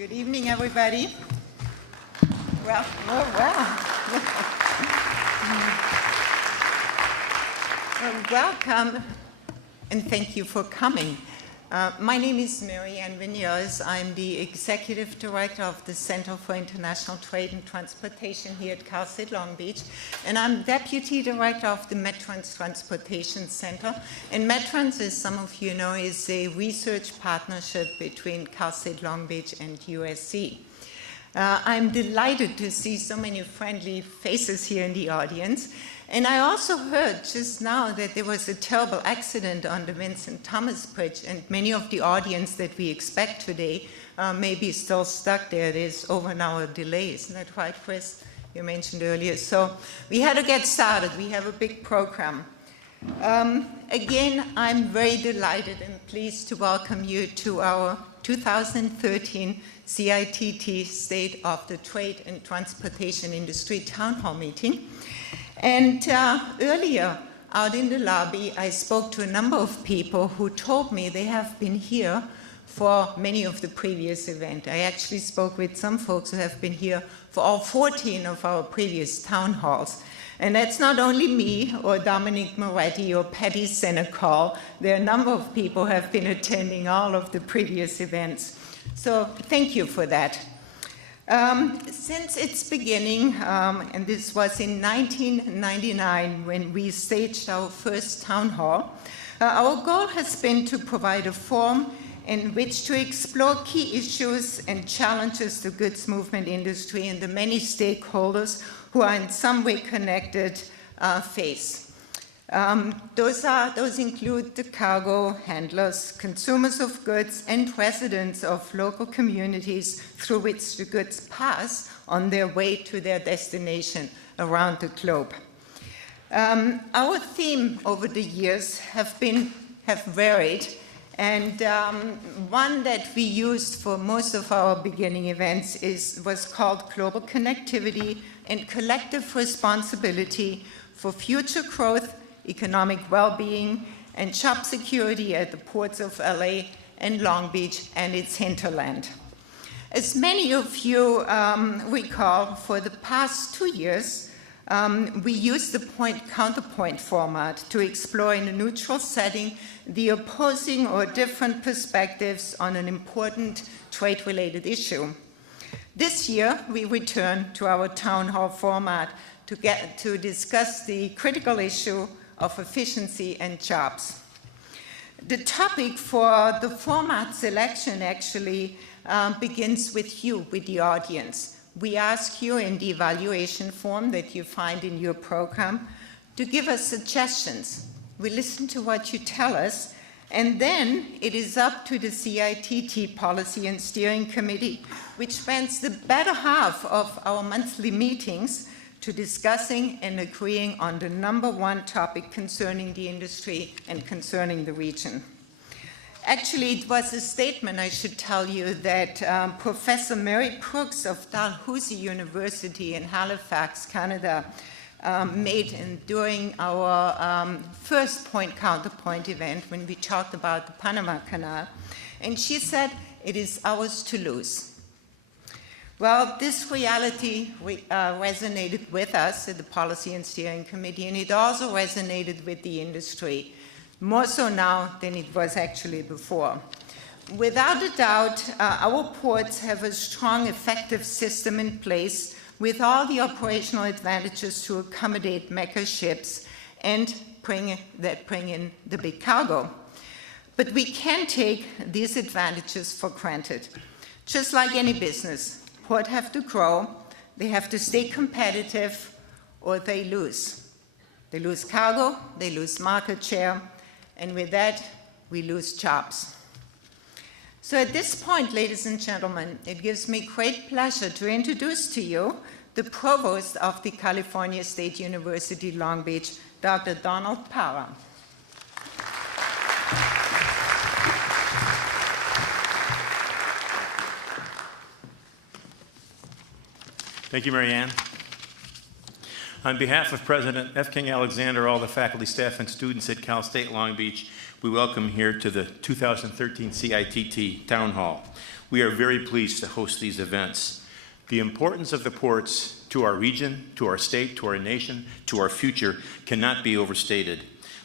Good evening, everybody. Well, welcome, and thank you for coming. My name is Marianne Vigneault. I'm the Executive Director of the Center for International Trade and Transportation here at CITT Long Beach, and I'm Deputy Director of the Medtrans Transportation Center. And Medtrans, as some of you know, is a research partnership between CITT Long Beach and USC. I'm delighted to see so many friendly faces here in the audience. And I also heard just now that there was a terrible accident on the Vincent Thomas Bridge, and many of the audience that we expect today may be still stuck there. There's over an hour delay, isn't that right, Chris? You mentioned earlier. So we had to get started. We have a big program. Again, I'm very delighted and pleased to welcome you to our 2013 CITT State of the Trade and Transportation Industry Town Hall Meeting. And earlier, out in the lobby, I spoke to a number of people who told me they have been here for many of the previous events. I actually spoke with some folks who have been here for all 14 of our previous town halls. And that's not only me or Dominic Moretti or Patty Senecal. There are a number of people who have been attending all of the previous events. So thank you for that. Since its beginning, and this was in 1999 when we staged our first town hall, our goal has been to provide a forum in which to explore key issues and challenges the goods movement industry and the many stakeholders who are in some way connected face. Those include the cargo handlers, consumers of goods, and residents of local communities through which the goods pass on their way to their destination around the globe. Our theme over the years have varied, and one that we used for most of our beginning events was called Global Connectivity and Collective Responsibility for Future Growth, Economic Well-Being, and Job Security at the ports of LA and Long Beach and its hinterland. As many of you recall, for the past 2 years, we used the point-counterpoint format to explore in a neutral setting the opposing or different perspectives on an important trade-related issue. This year, we return to our town hall format to discuss the critical issue of efficiency and jobs. The topic for the format selection actually begins with you, with the audience. We ask you in the evaluation form that you find in your program to give us suggestions. We listen to what you tell us, and then it is up to the CITT Policy and Steering Committee, which spends the better half of our monthly meetings to discussing and agreeing on the #1 topic concerning the industry and concerning the region. Actually, it was a statement, I should tell you, that Professor Mary Brooks of Dalhousie University in Halifax, Canada, made during our first point-counterpoint event when we talked about the Panama Canal. And she said, "It is ours to lose." Well, this reality resonated with us at the Policy and Steering Committee, and it also resonated with the industry, more so now than it was actually before. Without a doubt, our ports have a strong, effective system in place with all the operational advantages to accommodate mega ships and bring in the big cargo. But we can't take these advantages for granted. Just like any business, ports have to grow, they have to stay competitive, or they lose. They lose cargo, they lose market share, and with that, we lose jobs. So at this point, ladies and gentlemen, it gives me great pleasure to introduce to you the Provost of the California State University, Long Beach, Dr. Donald Parra. Thank you, Marianne. On behalf of President F. King Alexander, all the faculty, staff, and students at Cal State Long Beach, we welcome here to the 2013 CITT Town Hall. We are very pleased to host these events. The importance of the ports to our region, to our state, to our nation, to our future cannot be overstated.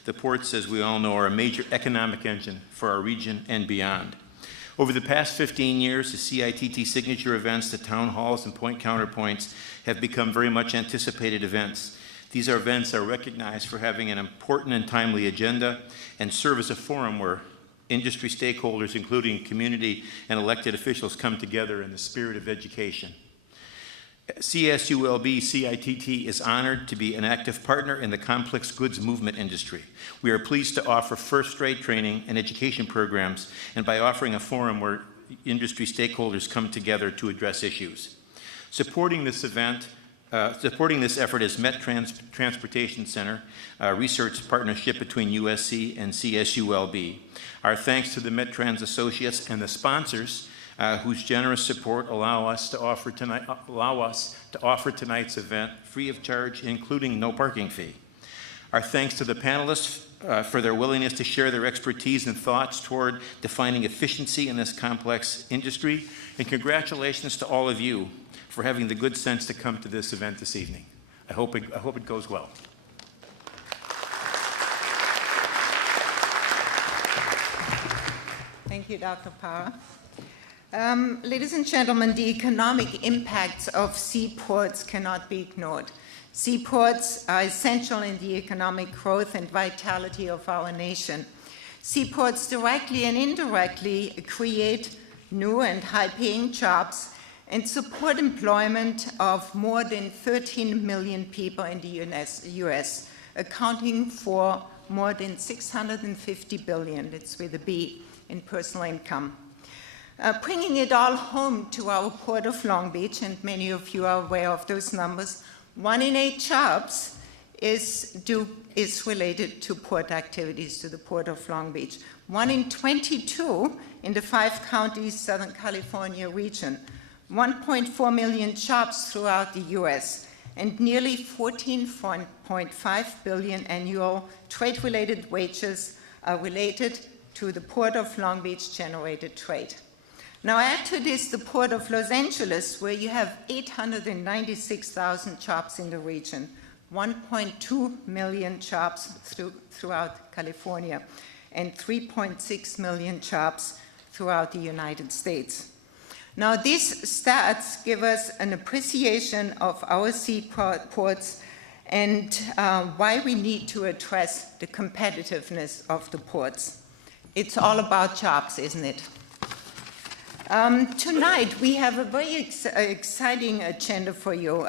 The ports, as we all know, are a major economic engine for our region and beyond. Over the past 15 years, the CITT signature events, the town halls and point counterpoints have become very much anticipated events. These events are recognized for having an important and timely agenda and serve as a forum where industry stakeholders, including community and elected officials, come together in the spirit of education. CSULB CITT is honored to be an active partner in the complex goods movement industry. We are pleased to offer first-rate training and education programs, and by offering a forum where industry stakeholders come together to address issues. Supporting this effort is Met Transportation Center, a research partnership between USC and CSULB. Our thanks to the Met Trans Associates and the sponsors whose generous support allow us to offer tonight's event free of charge, including no parking fee. Our thanks to the panelists for their willingness to share their expertise and thoughts toward defining efficiency in this complex industry. And congratulations to all of you for having the good sense to come to this event this evening. I hope it goes well. Thank you, Dr. Parra. Ladies and gentlemen, the economic impacts of seaports cannot be ignored. Seaports are essential in the economic growth and vitality of our nation. Seaports directly and indirectly create new and high-paying jobs and support employment of more than 13 million people in the US, accounting for more than $650 billion, it's with a B, in personal income. Bringing it all home to our Port of Long Beach, and many of you are aware of those numbers, 1 in 8 jobs is related to port activities, to the Port of Long Beach. 1 in 22 in the 5 counties Southern California region. 1.4 million jobs throughout the US, and nearly 14.5 billion annual trade-related wages are related to the Port of Long Beach generated trade. Now add to this the Port of Los Angeles, where you have 896,000 jobs in the region, 1.2 million jobs throughout California, and 3.6 million jobs throughout the United States. Now these stats give us an appreciation of our seaports and why we need to address the competitiveness of the ports. It's all about jobs, isn't it? Tonight, we have a very exciting agenda for you.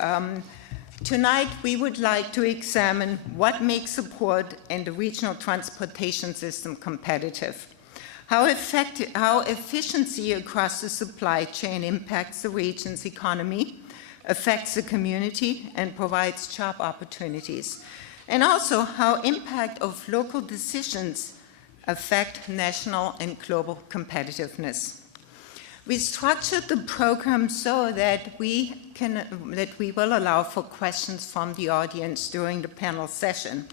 Tonight, we would like to examine what makes a port and the regional transportation system competitive, how efficiency across the supply chain impacts the region's economy, affects the community, and provides job opportunities, and also how impact of local decisions affect national and global competitiveness. We structured the program so that we will allow for questions from the audience during the panel session.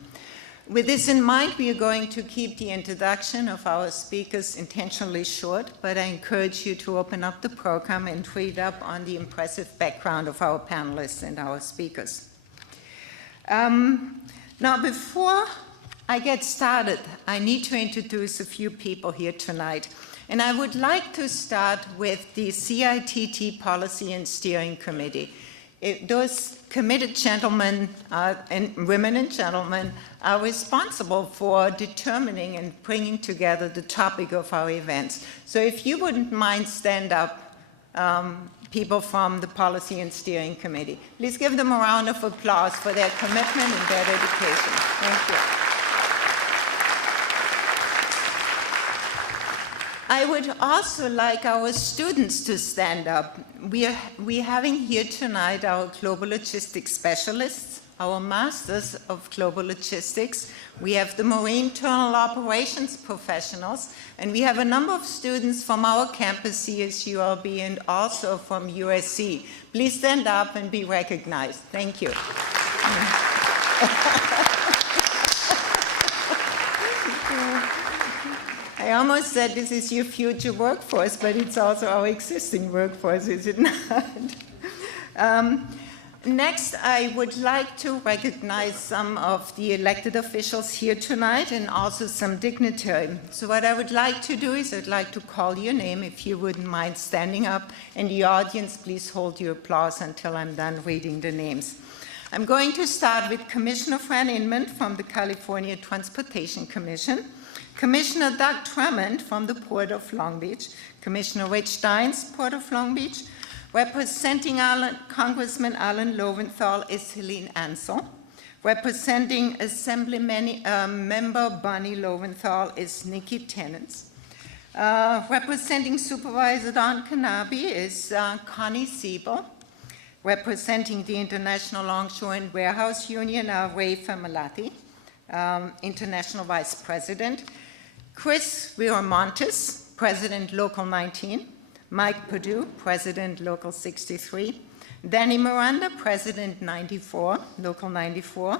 With this in mind, we are going to keep the introduction of our speakers intentionally short, but I encourage you to open up the program and read up on the impressive background of our panelists and our speakers. Now, before I get started, I need to introduce a few people here tonight. And I would like to start with the CITT Policy and Steering Committee. Those committed gentlemen and women and gentlemen are responsible for determining and bringing together the topic of our events. So if you wouldn't mind stand up, people from the Policy and Steering Committee. Please give them a round of applause for their commitment and their dedication. Thank you. I would also like our students to stand up. We're having here tonight our global logistics specialists, our masters of global logistics. We have the marine terminal operations professionals, and we have a number of students from our campus, CSULB, and also from USC. Please stand up and be recognized. Thank you. I almost said this is your future workforce, but it's also our existing workforce, is it not? Next, I would like to recognize some of the elected officials here tonight and also some dignitary. So what I would like to do is I'd like to call your name, if you wouldn't mind standing up. And the audience, please hold your applause until I'm done reading the names. I'm going to start with Commissioner Fran Inman from the California Transportation Commission, Commissioner Doug Tremont from the Port of Long Beach, Commissioner Rich Dines, Port of Long Beach. Representing Congressman Alan Lowenthal is Helene Ansell. Representing Member Bonnie Lowenthal is Nikki Tennants. Representing Supervisor Don Kanabi is Connie Siebel. Representing the International Longshore and Warehouse Union are Ray Famalati, International Vice President. Chris Viramontes, President Local 19. Mike Perdue, President Local 63, Danny Miranda, President 94, Local 94,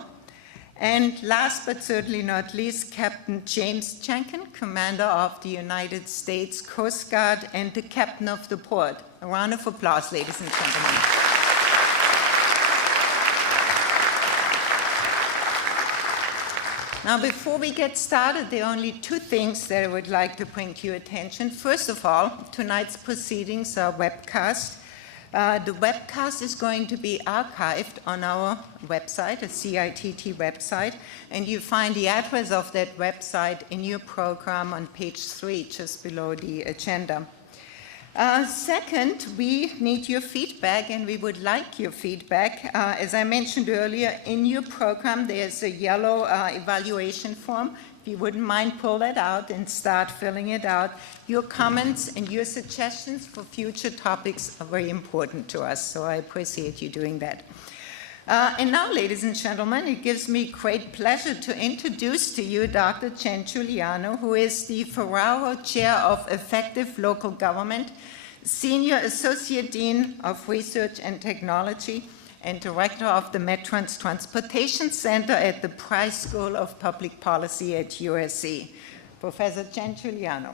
and last but certainly not least, Captain James Jenkins, Commander of the United States Coast Guard and the Captain of the Port. A round of applause, ladies and gentlemen. Now, before we get started, there are only two things that I would like to bring to your attention. First of all, tonight's proceedings are webcast. The webcast is going to be archived on our website, a CITT website, and you find the address of that website in your program on page 3, just below the agenda. Second, we need your feedback, and we would like your feedback. As I mentioned earlier, in your program, there's a yellow evaluation form. If you wouldn't mind, pull that out and start filling it out. Your comments and your suggestions for future topics are very important to us, so I appreciate you doing that. And now, ladies and gentlemen, it gives me great pleasure to introduce to you Dr. Jen Giuliano, who is the Ferraro Chair of Effective Local Government, Senior Associate Dean of Research and Technology, and Director of the Metrans Transportation Center at the Price School of Public Policy at USC. Professor Jen Giuliano.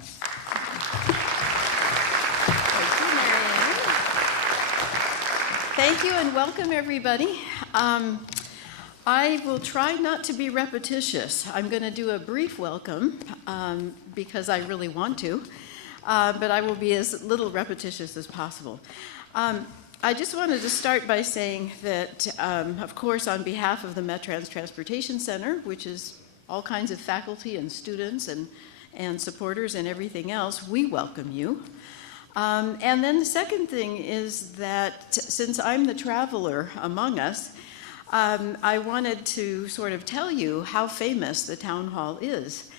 Thank you and welcome, everybody. I will try not to be repetitious. I'm going to do a brief welcome because I really want to, but I will be as little repetitious as possible. I just wanted to start by saying that, of course, on behalf of the Metrans Transportation Center, which is all kinds of faculty and students and supporters and everything else, we welcome you. And then the second thing is that since I'm the traveler among us, I wanted to sort of tell you how famous the town hall is.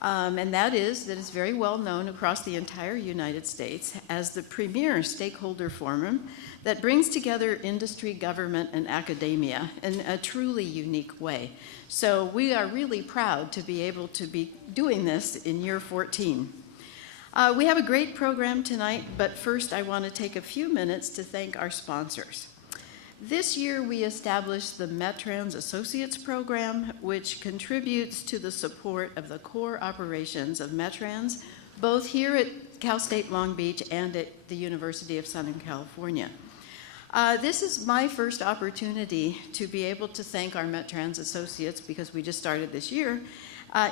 And that is that it's very well known across the entire United States as the premier stakeholder forum that brings together industry, government, and academia in a truly unique way. So we are really proud to be able to be doing this in year 14. We have a great program tonight, but first I want to take a few minutes to thank our sponsors. This year we established the Metrans Associates Program, which contributes to the support of the core operations of Metrans, both here at Cal State Long Beach and at the University of Southern California. This is my first opportunity to be able to thank our Metrans Associates, because we just started this year,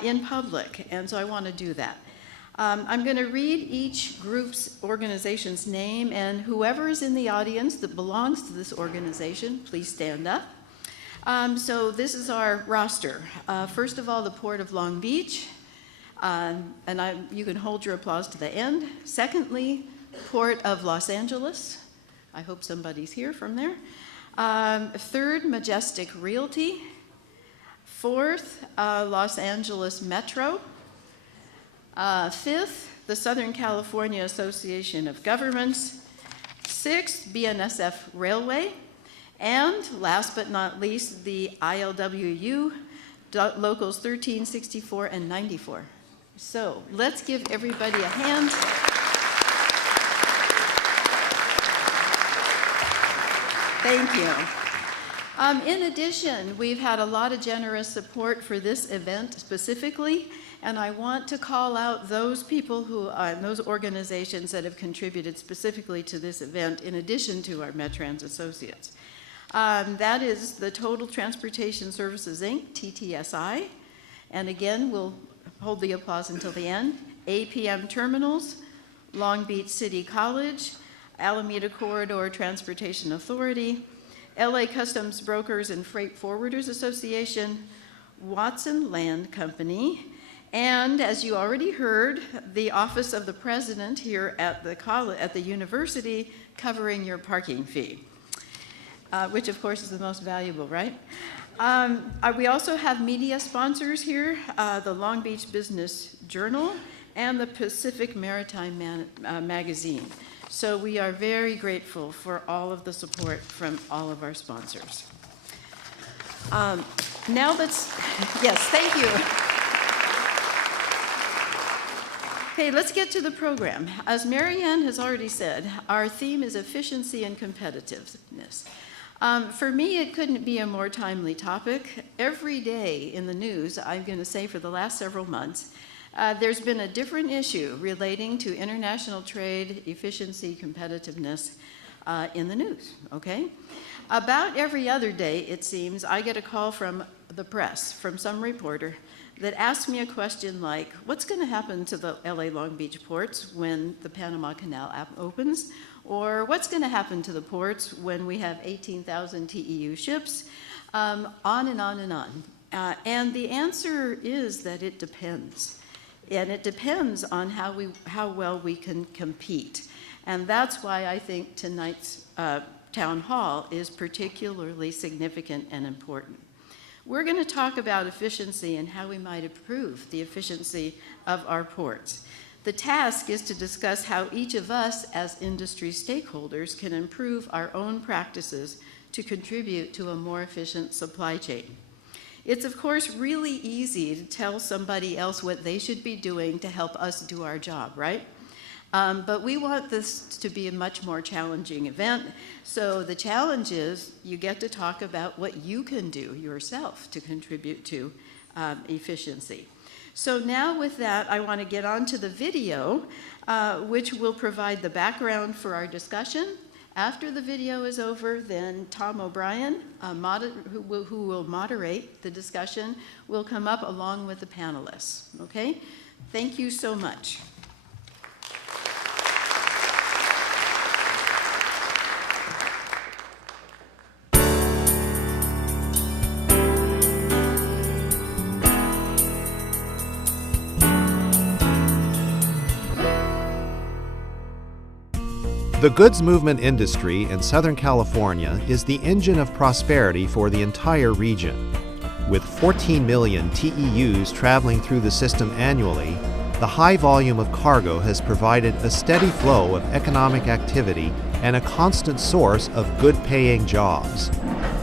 in public, and so I want to do that. I'm going to read each group's organization's name, and whoever is in the audience that belongs to this organization, please stand up. So this is our roster. First of all, the Port of Long Beach, and you can hold your applause to the end. Secondly, Port of Los Angeles. I hope somebody's here from there. Third, Majestic Realty. Fourth, Los Angeles Metro. Fifth, the Southern California Association of Governments. Sixth, BNSF Railway. And last but not least, the ILWU, Locals 13, 64, and 94. So let's give everybody a hand. Thank you. In addition, we've had a lot of generous support for this event specifically, And I want to call out those people those organizations that have contributed specifically to this event in addition to our Metrans associates. That is the Total Transportation Services, Inc., TTSI. And again, we'll hold the applause until the end. APM Terminals, Long Beach City College, Alameda Corridor Transportation Authority, LA Customs Brokers and Freight Forwarders Association, Watson Land Company, and as you already heard, the Office of the President here at the university covering your parking fee, which of course is the most valuable, right? We also have media sponsors here, the Long Beach Business Journal and the Pacific Maritime Magazine. So we are very grateful for all of the support from all of our sponsors. Now yes, thank you. Okay, let's get to the program. As Marianne has already said, our theme is efficiency and competitiveness. For me, it couldn't be a more timely topic. Every day in the news, I'm going to say for the last several months, there's been a different issue relating to international trade, efficiency, competitiveness in the news, okay? About every other day, it seems, I get a call from the press, from some reporter, that asks me a question like, what's going to happen to the LA Long Beach ports when the Panama Canal opens? Or what's going to happen to the ports when we have 18,000 TEU ships? On and on and on. And the answer is that it depends. And it depends on how well we can compete. And that's why I think tonight's town hall is particularly significant and important. We're going to talk about efficiency and how we might improve the efficiency of our ports. The task is to discuss how each of us as industry stakeholders can improve our own practices to contribute to a more efficient supply chain. It's of course really easy to tell somebody else what they should be doing to help us do our job, right? But we want this to be a much more challenging event. So the challenge is you get to talk about what you can do yourself to contribute to efficiency. So now with that, I want to get on to the video, which will provide the background for our discussion. After the video is over, then Tom O'Brien, who will moderate the discussion, will come up along with the panelists. Okay? Thank you so much. The goods movement industry in Southern California is the engine of prosperity for the entire region. With 14 million TEUs traveling through the system annually, the high volume of cargo has provided a steady flow of economic activity and a constant source of good-paying jobs.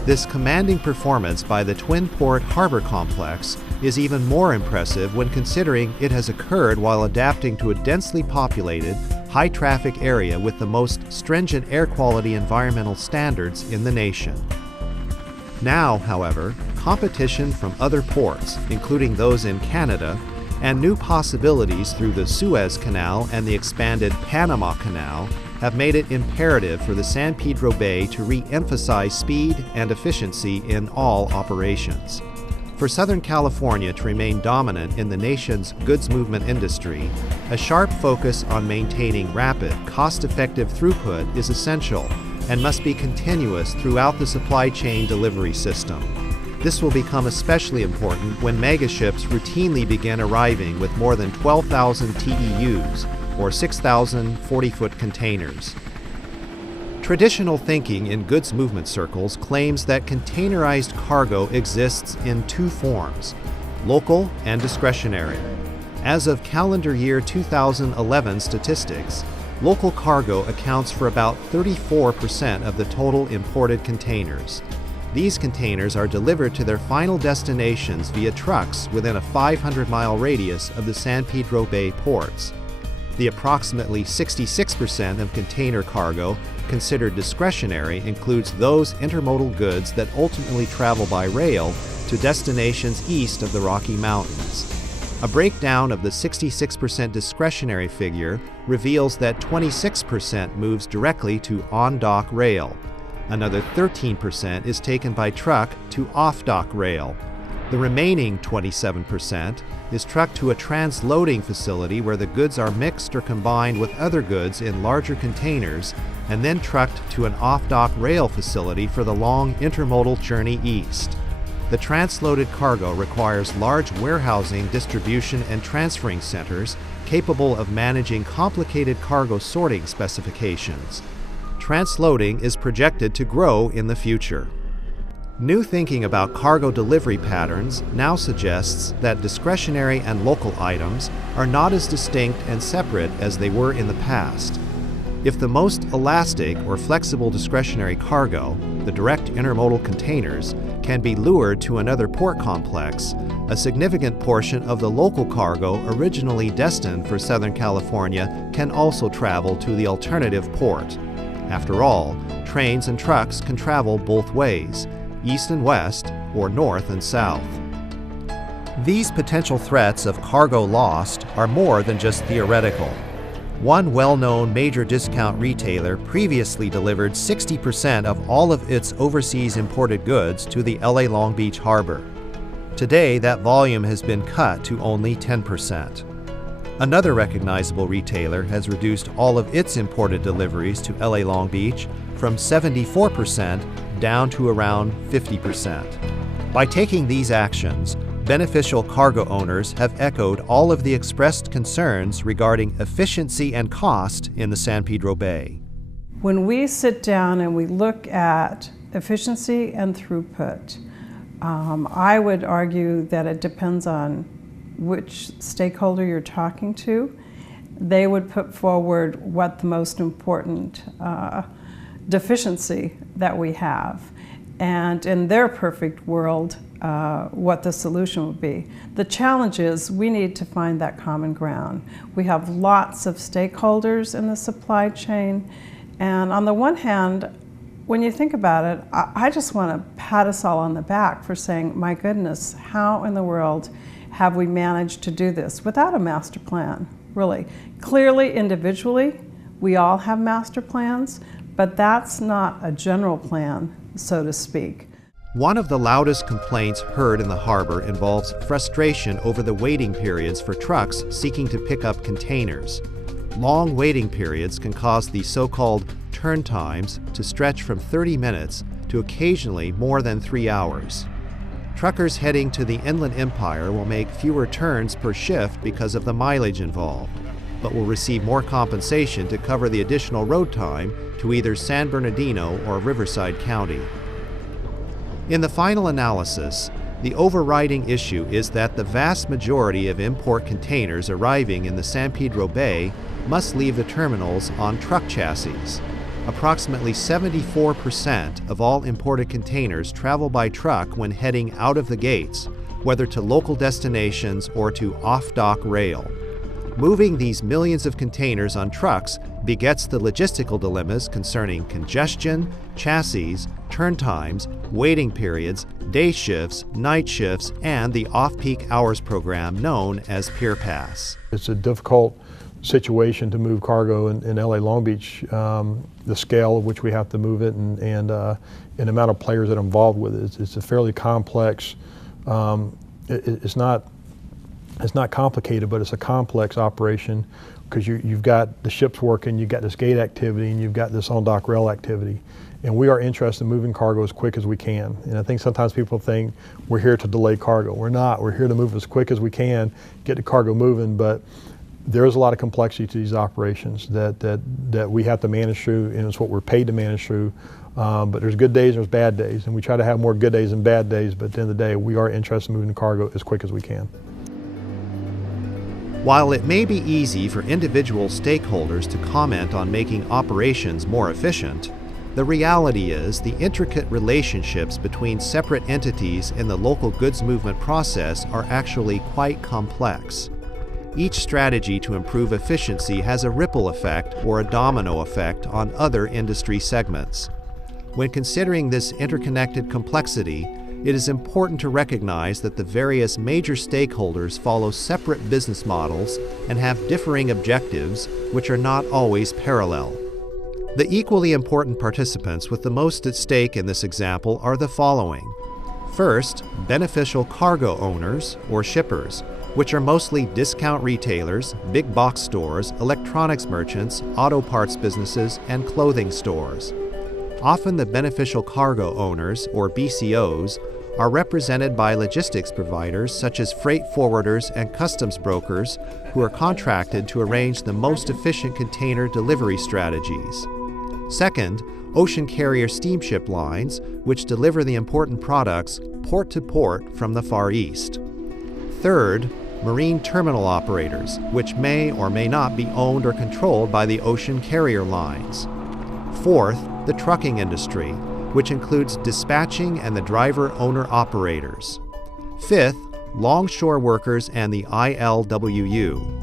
This commanding performance by the Twin Port Harbor Complex is even more impressive when considering it has occurred while adapting to a densely populated, high-traffic area with the most stringent air quality environmental standards in the nation. Now, however, competition from other ports, including those in Canada, and new possibilities through the Suez Canal and the expanded Panama Canal have made it imperative for the San Pedro Bay to re-emphasize speed and efficiency in all operations. For Southern California to remain dominant in the nation's goods movement industry, a sharp focus on maintaining rapid, cost-effective throughput is essential and must be continuous throughout the supply chain delivery system. This will become especially important when megaships routinely begin arriving with more than 12,000 TEUs, or 6,000 40-foot containers. Traditional thinking in goods movement circles claims that containerized cargo exists in two forms, local and discretionary. As of calendar year 2011 statistics, local cargo accounts for about 34% of the total imported containers. These containers are delivered to their final destinations via trucks within a 500-mile radius of the San Pedro Bay ports. The approximately 66% of container cargo considered discretionary includes those intermodal goods that ultimately travel by rail to destinations east of the Rocky Mountains. A breakdown of the 66% discretionary figure reveals that 26% moves directly to on-dock rail. Another 13% is taken by truck to off-dock rail. The remaining 27% is trucked to a transloading facility where the goods are mixed or combined with other goods in larger containers and then trucked to an off-dock rail facility for the long intermodal journey east. The transloaded cargo requires large warehousing, distribution, and transferring centers capable of managing complicated cargo sorting specifications. Transloading is projected to grow in the future. New thinking about cargo delivery patterns now suggests that discretionary and local items are not as distinct and separate as they were in the past. If the most elastic or flexible discretionary cargo, the direct intermodal containers, can be lured to another port complex, a significant portion of the local cargo originally destined for Southern California can also travel to the alternative port. After all, trains and trucks can travel both ways, east and west, or north and south. These potential threats of cargo lost are more than just theoretical. One well-known major discount retailer previously delivered 60% of all of its overseas imported goods to the LA Long Beach harbor. Today, that volume has been cut to only 10%. Another recognizable retailer has reduced all of its imported deliveries to LA Long Beach from 74% down to around 50%. By taking these actions, beneficial cargo owners have echoed all of the expressed concerns regarding efficiency and cost in the San Pedro Bay. When we sit down and we look at efficiency and throughput, I would argue that it depends on which stakeholder you're talking to. They would put forward what the most important deficiency that we have, and in their perfect world, what the solution would be. The challenge is we need to find that common ground. We have lots of stakeholders in the supply chain, and on the one hand, when you think about it, I just want to pat us all on the back for saying, my goodness, how in the world have we managed to do this without a master plan, really? Clearly, individually, we all have master plans, but that's not a general plan, so to speak. One of the loudest complaints heard in the harbor involves frustration over the waiting periods for trucks seeking to pick up containers. Long waiting periods can cause the so-called turn times to stretch from 30 minutes to occasionally more than 3 hours. Truckers heading to the Inland Empire will make fewer turns per shift because of the mileage involved, but will receive more compensation to cover the additional road time to either San Bernardino or Riverside County. In the final analysis, the overriding issue is that the vast majority of import containers arriving in the San Pedro Bay must leave the terminals on truck chassis. Approximately 74% of all imported containers travel by truck when heading out of the gates, whether to local destinations or to off-dock rail. Moving these millions of containers on trucks begets the logistical dilemmas concerning congestion, chassis, turn times, waiting periods, day shifts, night shifts, and the off-peak hours program known as Pier Pass. It's a difficult situation to move cargo in LA Long Beach, the scale of which we have to move it and the amount of players that are involved with it. It's a fairly complex, it's not complicated, but it's a complex operation because you've got the ships working, you've got this gate activity, and you've got this on-dock rail activity. And we are interested in moving cargo as quick as we can. And I think sometimes people think we're here to delay cargo. We're not. We're here to move as quick as we can, get the cargo moving, but there is a lot of complexity to these operations that we have to manage through, and it's what we're paid to manage through. But there's good days and there's bad days, and we try to have more good days than bad days, but at the end of the day, we are interested in moving the cargo as quick as we can. While it may be easy for individual stakeholders to comment on making operations more efficient, the reality is the intricate relationships between separate entities in the local goods movement process are actually quite complex. Each strategy to improve efficiency has a ripple effect or a domino effect on other industry segments. When considering this interconnected complexity, it is important to recognize that the various major stakeholders follow separate business models and have differing objectives, which are not always parallel. The equally important participants with the most at stake in this example are the following. First, beneficial cargo owners, or shippers, which are mostly discount retailers, big box stores, electronics merchants, auto parts businesses, and clothing stores. Often the beneficial cargo owners, or BCOs, are represented by logistics providers such as freight forwarders and customs brokers who are contracted to arrange the most efficient container delivery strategies. Second, ocean carrier steamship lines, which deliver the important products port to port from the Far East. Third, marine terminal operators, which may or may not be owned or controlled by the ocean carrier lines. Fourth, the trucking industry, which includes dispatching and the driver-owner-operators. Fifth, longshore workers and the ILWU.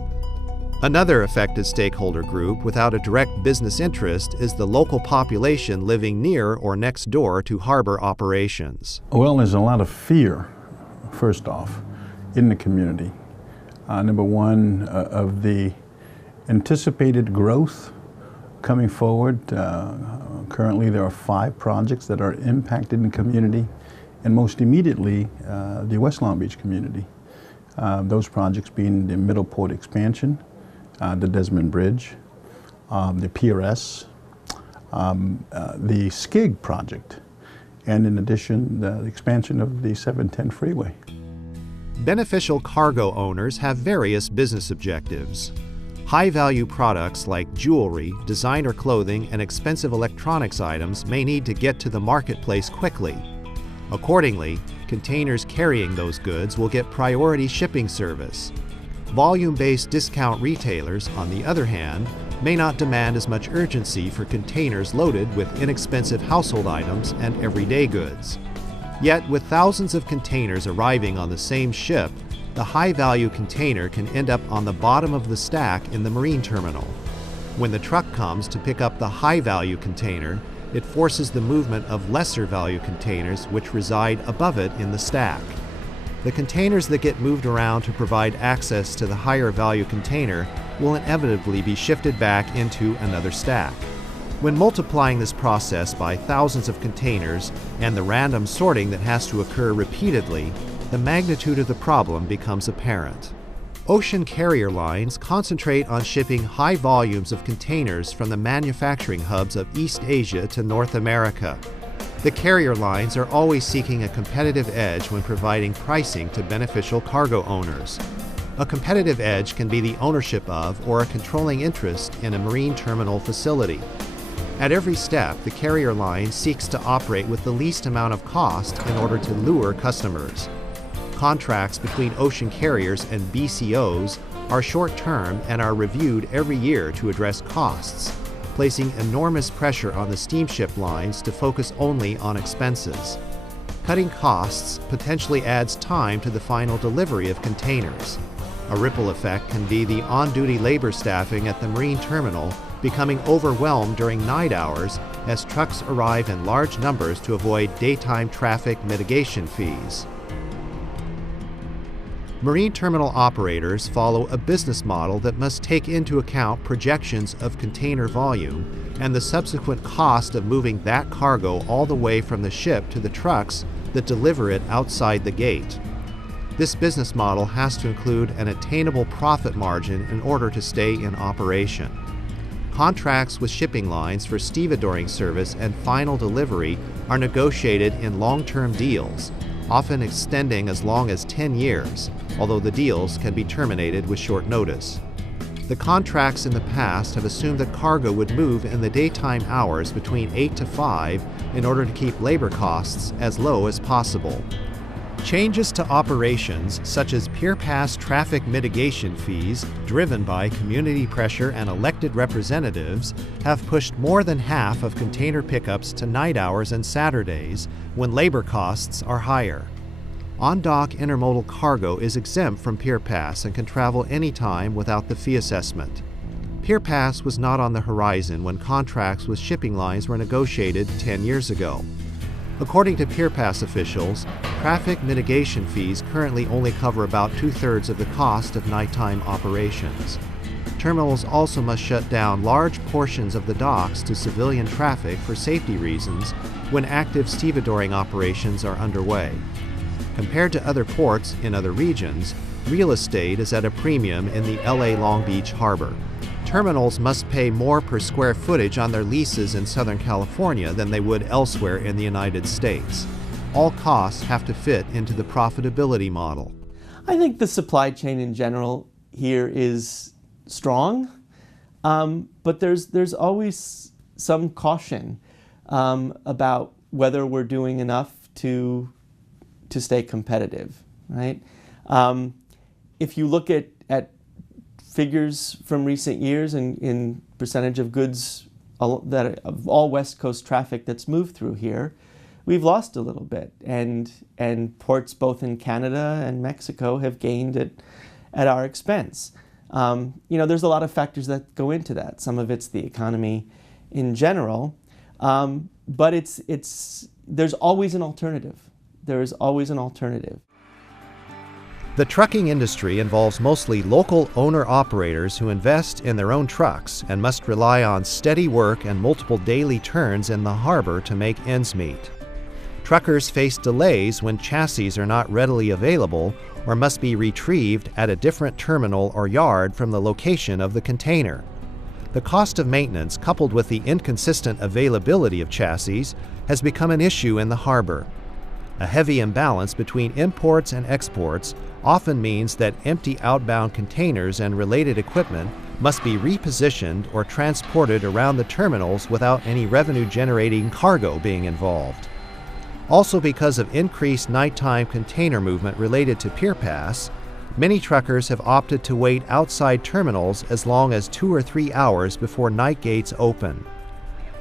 Another affected stakeholder group without a direct business interest is the local population living near or next door to harbor operations. Well, there's a lot of fear, first off, in the community. Number one, of the anticipated growth coming forward. Currently there are 5 projects that are impacted in the community, and most immediately the West Long Beach community. Those projects being the Middle Port expansion, the Desmond Bridge, the PRS, the SCIG project, and in addition the expansion of the 710 freeway. Beneficial cargo owners have various business objectives. High-value products like jewelry, designer clothing, and expensive electronics items may need to get to the marketplace quickly. Accordingly, containers carrying those goods will get priority shipping service. Volume-based discount retailers, on the other hand, may not demand as much urgency for containers loaded with inexpensive household items and everyday goods. Yet, with thousands of containers arriving on the same ship, the high-value container can end up on the bottom of the stack in the marine terminal. When the truck comes to pick up the high-value container, it forces the movement of lesser-value containers which reside above it in the stack. The containers that get moved around to provide access to the higher-value container will inevitably be shifted back into another stack. When multiplying this process by thousands of containers and the random sorting that has to occur repeatedly, the magnitude of the problem becomes apparent. Ocean carrier lines concentrate on shipping high volumes of containers from the manufacturing hubs of East Asia to North America. The carrier lines are always seeking a competitive edge when providing pricing to beneficial cargo owners. A competitive edge can be the ownership of or a controlling interest in a marine terminal facility. At every step, the carrier line seeks to operate with the least amount of cost in order to lure customers. Contracts between ocean carriers and BCOs are short-term and are reviewed every year to address costs, placing enormous pressure on the steamship lines to focus only on expenses. Cutting costs potentially adds time to the final delivery of containers. A ripple effect can be the on-duty labor staffing at the marine terminal becoming overwhelmed during night hours as trucks arrive in large numbers to avoid daytime traffic mitigation fees. Marine terminal operators follow a business model that must take into account projections of container volume and the subsequent cost of moving that cargo all the way from the ship to the trucks that deliver it outside the gate. This business model has to include an attainable profit margin in order to stay in operation. Contracts with shipping lines for stevedoring service and final delivery are negotiated in long-term deals, often extending as long as 10 years, although the deals can be terminated with short notice. The contracts in the past have assumed that cargo would move in the daytime hours between 8 to 5 in order to keep labor costs as low as possible. Changes to operations, such as Pier Pass traffic mitigation fees, driven by community pressure and elected representatives, have pushed more than half of container pickups to night hours and Saturdays, when labor costs are higher. On-dock intermodal cargo is exempt from Pier Pass and can travel anytime without the fee assessment. Pier Pass was not on the horizon when contracts with shipping lines were negotiated 10 years ago. According to Pier Pass officials, traffic mitigation fees currently only cover about 2/3 of the cost of nighttime operations. Terminals also must shut down large portions of the docks to civilian traffic for safety reasons when active stevedoring operations are underway. Compared to other ports in other regions, real estate is at a premium in the LA Long Beach harbor. Terminals must pay more per square footage on their leases in Southern California than they would elsewhere in the United States. All costs have to fit into the profitability model. I think the supply chain in general here is strong, but there's always some caution about whether we're doing enough to stay competitive, right? If you look at figures from recent years in percentage of goods of all West Coast traffic that's moved through here, we've lost a little bit, and ports both in Canada and Mexico have gained at our expense. There's a lot of factors that go into that. Some of it's the economy in general, but there's always an alternative. There is always an alternative. The trucking industry involves mostly local owner-operators who invest in their own trucks and must rely on steady work and multiple daily turns in the harbor to make ends meet. Truckers face delays when chassis are not readily available or must be retrieved at a different terminal or yard from the location of the container. The cost of maintenance, coupled with the inconsistent availability of chassis, has become an issue in the harbor. A heavy imbalance between imports and exports often means that empty outbound containers and related equipment must be repositioned or transported around the terminals without any revenue-generating cargo being involved. Also, because of increased nighttime container movement related to Pier Pass, many truckers have opted to wait outside terminals as long as 2 or 3 hours before night gates open.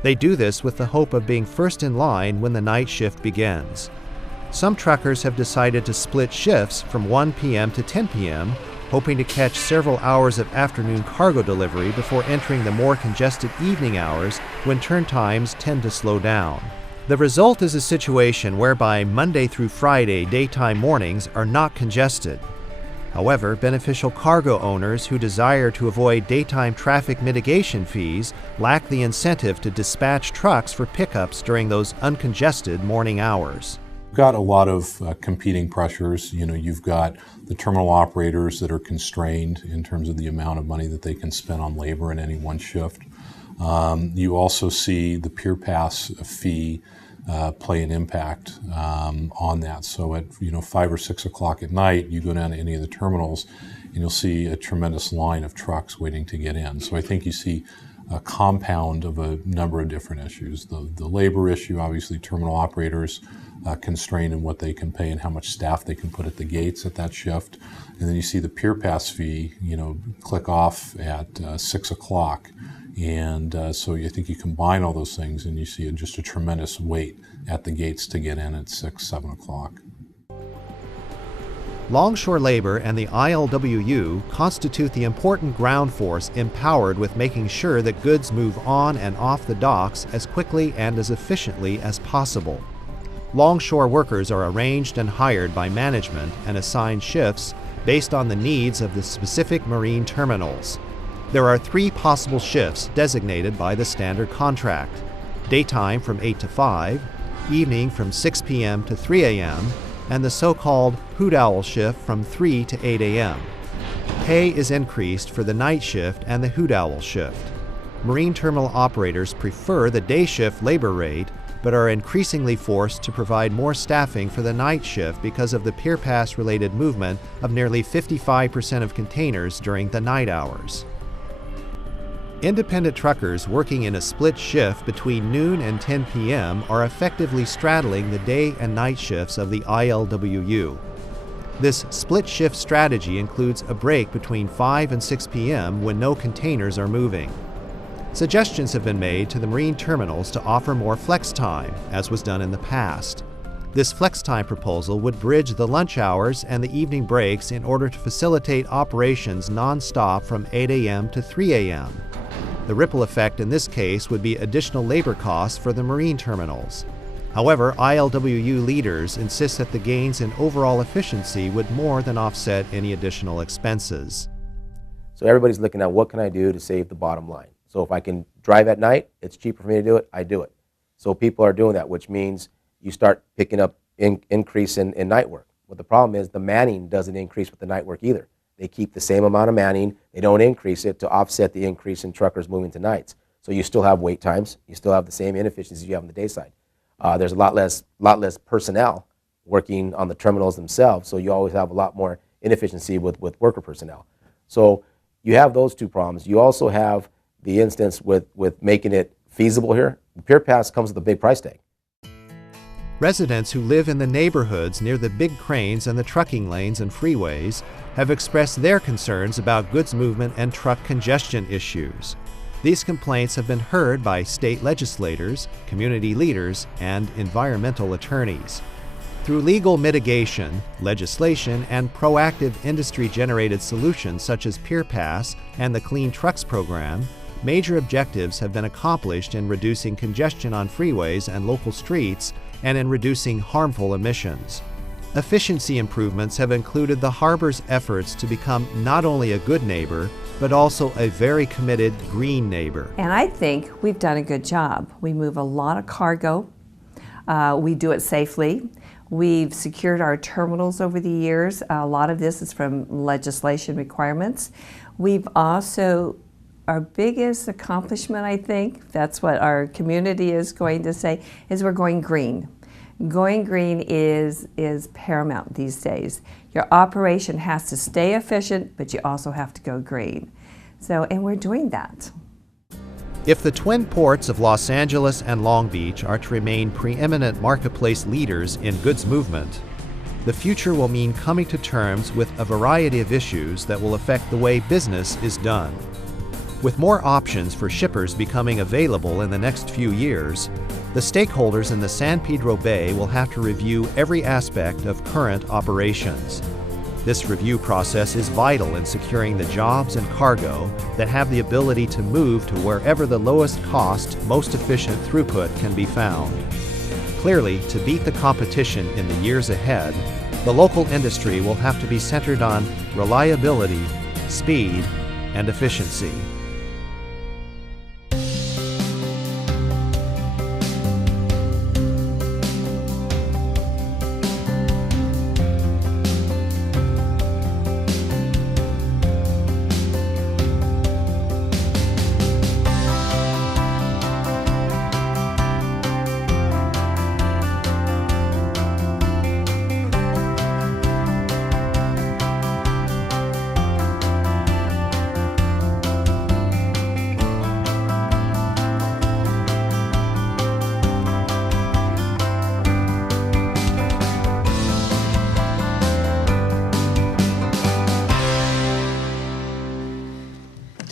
They do this with the hope of being first in line when the night shift begins. Some truckers have decided to split shifts from 1 p.m. to 10 p.m., hoping to catch several hours of afternoon cargo delivery before entering the more congested evening hours when turn times tend to slow down. The result is a situation whereby Monday through Friday daytime mornings are not congested. However, beneficial cargo owners who desire to avoid daytime traffic mitigation fees lack the incentive to dispatch trucks for pickups during those uncongested morning hours. You've got a lot of competing pressures. You've got the terminal operators that are constrained in terms of the amount of money that they can spend on labor in any one shift. You also see the Pier Pass fee play an impact on that. So at 5 or 6 o'clock at night, you go down to any of the terminals and you'll see a tremendous line of trucks waiting to get in. So I think you see a compound of a number of different issues. The labor issue, obviously terminal operators constrained in what they can pay and how much staff they can put at the gates at that shift. And then you see the Pier Pass fee, click off at 6 o'clock. And so I think you combine all those things and you see just a tremendous wait at the gates to get in at 6, 7 o'clock. Longshore labor and the ILWU constitute the important ground force empowered with making sure that goods move on and off the docks as quickly and as efficiently as possible. Longshore workers are arranged and hired by management and assigned shifts based on the needs of the specific marine terminals. There are 3 possible shifts designated by the standard contract: daytime from 8 to 5, evening from 6 p.m. to 3 a.m., and the so-called hoot owl shift from 3 to 8 a.m. Pay is increased for the night shift and the hoot owl shift. Marine terminal operators prefer the day shift labor rate, but are increasingly forced to provide more staffing for the night shift because of the Pier Pass-related movement of nearly 55% of containers during the night hours. Independent truckers working in a split shift between noon and 10 p.m. are effectively straddling the day and night shifts of the ILWU. This split shift strategy includes a break between 5 and 6 p.m. when no containers are moving. Suggestions have been made to the marine terminals to offer more flex time, as was done in the past. This flex time proposal would bridge the lunch hours and the evening breaks in order to facilitate operations non-stop from 8 a.m. to 3 a.m. The ripple effect in this case would be additional labor costs for the marine terminals. However, ILWU leaders insist that the gains in overall efficiency would more than offset any additional expenses. So everybody's looking at what can I do to save the bottom line. So if I can drive at night, it's cheaper for me to do it, I do it. So people are doing that, which means you start picking up increase in night work. But the problem is the manning doesn't increase with the night work either. They keep the same amount of manning, they don't increase it to offset the increase in truckers moving to nights. So you still have wait times, you still have the same inefficiencies you have on the day side. There's a lot less personnel working on the terminals themselves, so you always have a lot more inefficiency with worker personnel. So you have those two problems. You also have the instance with making it feasible here. The Pier Pass comes with a big price tag. Residents who live in the neighborhoods near the big cranes and the trucking lanes and freeways have expressed their concerns about goods movement and truck congestion issues. These complaints have been heard by state legislators, community leaders, and environmental attorneys. Through legal mitigation, legislation, and proactive industry-generated solutions such as Pier Pass and the Clean Trucks program, major objectives have been accomplished in reducing congestion on freeways and local streets and in reducing harmful emissions. Efficiency improvements have included the harbor's efforts to become not only a good neighbor, but also a very committed green neighbor. And I think we've done a good job. We move a lot of cargo. We do it safely. We've secured our terminals over the years. A lot of this is from legislation requirements. We've also, our biggest accomplishment, I think, that's what our community is going to say, is we're going green. Going green is paramount these days. Your operation has to stay efficient, but you also have to go green. So, and we're doing that. If the twin ports of Los Angeles and Long Beach are to remain preeminent marketplace leaders in goods movement, the future will mean coming to terms with a variety of issues that will affect the way business is done. With more options for shippers becoming available in the next few years, the stakeholders in the San Pedro Bay will have to review every aspect of current operations. This review process is vital in securing the jobs and cargo that have the ability to move to wherever the lowest cost, most efficient throughput can be found. Clearly, to beat the competition in the years ahead, the local industry will have to be centered on reliability, speed, and efficiency.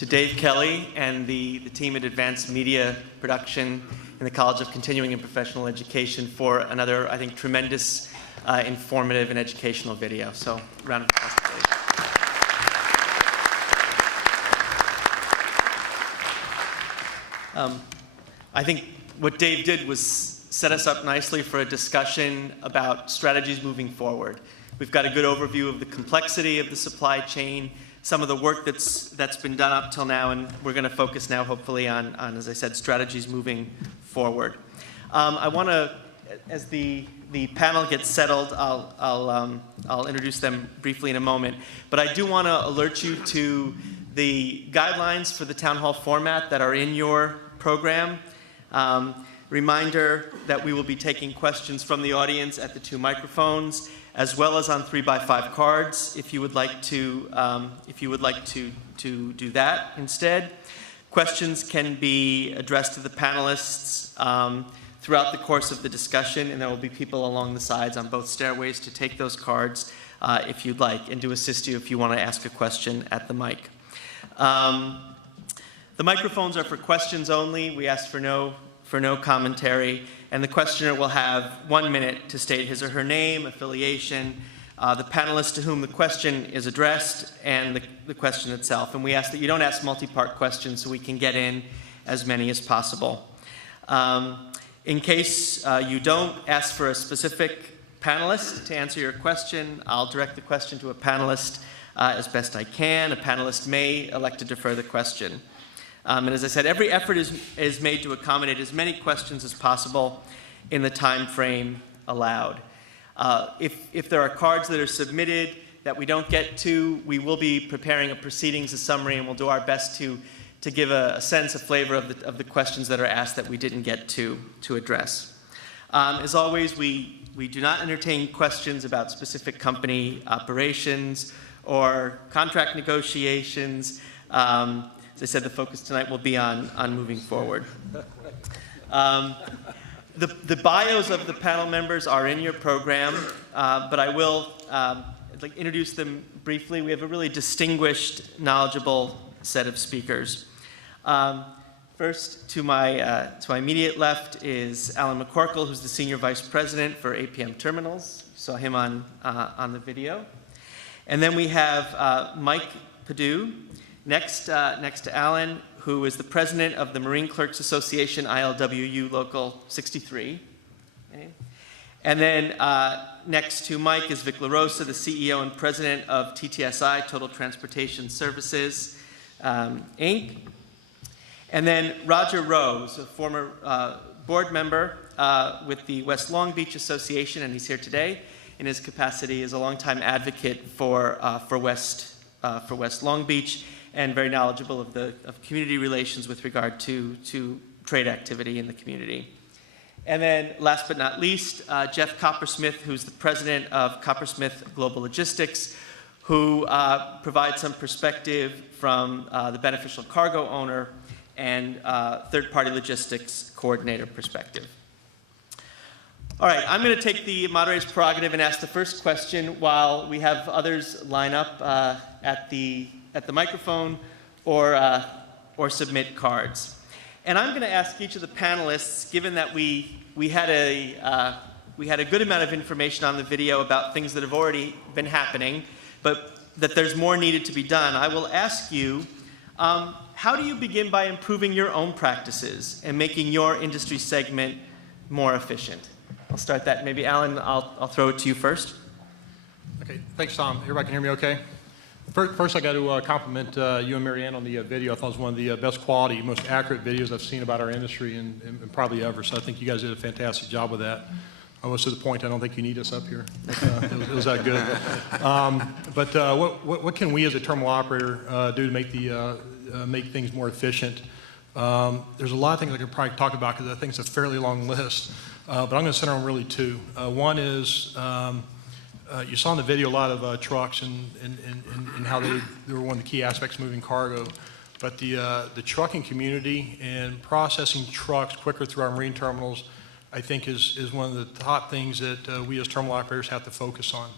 Dave Kelly and the team at Advanced Media Production in the College of Continuing and Professional Education for another, I think, tremendous, informative and educational video. So, round of applause to Dave. I think what Dave did was set us up nicely for a discussion about strategies moving forward. We've got a good overview of the complexity of the supply chain, some of the work that's been done up till now, and we're going to focus now, hopefully, on, as I said, strategies moving forward. I want to, as the panel gets settled, I'll introduce them briefly in a moment, but I do want to alert you to the guidelines for the town hall format that are in your program. Reminder that we will be taking questions from the audience at the 2 microphones, as well as on 3x5 cards, if you would like to do that instead. Questions can be addressed to the panelists throughout the course of the discussion, and there will be people along the sides on both stairways to take those cards if you'd like, and to assist you if you want to ask a question at the mic. The microphones are for questions only. We ask for no commentary, and the questioner will have 1 minute to state his or her name, affiliation, the panelist to whom the question is addressed, and the question itself. And we ask that you don't ask multi-part questions so we can get in as many as possible. In case you don't ask for a specific panelist to answer your question, I'll direct the question to a panelist as best I can. A panelist may elect to defer the question. And as I said, every effort is made to accommodate as many questions as possible in the time frame allowed. If there are cards that are submitted that we don't get to, we will be preparing a proceedings, a summary, and we'll do our best to give a sense, a flavor of the questions that are asked that we didn't get to address. As always, we do not entertain questions about specific company operations or contract negotiations. As I said, the focus tonight will be on moving forward. The bios of the panel members are in your program, but I will introduce them briefly. We have a really distinguished, knowledgeable set of speakers. First, to my immediate left is Alan McCorkle, who's the Senior Vice President for APM Terminals. You saw him on the video. And then we have Mike Perdue, next to Alan, who is the President of the Marine Clerks Association, ILWU Local 63. Okay. And then next to Mike is Vic LaRosa, the CEO and President of TTSI, Total Transportation Services, Inc. And then Roger Rose, a former board member with the West Long Beach Association, and he's here today in his capacity as a longtime advocate for West Long Beach, and very knowledgeable of community relations with regard to trade activity in the community. And then last but not least, Jeff Coppersmith, who's the president of Coppersmith Global Logistics, who provides some perspective from the beneficial cargo owner and third-party logistics coordinator perspective. All right, I'm going to take the moderator's prerogative and ask the first question while we have others line up at the microphone or submit cards. And I'm going to ask each of the panelists, given that we had a good amount of information on the video about things that have already been happening, but that there's more needed to be done, I will ask you, how do you begin by improving your own practices and making your industry segment more efficient? I'll start that. Maybe Alan, I'll throw it to you first. Okay, thanks, Tom. Everybody can hear me okay? First, I got to compliment you and Marianne on the video. I thought it was one of the best quality, most accurate videos I've seen about our industry and probably ever. So I think you guys did a fantastic job with that. Almost to the point I don't think you need us up here. It was that good. What can we as a terminal operator do to make things more efficient? There's a lot of things I could probably talk about because I think it's a fairly long list. But I'm going to center on really two. One is you saw in the video a lot of trucks and how they were one of the key aspects of moving cargo. But the trucking community and processing trucks quicker through our marine terminals, I think, is one of the top things that we as terminal operators have to focus on.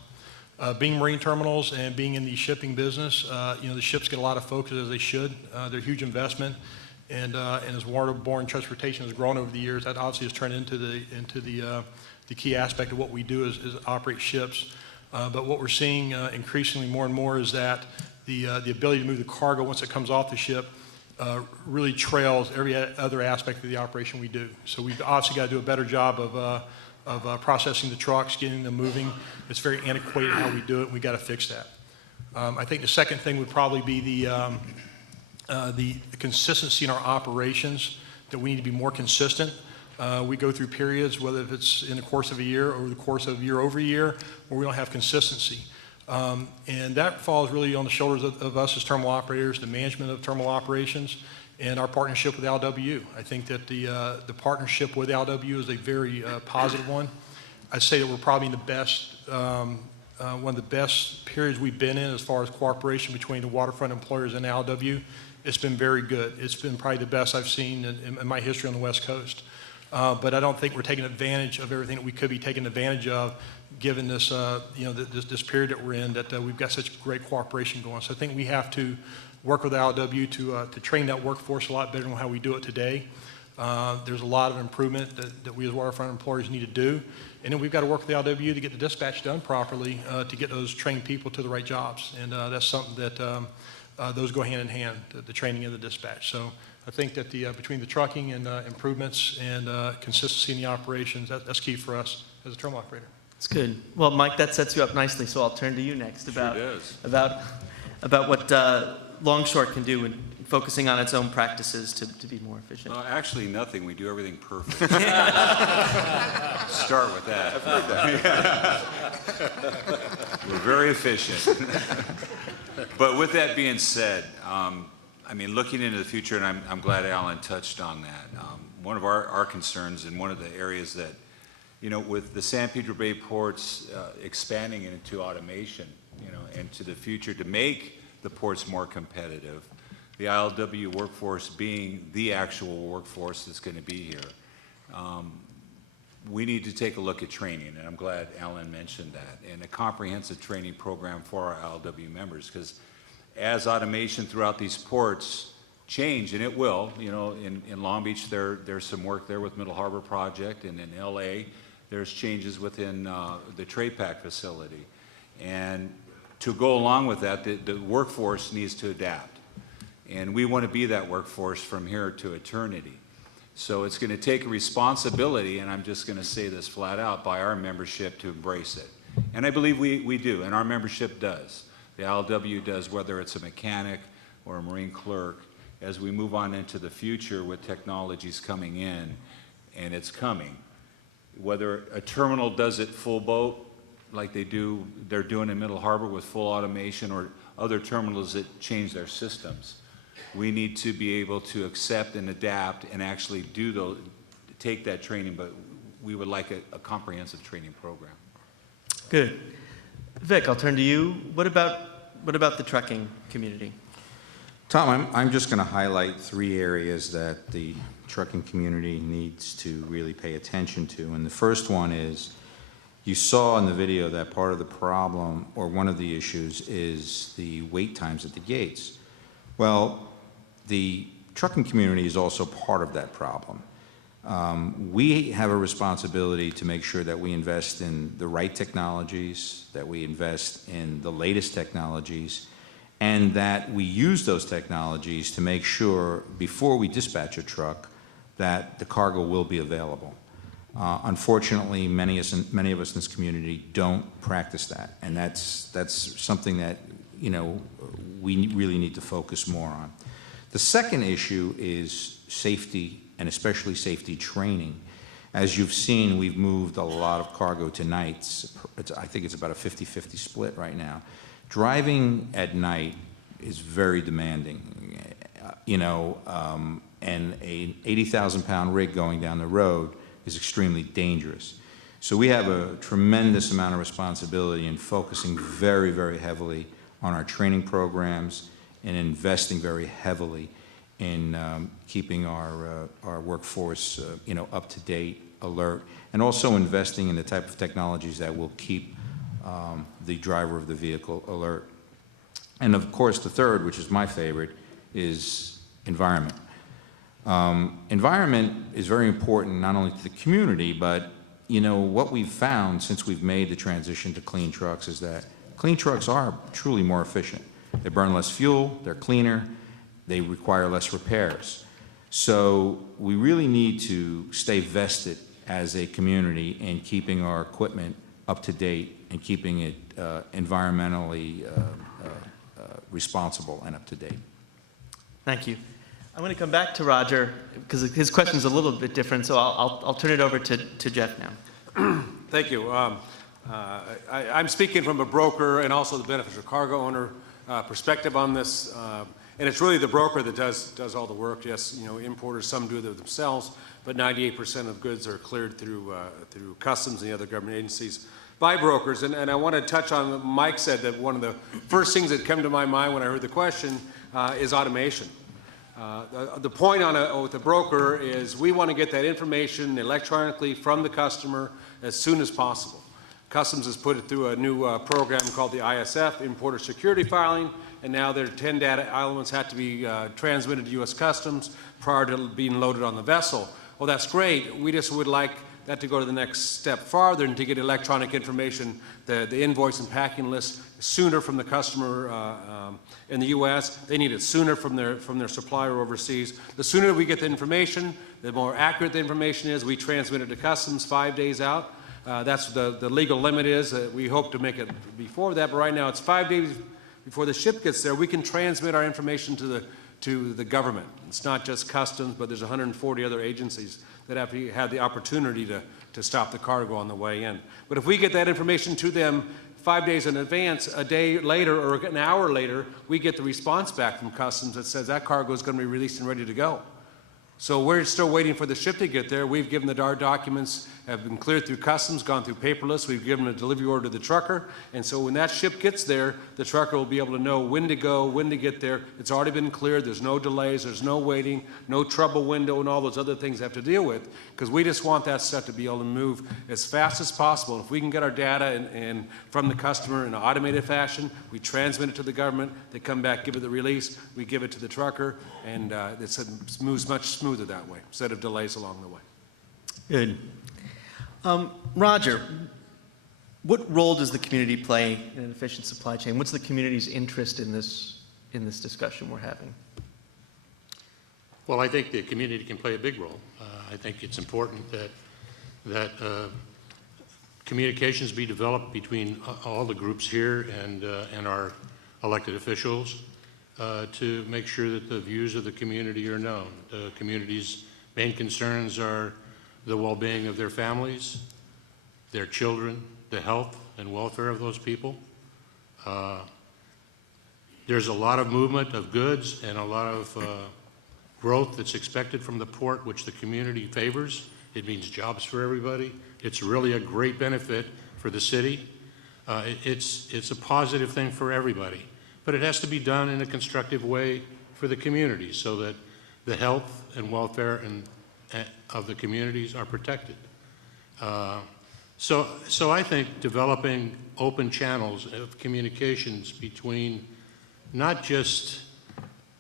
Being marine terminals and being in the shipping business, the ships get a lot of focus, as they should. They're a huge investment. And as waterborne transportation has grown over the years, that obviously has turned into the key aspect of what we do is operate ships. But what we're seeing increasingly more and more is that the ability to move the cargo once it comes off the ship really trails every other aspect of the operation we do. So we've obviously got to do a better job of processing the trucks, getting them moving. It's very antiquated how we do it, and we've got to fix that. I think the second thing would probably be the consistency in our operations, that we need to be more consistent. We go through periods, whether it's in the course of a year or the course of year over year, where we don't have consistency. And that falls really on the shoulders of us as terminal operators, the management of terminal operations, and our partnership with LW. I think that the partnership with LW is a very positive one. I'd say that we're probably in the best, one of the best periods we've been in as far as cooperation between the waterfront employers and LW. It's been very good. It's been probably the best I've seen in my history on the West Coast. But I don't think we're taking advantage of everything that we could be taking advantage of, given this, this period that we're in, that we've got such great cooperation going. So I think we have to work with LW to train that workforce a lot better than how we do it today. There's a lot of improvement that we as waterfront employers need to do. And then we've got to work with LW to get the dispatch done properly, to get those trained people to the right jobs. And that's something that those go hand in hand, the training and the dispatch. So I think that between the trucking and improvements and consistency in the operations, that's key for us as a terminal operator. That's good. Well, Mike, that sets you up nicely, so I'll turn to you next about what Longshore can do in focusing on its own practices to be more efficient. Actually, nothing. We do everything perfect. Start with that. I've heard that. We're very efficient. But with that being said, I mean, looking into the future, and I'm glad Alan touched on that. One of our concerns, and one of the areas that, you know, with the San Pedro Bay ports expanding into automation, you know, and to the future to make the ports more competitive, the ILW workforce being the actual workforce that's going to be here, we need to take a look at training, and I'm glad Alan mentioned that, and a comprehensive training program for our ILW members, because as automation throughout these ports change, and it will, you know, in Long Beach there's some work there with Middle Harbor Project, and in LA there's changes within the TraPac facility. And to go along with that, the workforce needs to adapt. And we want to be that workforce from here to eternity. So it's going to take a responsibility, and I'm just going to say this flat out, by our membership to embrace it. And I believe we do, and our membership does. The ILW does, whether it's a mechanic or a marine clerk, as we move on into the future with technologies coming in, and it's coming. Whether a terminal does it full boat, like they're doing in Middle Harbor with full automation, or other terminals that change their systems, we need to be able to accept and adapt and actually take that training, but we would like a comprehensive training program. Good. Vic, I'll turn to you. What about the trucking community? Tom, I'm just going to highlight 3 areas that the trucking community needs to really pay attention to. And the first one is, you saw in the video that part of the problem, or one of the issues, is the wait times at the gates. Well, the trucking community is also part of that problem. We have a responsibility to make sure that we invest in the right technologies, that we invest in the latest technologies, and that we use those technologies to make sure, before we dispatch a truck, that the cargo will be available. Unfortunately, many of us in this community don't practice that, and that's something that, you know, we really need to focus more on. The second issue is safety, and especially safety training. As you've seen, we've moved a lot of cargo to nights. I think it's about a 50-50 split right now. Driving at night is very demanding, you know, and an 80,000-pound rig going down the road is extremely dangerous. So we have a tremendous amount of responsibility in focusing very, very heavily on our training programs and investing very heavily in keeping our workforce, you know, up to date, alert, and also investing in the type of technologies that will keep the driver of the vehicle alert. And of course, the third, which is my favorite, is environment. Environment is very important not only to the community, but, you know, what we've found since we've made the transition to clean trucks is that clean trucks are truly more efficient. They burn less fuel, they're cleaner, they require less repairs. So we really need to stay vested as a community in keeping our equipment up to date and keeping it environmentally responsible and up to date. Thank you. I'm going to come back to Roger because his question is a little bit different, so I'll turn it over to Jeff now. Thank you. I'm speaking from a broker and also the beneficial cargo owner perspective on this, and it's really the broker that does all the work. Yes, you know, importers, some do it themselves, but 98% of goods are cleared through customs and the other government agencies by brokers. And I want to touch on what Mike said, that one of the first things that come to my mind when I heard the question is automation. The point with a broker is we want to get that information electronically from the customer as soon as possible. Customs has put it through a new program called the ISF, Importer Security Filing, and now their 10 data elements have to be transmitted to U.S. Customs prior to being loaded on the vessel. Well, that's great. We just would like that to go to the next step farther and to get electronic information, the invoice and packing list sooner from the customer in the U.S. They need it sooner from their supplier overseas. The sooner we get the information, the more accurate the information is. We transmit it to customs 5 days out. That's the legal limit is. We hope to make it before that, but right now it's 5 days before the ship gets there. We can transmit our information to the government. It's not just customs, but there's 140 other agencies that have the opportunity to stop the cargo on the way in. But if we get that information to them 5 days in advance, a day later or an hour later, we get the response back from customs that says that cargo is going to be released and ready to go. So we're still waiting for the ship to get there. We've given our documents, have been cleared through customs, gone through paperless. We've given a delivery order to the trucker. And so when that ship gets there, the trucker will be able to know when to go, when to get there. It's already been cleared. There's no delays. There's no waiting, no trouble window, and all those other things they have to deal with. Because we just want that stuff to be able to move as fast as possible. If we can get our data and from the customer in an automated fashion, we transmit it to the government. They come back, give it the release. We give it to the trucker. And it moves much smoother that way, instead of delays along the way. Good. Roger, what role does the community play in an efficient supply chain? What's the community's interest in this discussion we're having? Well, I think the community can play a big role. I think it's important that communications be developed between all the groups here and our elected officials to make sure that the views of the community are known. The community's main concerns are the well-being of their families, their children, the health and welfare of those people. There's a lot of movement of goods and a lot of growth that's expected from the port, which the community favors. It means jobs for everybody. It's really a great benefit for the city. It's a positive thing for everybody, but it has to be done in a constructive way for the community so that the health and welfare of the communities are protected. So I think developing open channels of communications between not just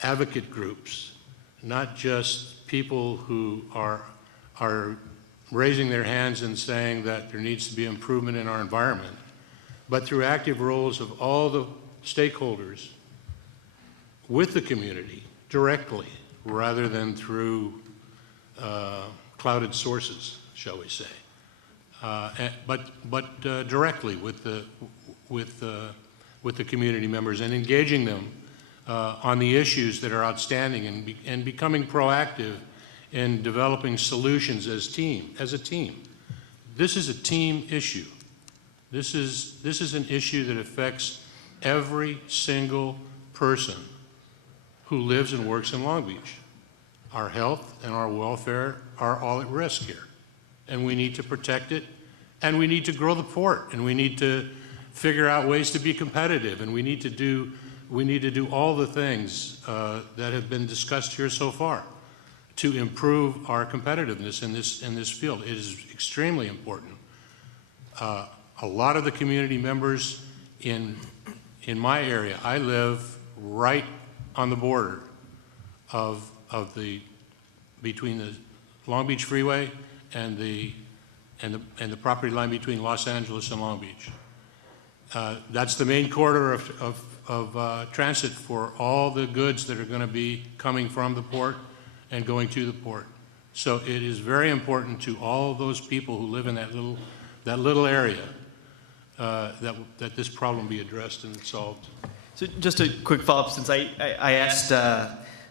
advocate groups, not just people who are raising their hands and saying that there needs to be improvement in our environment, but through active roles of all the stakeholders with the community directly, rather than through clouded sources, shall we say, but directly with the community members and engaging them on the issues that are outstanding and becoming proactive in developing solutions as a team. This is a team issue. This is an issue that affects every single person who lives and works in Long Beach. Our health and our welfare are all at risk here, and we need to protect it, and we need to grow the port, and we need to figure out ways to be competitive, and we need to do all the things that have been discussed here so far to improve our competitiveness in this field. It is extremely important. A lot of the community members in my area, I live right on the border between the Long Beach Freeway and the property line between Los Angeles and Long Beach. That's the main corridor of transit for all the goods that are going to be coming from the port and going to the port. So it is very important to all those people who live in that little area that this problem be addressed and solved. So just a quick follow-up, since I asked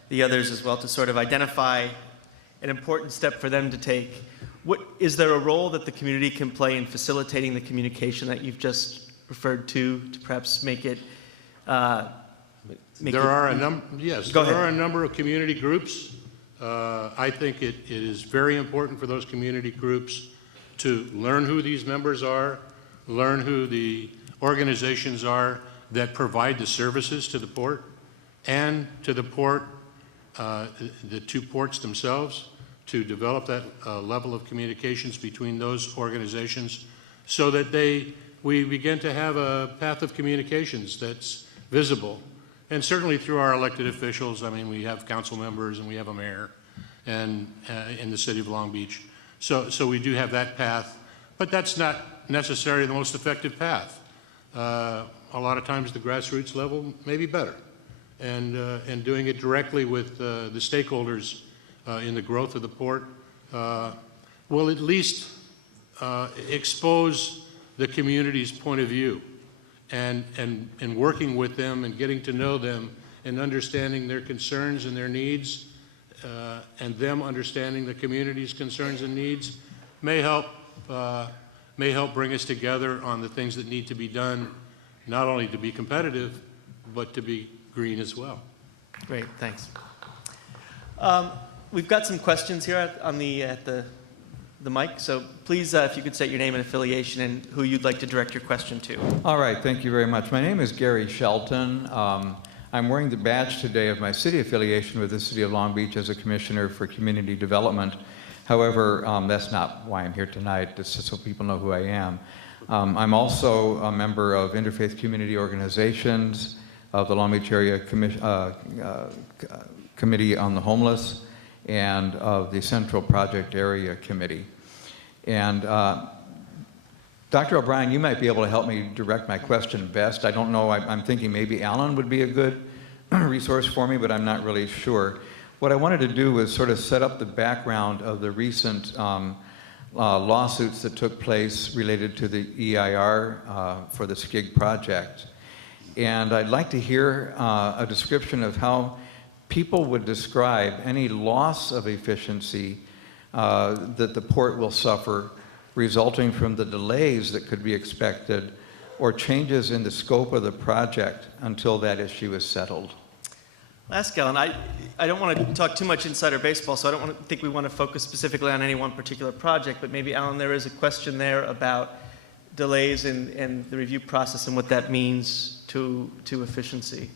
the others as well to sort of identify an important step for them to take. Is there a role that the community can play in facilitating the communication that you've just referred to perhaps make it? There are a number of community groups. I think it is very important for those community groups to learn who these members are, learn who the organizations are that provide the services to the port and to the port, the two ports themselves, to develop that level of communications between those organizations so that we begin to have a path of communications that's visible. And certainly through our elected officials. I mean, we have council members and we have a mayor and in the city of Long Beach. So we do have that path, but that's not necessarily the most effective path. A lot of times the grassroots level may be better, and doing it directly with the stakeholders in the growth of the port will at least expose the community's point of view, and working with them and getting to know them and understanding their concerns and their needs, and them understanding the community's concerns and needs may help bring us together on the things that need to be done, not only to be competitive, but to be green as well. Great, thanks. We've got some questions here at the mic, so please, if you could state your name and affiliation and who you'd like to direct your question to. All right, thank you very much. My name is Gary Shelton. I'm wearing the badge today of my city affiliation with the City of Long Beach as a Commissioner for Community Development. However, that's not why I'm here tonight. It's just so people know who I am. I'm also a member of Interfaith Community Organizations, of the Long Beach Area Committee on the Homeless, and of the Central Project Area Committee. And Dr. O'Brien, you might be able to help me direct my question best. I don't know, I'm thinking maybe Alan would be a good resource for me, but I'm not really sure. What I wanted to do was sort of set up the background of the recent lawsuits that took place related to the EIR for the SCIG project. And I'd like to hear a description of how people would describe any loss of efficiency that the port will suffer resulting from the delays that could be expected or changes in the scope of the project until that issue is settled. I'll ask Alan. I don't want to talk too much insider baseball, so I don't think we want to focus specifically on any one particular project, but maybe, Alan, there is a question there about delays in the review process and what that means to efficiency.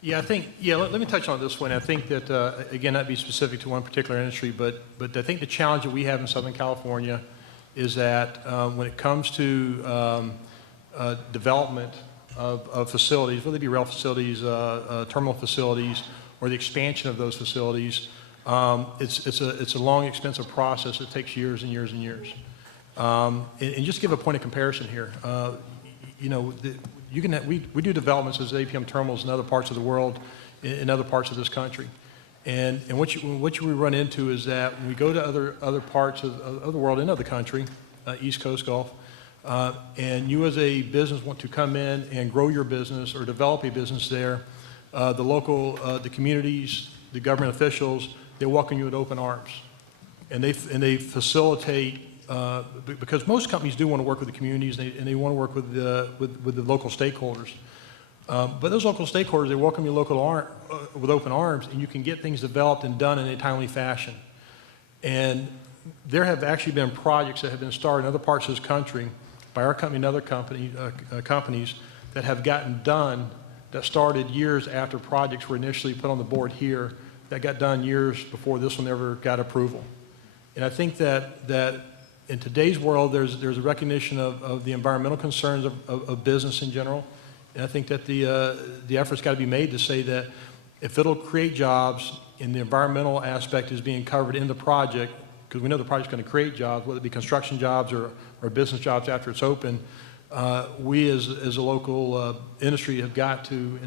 Yeah, let me touch on this one. I think that, again, not be specific to one particular industry, but I think the challenge that we have in Southern California is that when it comes to development of facilities, whether they be rail facilities, terminal facilities, or the expansion of those facilities, it's a long, expensive process. It takes years and years and years. And just to give a point of comparison here, we do developments as APM terminals in other parts of the world, in other parts of this country. And what we run into is that when we go to other parts of the world, in other country, East Coast, Gulf, and you as a business want to come in and grow your business or develop a business there, the communities, the government officials, they welcome you with open arms. And they facilitate, because most companies do want to work with the communities and they want to work with the local stakeholders. But those local stakeholders, they welcome you with open arms, and you can get things developed and done in a timely fashion. And there have actually been projects that have been started in other parts of this country by our company and other companies that have gotten done that started years after projects were initially put on the board here, that got done years before this one ever got approval. And I think that in today's world, there's a recognition of the environmental concerns of business in general. And I think that the effort's got to be made to say that if it'll create jobs and the environmental aspect is being covered in the project, because we know the project's going to create jobs, whether it be construction jobs or business jobs after it's open, we as a local industry have got to,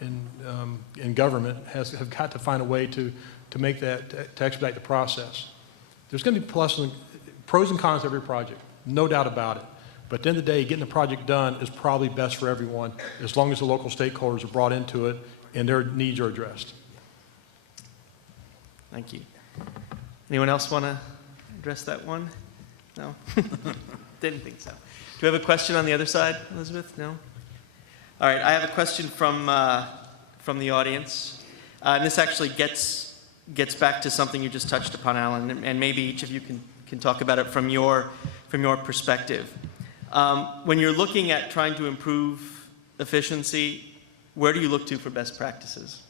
in government, have got to find a way to make that, to expedite the process. There's going to be pros and cons to every project, no doubt about it. But at the end of the day, getting the project done is probably best for everyone, as long as the local stakeholders are brought into it and their needs are addressed. Thank you. Anyone else want to address that one? No? Didn't think so. Do we have a question on the other side, Elizabeth? No? All right, I have a question from the audience. And this actually gets back to something you just touched upon, Alan, and maybe each of you can talk about it from your perspective. When you're looking at trying to improve efficiency, where do you look to for best practices?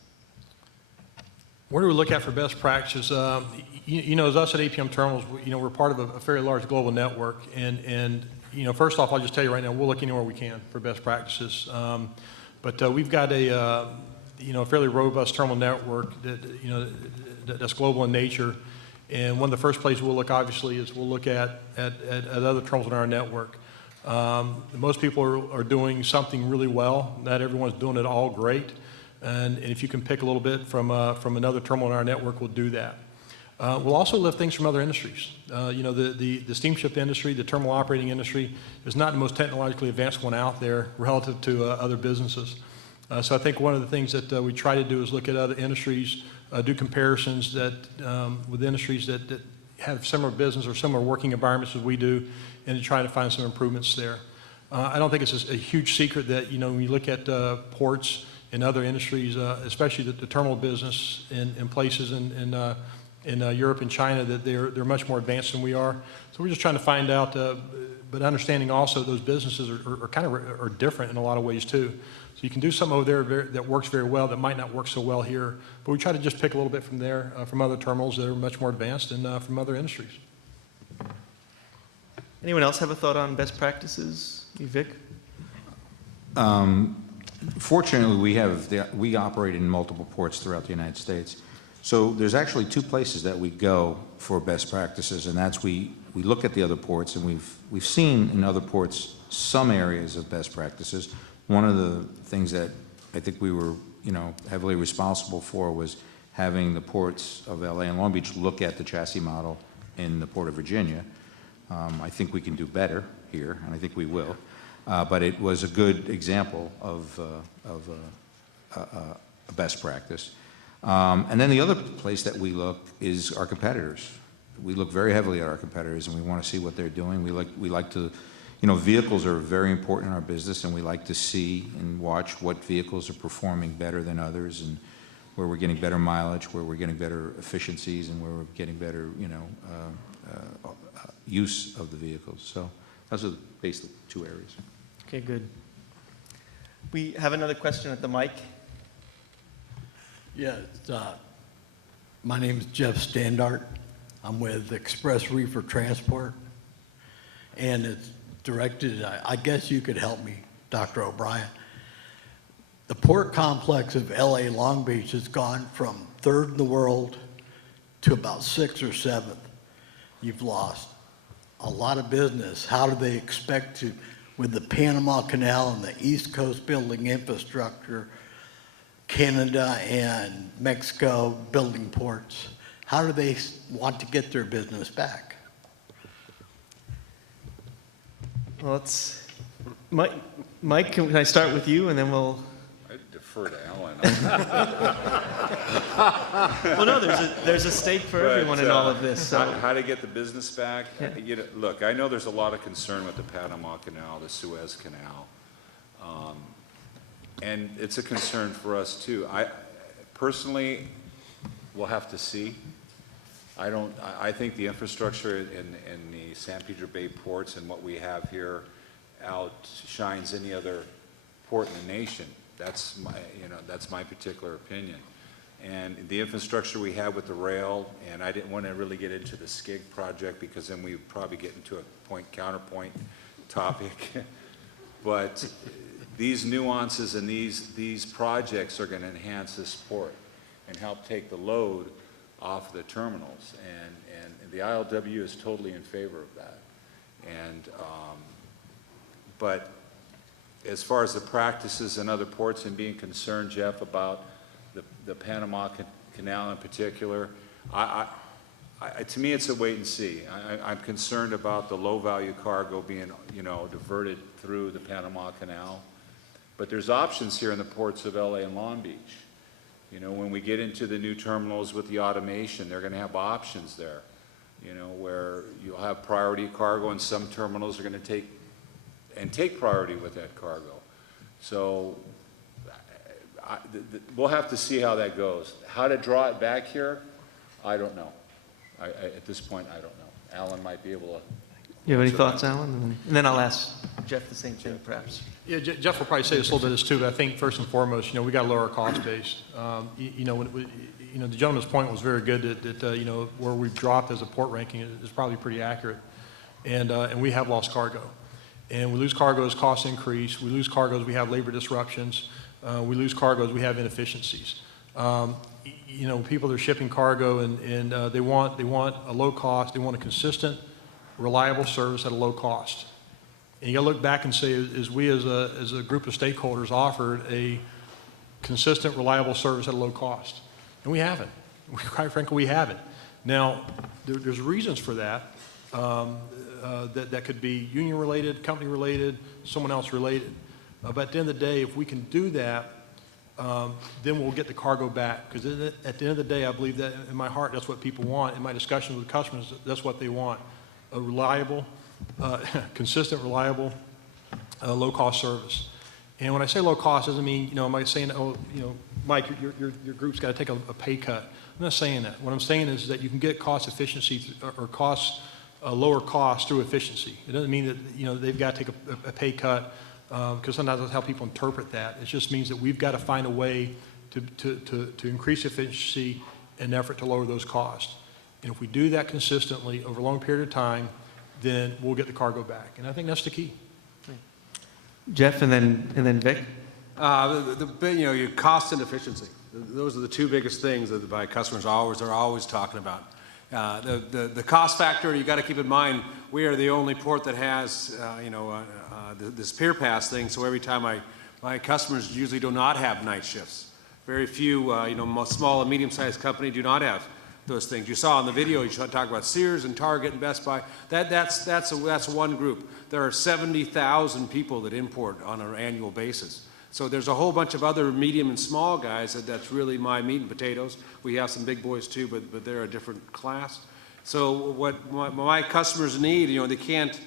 Where do we look at for best practices? As us at APM Terminals, we're part of a fairly large global network, and first off, I'll just tell you right now, we'll look anywhere we can for best practices. But we've got a fairly robust terminal network that's global in nature, And one of the first places we'll look, obviously, is we'll look at other terminals in our network. Most people are doing something really well. Not everyone's doing it all great. And if you can pick a little bit from another terminal in our network, we'll do that. We'll also lift things from other industries. The steamship industry, the terminal operating industry, is not the most technologically advanced one out there relative to other businesses. So I think one of the things that we try to do is look at other industries, do comparisons with industries that have similar business or similar working environments as we do, and to try to find some improvements there. I don't think it's a huge secret that, when you look at ports and other industries, especially the terminal business in places in Europe and China, that they're much more advanced than we are. So we're just trying to find out, but understanding also those businesses are different in a lot of ways too. So you can do something over there that works very well that might not work so well here. But we try to just pick a little bit from there, from other terminals that are much more advanced, and from other industries. Anyone else have a thought on best practices? You, Vic? Fortunately, we operate in multiple ports throughout the United States. So there's actually two places that we go for best practices, and that's we look at the other ports, and we've seen in other ports some areas of best practices. One of the things that I think we were, heavily responsible for was having the ports of LA and Long Beach look at the chassis model in the Port of Virginia. I think we can do better here, and I think we will. But it was a good example of a best practice. And then the other place that we look is our competitors. We look very heavily at our competitors, and we want to see what they're doing. We like to, vehicles are very important in our business, and we like to see and watch what vehicles are performing better than others, and where we're getting better mileage, where we're getting better efficiencies, and where we're getting better, use of the vehicles. So those are basically two areas. Okay, good. We have another question at the mic. Yeah, my name is Jeff Standart. I'm with Express Reefer Transport, and it's directed, I guess you could help me, Dr. O'Brien. The port complex of LA Long Beach has gone from third in the world to about 6th or 7th. You've lost a lot of business. How do they expect to, with the Panama Canal and the East Coast building infrastructure, Canada and Mexico building ports, how do they want to get their business back? Well, Mike, can I start with you, and then we'll... I defer to Alan. Well, no, there's a stake for everyone in all of this. So. How to get the business back? Yeah. Look, I know there's a lot of concern with the Panama Canal, the Suez Canal. And it's a concern for us too. Personally, we'll have to see. I think the infrastructure in the San Pedro Bay ports and what we have here outshines any other port in the nation. That's my particular opinion. And the infrastructure we have with the rail, and I didn't want to really get into the SCIG project because then we'd probably get into a counterpoint topic. But these nuances and these projects are going to enhance this port and help take the load off the terminals, and the ILW is totally in favor of that. And but as far as the practices in other ports and being concerned, Jeff, about the Panama Canal in particular, to me it's a wait and see. I'm concerned about the low value cargo being diverted through the Panama Canal. But there's options here in the ports of LA and Long Beach. When we get into the new terminals with the automation, they're going to have options there, where you'll have priority cargo, and some terminals are going to take priority with that cargo. So we'll have to see how that goes. How to draw it back here, I don't know. At this point, I don't know. Alan might be able to. You have any thoughts, Alan? And then I'll ask Jeff the same thing, perhaps. Yeah, Jeff will probably say this a little bit too, but I think first and foremost, we got to lower our cost base. The gentleman's point was very good that where we've dropped as a port ranking is probably pretty accurate, and we have lost cargo, and we lose cargo as costs increase. We lose cargo as we have labor disruptions. We lose cargo as we have inefficiencies. You know, people are shipping cargo and they want a low cost, they want a consistent, reliable service at a low cost. And you got to look back and say, is we as a group of stakeholders offered a consistent, reliable service at a low cost? And we haven't. Quite frankly, we haven't. Now, there's reasons for that. That could be union related, company related, someone else related. But at the end of the day, if we can do that, then we'll get the cargo back. Because at the end of the day, I believe that in my heart, that's what people want. In my discussions with customers, that's what they want. A reliable, consistent, reliable, low-cost service. And when I say low cost, doesn't mean, you know, am I saying, oh, you know, Mike, your group's got to take a pay cut. I'm not saying that. What I'm saying is that you can get cost efficiency or lower cost through efficiency. It doesn't mean that, you know, they've got to take a pay cut, because sometimes that's how people interpret that. It just means that we've got to find a way to increase efficiency in an effort to lower those costs. And if we do that consistently over a long period of time, then we'll get the cargo back. And I think that's the key. Jeff, and then Vic. You know, your cost and efficiency. Those are the two biggest things that my customers are always talking about. The cost factor, you got to keep in mind, we are the only port that has, this Pier Pass thing. So every time my customers usually do not have night shifts. Very few, small and medium-sized company do not have those things. You saw in the video, you talk about Sears and Target and Best Buy. That's one group. There are 70,000 people that import on an annual basis. So there's a whole bunch of other medium and small guys that's really my meat and potatoes. We have some big boys too, but they're a different class. So what my customers need, you know, they can't,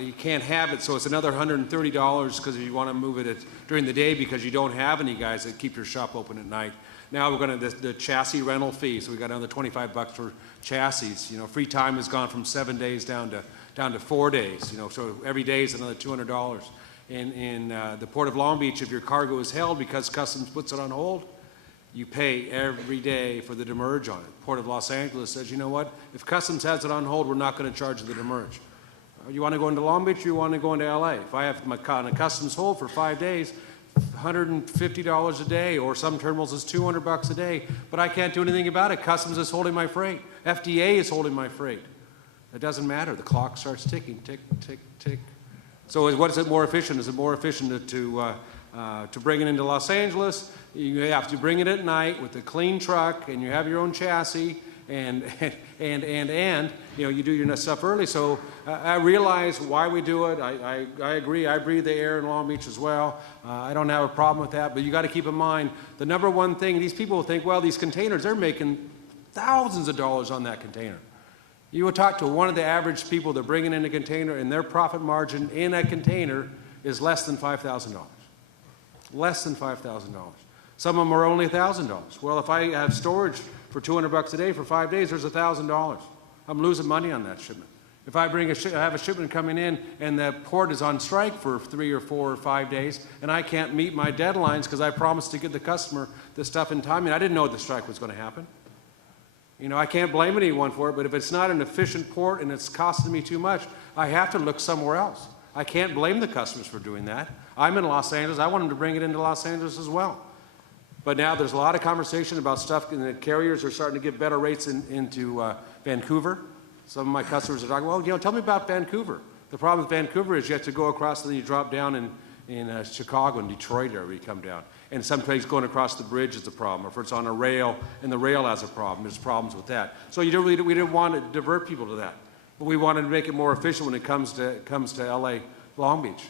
you can't have it. So it's another $130 because you want to move it during the day because you don't have any guys that keep your shop open at night. Now we're going to the chassis rental fee. So we got another $25 for chassis. You know, free time has gone from 7 days down to 4 days. You know, so every day is another $200. In the Port of Long Beach, if your cargo is held because Customs puts it on hold, you pay every day for the demurrage on it. Port of Los Angeles says, you know what? If Customs has it on hold, we're not going to charge the demurrage. You want to go into Long Beach or you want to go into LA? If I have my on a Customs hold for 5 days, $150 a day, or some terminals is $200 a day, but I can't do anything about it. Customs is holding my freight. FDA is holding my freight. It doesn't matter. The clock starts ticking, tick, tick, tick. So what is it more efficient? Is it more efficient to bring it into Los Angeles? You have to bring it at night with a clean truck, and you have your own chassis, and you know, you do your stuff early. So I realize why we do it. I agree. I breathe the air in Long Beach as well. I don't have a problem with that. But you got to keep in mind the number one thing. These people will think, well, these containers, they're making thousands of dollars on that container. You will talk to one of the average people that are bringing in a container, and their profit margin in a container is less than $5,000. Less than $5,000. Some of them are only $1,000. Well, if I have storage for $200 a day for 5 days, there's $1,000. I'm losing money on that shipment. If I have a shipment coming in and the port is on strike for 3 or 4 or 5 days, and I can't meet my deadlines because I promised to give the customer the stuff in time, and I didn't know the strike was going to happen. You know, I can't blame anyone for it, but if it's not an efficient port and it's costing me too much, I have to look somewhere else. I can't blame the customers for doing that. I'm in Los Angeles. I want them to bring it into Los Angeles as well. But now there's a lot of conversation about stuff, and the carriers are starting to get better rates into Vancouver. Some of my customers are talking, well, you know, tell me about Vancouver. The problem with Vancouver is you have to go across and then you drop down in Chicago and Detroit area you come down. And sometimes going across the bridge is a problem. Or if it's on a rail and the rail has a problem, there's problems with that. So we didn't want to divert people to that. But we wanted to make it more efficient when it comes to LA, Long Beach.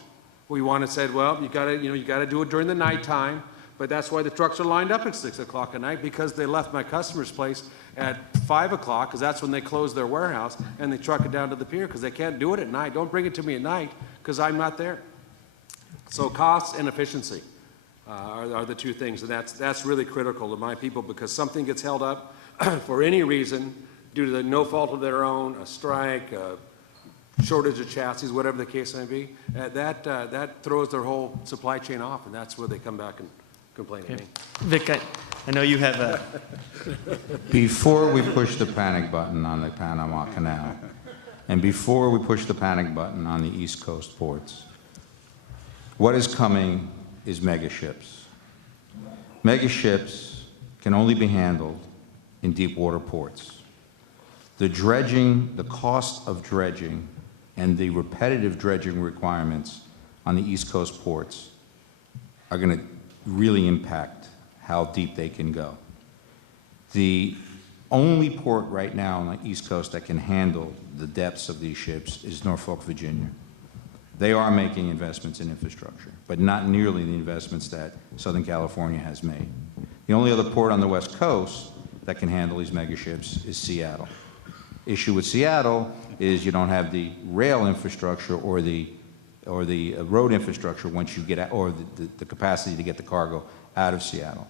We wanted to say, well, you got to do it during the nighttime. But that's why the trucks are lined up at 6 o'clock at night, because they left my customer's place at 5 o'clock, because that's when they close their warehouse, and they truck it down to the pier because they can't do it at night. Don't bring it to me at night because I'm not there. So cost and efficiency are the two things, and that's really critical to my people, because something gets held up for any reason due to no fault of their own, a strike, a shortage of chassis, whatever the case may be. That throws their whole supply chain off, and that's where they come back and complain to me. Vic, I know you have a... Before we push the panic button on the Panama Canal, and before we push the panic button on the East Coast ports, what is coming is mega ships. Mega ships can only be handled in deep water ports. The dredging, the cost of dredging, and the repetitive dredging requirements on the East Coast ports are going to really impact how deep they can go. The only port right now on the East Coast that can handle the depths of these ships is Norfolk, Virginia. They are making investments in infrastructure, but not nearly the investments that Southern California has made. The only other port on the West Coast that can handle these mega ships is Seattle. Issue with Seattle is you don't have the rail infrastructure or the road infrastructure once you get out, or the capacity to get the cargo out of Seattle.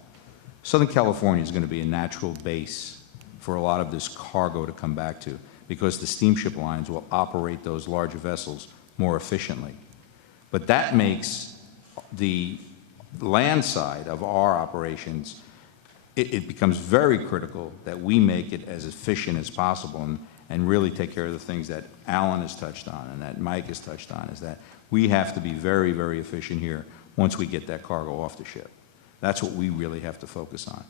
Southern California is going to be a natural base for a lot of this cargo to come back to, because the steamship lines will operate those larger vessels more efficiently. But that makes the land side of our operations, it becomes very critical that we make it as efficient as possible and really take care of the things that Alan has touched on and that Mike has touched on, is that we have to be very, very efficient here once we get that cargo off the ship. That's what we really have to focus on.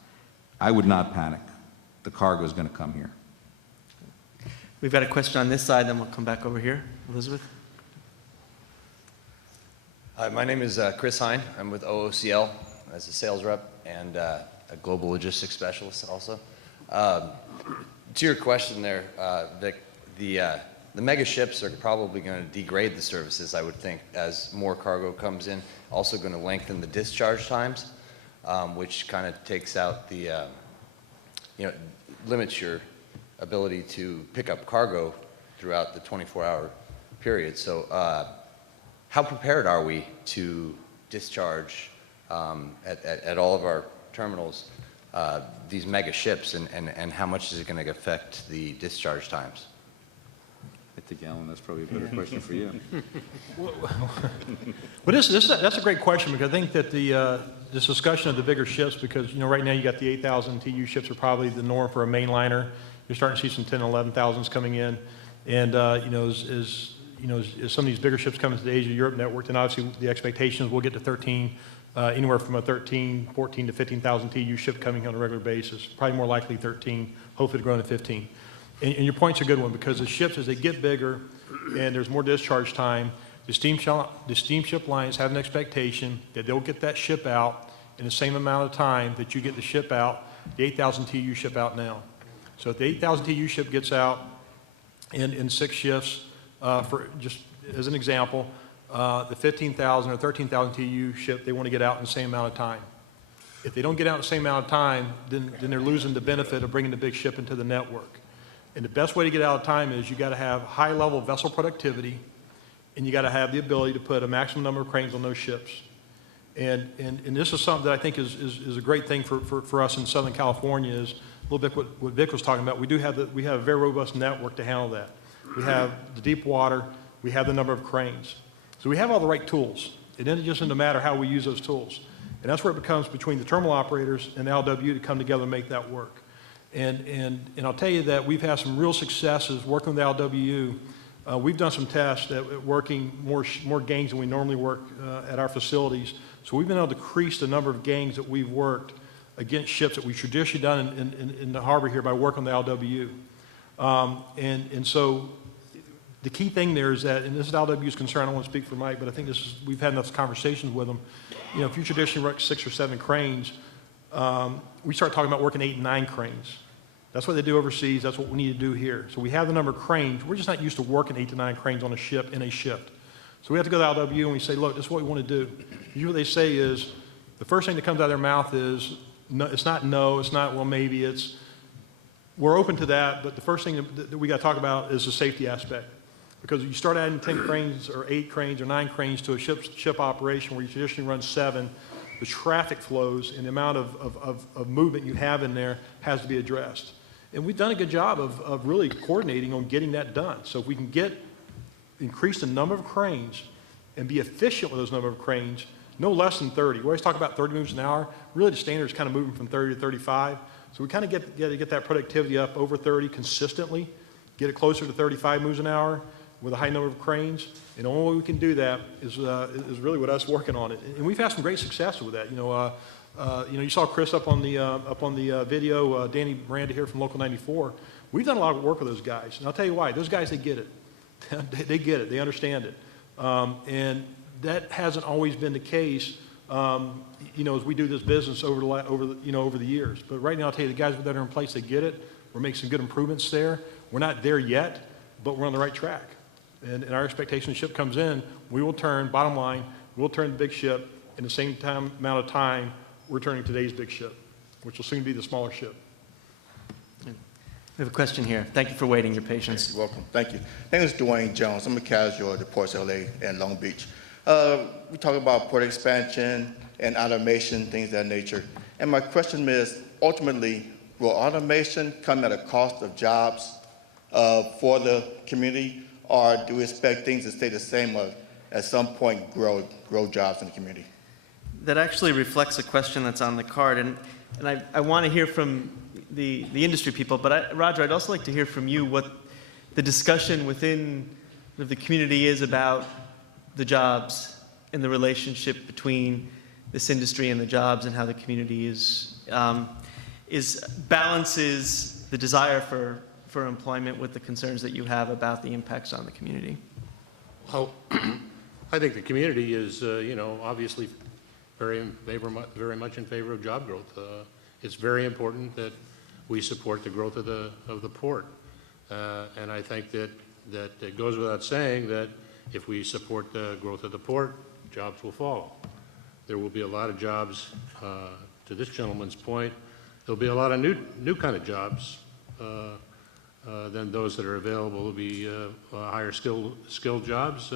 I would not panic. The cargo is going to come here. We've got a question on this side, then we'll come back over here. Elizabeth? Hi, my name is Chris Hine. I'm with OOCL as a sales rep and a global logistics specialist also. To your question there, Vic, the mega ships are probably going to degrade the services, I would think, as more cargo comes in. Also going to lengthen the discharge times, which kind of takes out the, limits your ability to pick up cargo throughout the 24-hour period. So how prepared are we to discharge at all of our terminals these mega ships, and how much is it going to affect the discharge times? I think, Alan, that's probably a better question for you. Well, that's a great question, because I think that this discussion of the bigger ships, because right now you got the 8,000 TEU ships are probably the norm for a mainliner. You're starting to see some 10 and 11,000s coming in, and as some of these bigger ships come into the Asia-Europe network, then obviously the expectation is we'll get to 13, anywhere from a 13, 14 to 15,000 TEU ship coming on a regular basis. Probably more likely 13, hopefully to grow to 15. And your point's a good one, because the ships, as they get bigger and there's more discharge time, the steamship lines have an expectation that they'll get that ship out in the same amount of time that you get the ship out, the 8,000 TEU ship out now. So if the 8,000 TEU ship gets out in 6 shifts, for just as an example, the 15,000 or 13,000 TEU ship, they want to get out in the same amount of time. If they don't get out in the same amount of time, then they're losing the benefit of bringing the big ship into the network. And the best way to get out of time is you got to have high level vessel productivity, and you got to have the ability to put a maximum number of cranes on those ships. And this is something that I think is a great thing for us in Southern California, is a little bit what Vic was talking about. We have a very robust network to handle that. We have the deep water, we have the number of cranes. So we have all the right tools. It doesn't just matter how we use those tools. And that's where it becomes between the terminal operators and the LW to come together and make that work. And I'll tell you that we've had some real successes working with the LWU. We've done some tests that working more gangs than we normally work at our facilities. So we've been able to decrease the number of gangs that we've worked against ships that we've traditionally done in the harbor here by working on the LWU. And so the key thing there is that, and this is LWU's concern, I don't want to speak for Mike, but I think we've had enough conversations with them. If you traditionally work 6 or 7 cranes, we start talking about working 8 and 9 cranes. That's what they do overseas. That's what we need to do here. So we have the number of cranes. We're just not used to working 8 to 9 cranes on a ship in a shift. So we have to go to the LWU and we say, look, this is what we want to do. Usually what they say is, the first thing that comes out of their mouth is, no, it's not no, it's not well maybe, it's we're open to that, but the first thing that we got to talk about is the safety aspect. Because you start adding 10 cranes or 8 cranes or 9 cranes to a ship operation where you traditionally run 7, the traffic flows and the amount of movement you have in there has to be addressed. And we've done a good job of really coordinating on getting that done. So if we can increase the number of cranes and be efficient with those number of cranes, no less than 30. We always talk about 30 moves an hour. Really the standard is kind of moving from 30 to 35. So we kind of get that productivity up over 30 consistently, get it closer to 35 moves an hour with a high number of cranes. And the only way we can do that is really with us working on it. And we've had some great success with that. You saw Chris up on the video, Danny Miranda here from Local 94. We've done a lot of work with those guys, and I'll tell you why. Those guys, they get it. They get it. They understand it. And that hasn't always been the case, as we do this business over the years. But right now, I'll tell you, the guys that are in place, they get it. We're making some good improvements there. We're not there yet, but we're on the right track. And our expectation, the ship comes in, we will turn, bottom line, we'll turn the big ship in the same amount of time we're turning today's big ship, which will soon be the smaller ship. We have a question here. Thank you for waiting, your patience. You're welcome. Thank you. My name is Dwayne Jones. I'm a casual at the Ports LA and Long Beach. We talk about port expansion and automation, things of that nature. And my question is, ultimately, will automation come at a cost of jobs for the community, or do we expect things to stay the same or at some point grow jobs in the community? That actually reflects a question that's on the card, and I want to hear from the industry people, but Roger, I'd also like to hear from you what the discussion within the community is about the jobs and the relationship between this industry and the jobs, and how the community balances the desire for employment with the concerns that you have about the impacts on the community. Well, I think the community is, obviously very much in favor of job growth. It's very important that we support the growth of the port, and I think that it goes without saying that if we support the growth of the port, jobs will follow. There will be a lot of jobs. To this gentleman's point, there'll be a lot of new kind of jobs than those that are available. There'll be higher skilled jobs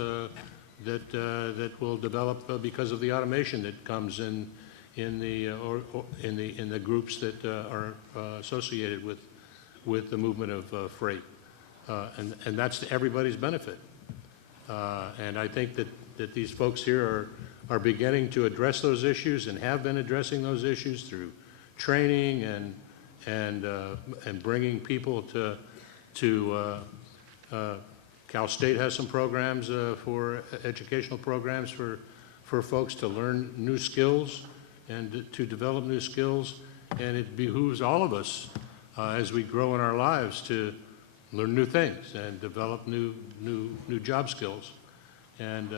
that will develop because of the automation that comes in the groups that are associated with the movement of freight, and that's to everybody's benefit. And I think that these folks here are beginning to address those issues and have been addressing those issues through training and bringing people to Cal State has some programs for educational programs for folks to learn new skills and to develop new skills, and it behooves all of us as we grow in our lives to learn new things and develop new job skills. And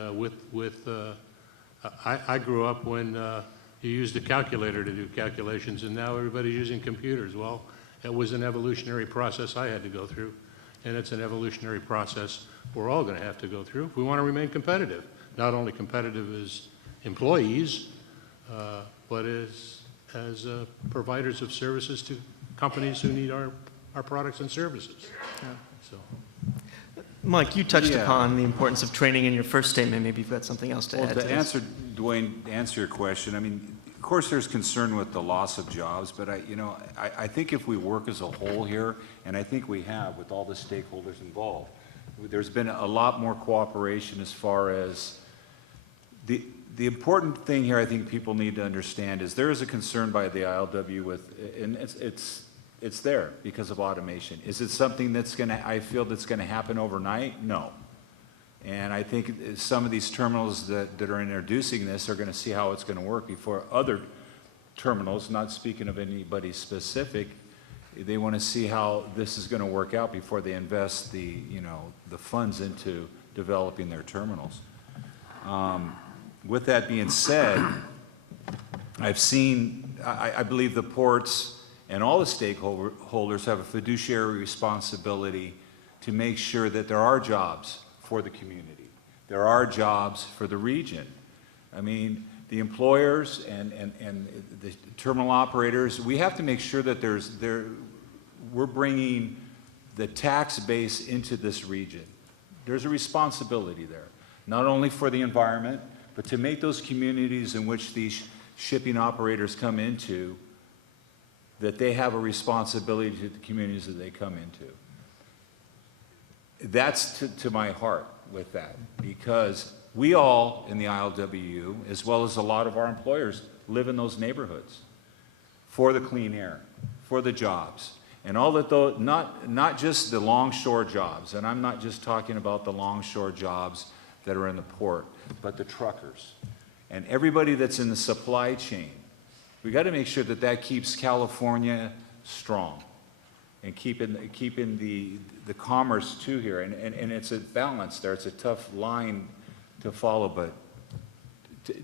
I grew up when you used a calculator to do calculations, and now everybody's using computers. Well, it was an evolutionary process I had to go through, and it's an evolutionary process we're all going to have to go through if we want to remain competitive. Not only competitive as employees, but as providers of services to companies who need our products and services. Yeah. So, Mike, you touched upon the importance of training in your first statement. Maybe you've got something else to add to this. Dwayne, to answer your question, I mean, of course there's concern with the loss of jobs, but I think if we work as a whole here, and I think we have with all the stakeholders involved, there's been a lot more cooperation as far as the important thing here I think people need to understand is there is a concern by the ILW with, and it's there because of automation. Is it something I feel that's going to happen overnight? No. And I think some of these terminals that are introducing this are going to see how it's going to work before other terminals, not speaking of anybody specific, they want to see how this is going to work out before they invest the funds into developing their terminals. With that being said, I believe the ports and all the stakeholders have a fiduciary responsibility to make sure that there are jobs for the community. There are jobs for the region. I mean, the employers and the terminal operators, we have to make sure that we're bringing the tax base into this region. There's a responsibility there, not only for the environment, but to make those communities in which these shipping operators come into, that they have a responsibility to the communities that they come into. That's to my heart with that, because we all in the ILWU, as well as a lot of our employers, live in those neighborhoods for the clean air, for the jobs, and all that, though, not just the longshore jobs, and I'm not just talking about the longshore jobs that are in the port, but the truckers and everybody that's in the supply chain We got to make sure that that keeps California strong and keeping the commerce too here. And it's a balance there. It's a tough line to follow, but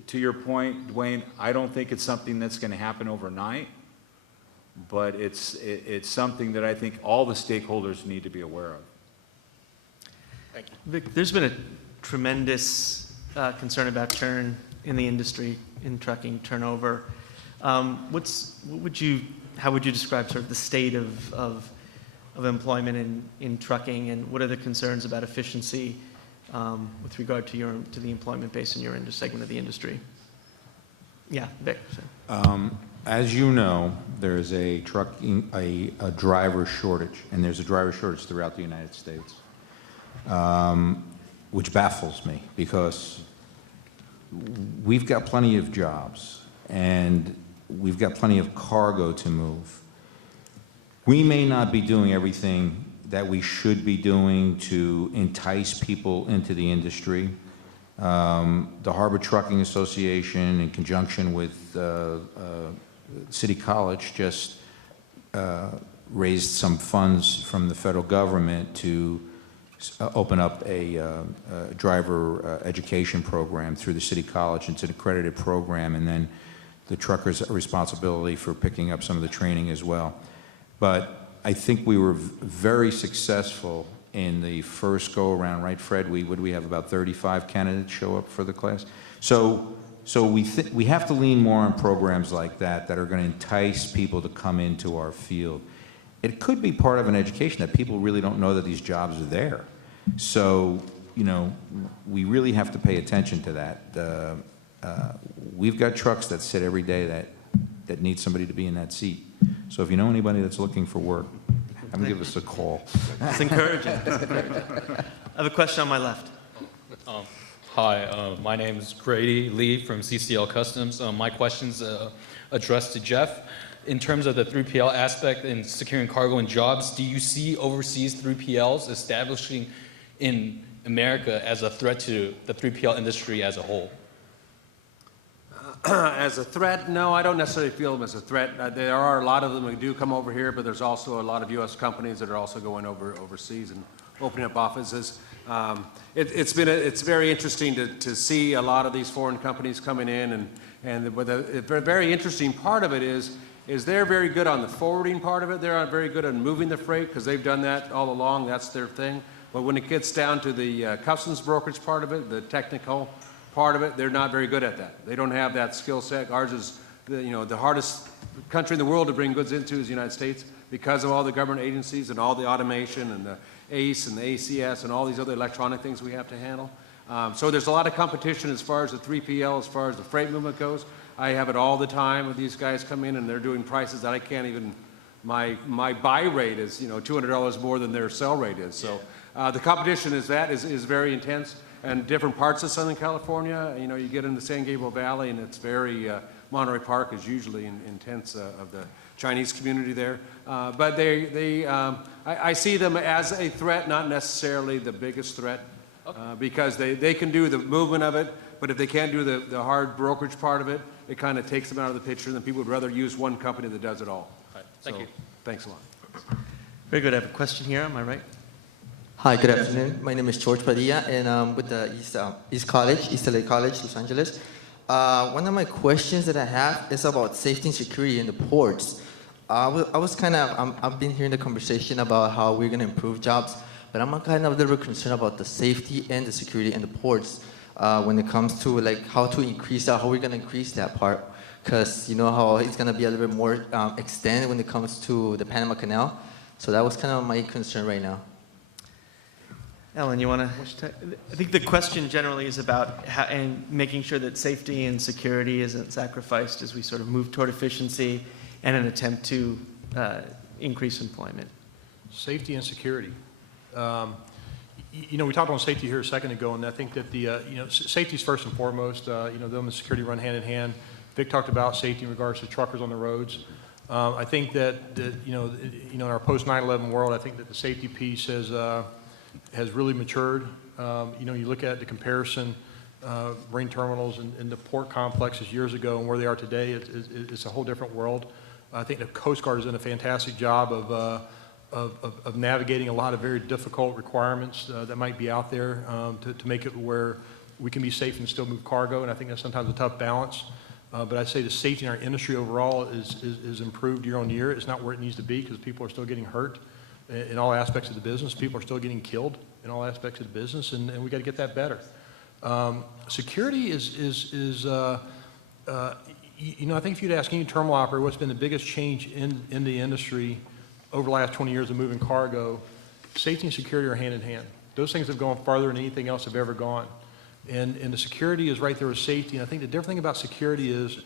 to your point, Dwayne, I don't think it's something that's going to happen overnight, but it's something that I think all the stakeholders need to be aware of. Thank you. Vic, there's been a tremendous concern about churn in the industry, in trucking, turnover. How would you describe sort of the state of employment in trucking, and what are the concerns about efficiency with regard to the employment base in your segment of the industry? Yeah, Vic. As you know, there's a driver shortage, and there's a driver shortage throughout the United States, which baffles me because we've got plenty of jobs and we've got plenty of cargo to move. We may not be doing everything that we should be doing to entice people into the industry. The Harbor Trucking Association, in conjunction with City College, just raised some funds from the federal government to open up a driver education program through the City College. It's an accredited program, and then the truckers are responsibility for picking up some of the training as well. But I think we were very successful in the first go-around, right, Fred? We have about 35 candidates show up for the class. So we have to lean more on programs like that are going to entice people to come into our field. It could be part of an education that people really don't know that these jobs are there. So, you know, we really have to pay attention to that. We've got trucks that sit every day that need somebody to be in that seat. So if you know anybody that's looking for work, have them give us a call. It's encouraging. It's encouraging. I have a question on my left. Hi, my name is Grady Lee from CCL Customs. My question's addressed to Jeff. In terms of the 3PL aspect in securing cargo and jobs, do you see overseas 3PLs establishing in America as a threat to the 3PL industry as a whole? As a threat, no, I don't necessarily feel them as a threat. There are a lot of them who do come over here, but there's also a lot of U.S. companies that are also going overseas and opening up offices. It's very interesting to see a lot of these foreign companies coming in, and the very interesting part of it is they're very good on the forwarding part of it. They're very good on moving the freight because they've done that all along. That's their thing. But when it gets down to the customs brokerage part of it, the technical part of it, they're not very good at that. They don't have that skill set. Ours is, the hardest country in the world to bring goods into is the United States because of all the government agencies and all the automation and the ACE and the ACS and all these other electronic things we have to handle. So there's a lot of competition as far as the 3PL, as far as the freight movement goes. I have it all the time with these guys come in and they're doing prices that I can't even, my buy rate is $200 more than their sell rate is. So the competition is very intense. And different parts of Southern California, you get in the San Gabriel Valley and it's very, Monterey Park is usually intense of the Chinese community there. But I see them as a threat, not necessarily the biggest threat, because they can do the movement of it, but if they can't do the hard brokerage part of it, it kind of takes them out of the picture, and then people would rather use one company that does it all. Thank you. Thanks a lot. Very good. I have a question here. Am I right? Hi, good afternoon. My name is George Padilla, and I'm with the East LA College, Los Angeles. One of my questions that I have is about safety and security in the ports. I've been hearing the conversation about how we're going to improve jobs, but I'm kind of a little bit concerned about the safety and the security in the ports when it comes to how to increase that, how we're going to increase that part, because you know how it's going to be a little bit more extended when it comes to the Panama Canal. So that was kind of my concern right now. Ellen, you want to? I think the question generally is about and making sure that safety and security isn't sacrificed as we sort of move toward efficiency and an attempt to increase employment. Safety and security. We talked about safety here a second ago, and I think that safety is first and foremost. Them and security run hand in hand. Vic talked about safety in regards to truckers on the roads. I think that in our post 9/11 world, I think that the safety piece has really matured. You look at the comparison marine terminals and the port complexes years ago and where they are today, it's a whole different world. I think the Coast Guard has done a fantastic job of navigating a lot of very difficult requirements that might be out there to make it where we can be safe and still move cargo, and I think that's sometimes a tough balance. But I'd say the safety in our industry overall is improved year on year. It's not where it needs to be because people are still getting hurt in all aspects of the business. People are still getting killed in all aspects of the business, and we got to get that better. Security I think if you'd ask any terminal operator what's been the biggest change in the industry over the last 20 years of moving cargo, safety and security are hand in hand. Those things have gone farther than anything else have ever gone. And the security is right there with safety. And I think the different thing about security is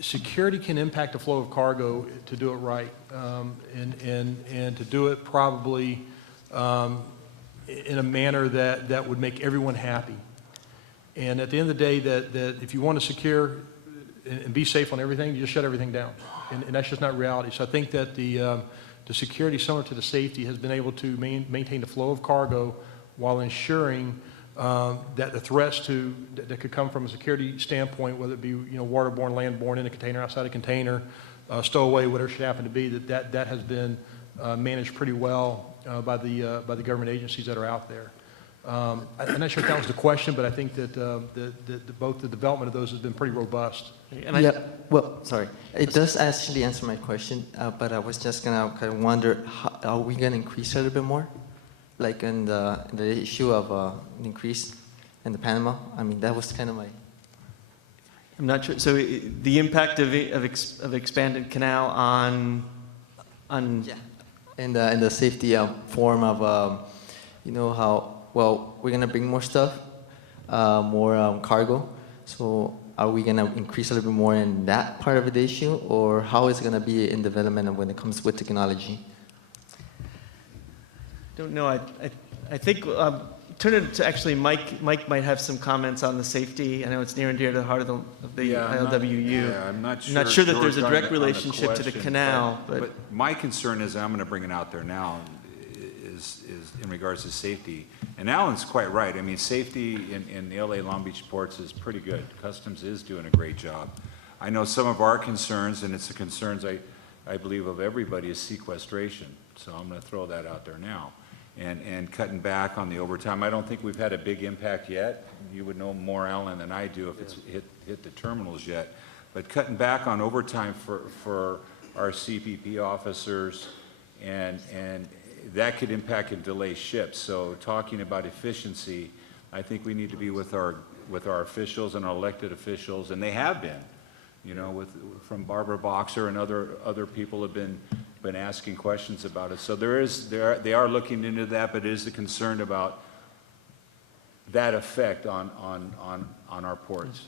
security can impact the flow of cargo to do it right, and to do it probably in a manner that would make everyone happy. And at the end of the day, that if you want to secure and be safe on everything, you just shut everything down. And that's just not reality. So I think that the security, similar to the safety, has been able to maintain the flow of cargo while ensuring that the threats that could come from a security standpoint, whether it be waterborne, landborne, in a container, outside a container, stowaway, whatever should happen to be, that has been managed pretty well by the government agencies that are out there. I'm not sure if that was the question, but I think that both the development of those has been pretty robust. Sorry. It does actually answer my question, but I was just going to kind of wonder, are we going to increase a little bit more? Like in the issue of increase in the Panama? I mean, that was kind of my... I'm not sure. So the impact of expanded canal on... Yeah. In the safety form of, how... Well, we're going to bring more stuff, more cargo. So are we going to increase a little bit more in that part of the issue, or how is it going to be in development when it comes with technology? Don't know. I think turn it to actually Mike. Mike might have some comments on the safety. I know it's near and dear to the heart of the ILWU. I'm not not sure that there's a George, direct on the relationship to the question, canal. But my concern is, I'm going to bring it out there now, is in regards to safety. And Alan's quite right. I mean, safety in the LA Long Beach ports is pretty good. Customs is doing a great job. I know some of our concerns, and it's the concerns I believe of everybody, is sequestration. So I'm going to throw that out there now. And cutting back on the overtime. I don't think we've had a big impact yet. You would know more, Alan, than I do if it's hit the terminals yet. But cutting back on overtime for our CPP officers, and that could impact and delay ships. So talking about efficiency, I think we need to be with our officials and our elected officials, and they have been. From Barbara Boxer and other people have been asking questions about it. So they are looking into that, but it is a concern about that effect on our ports.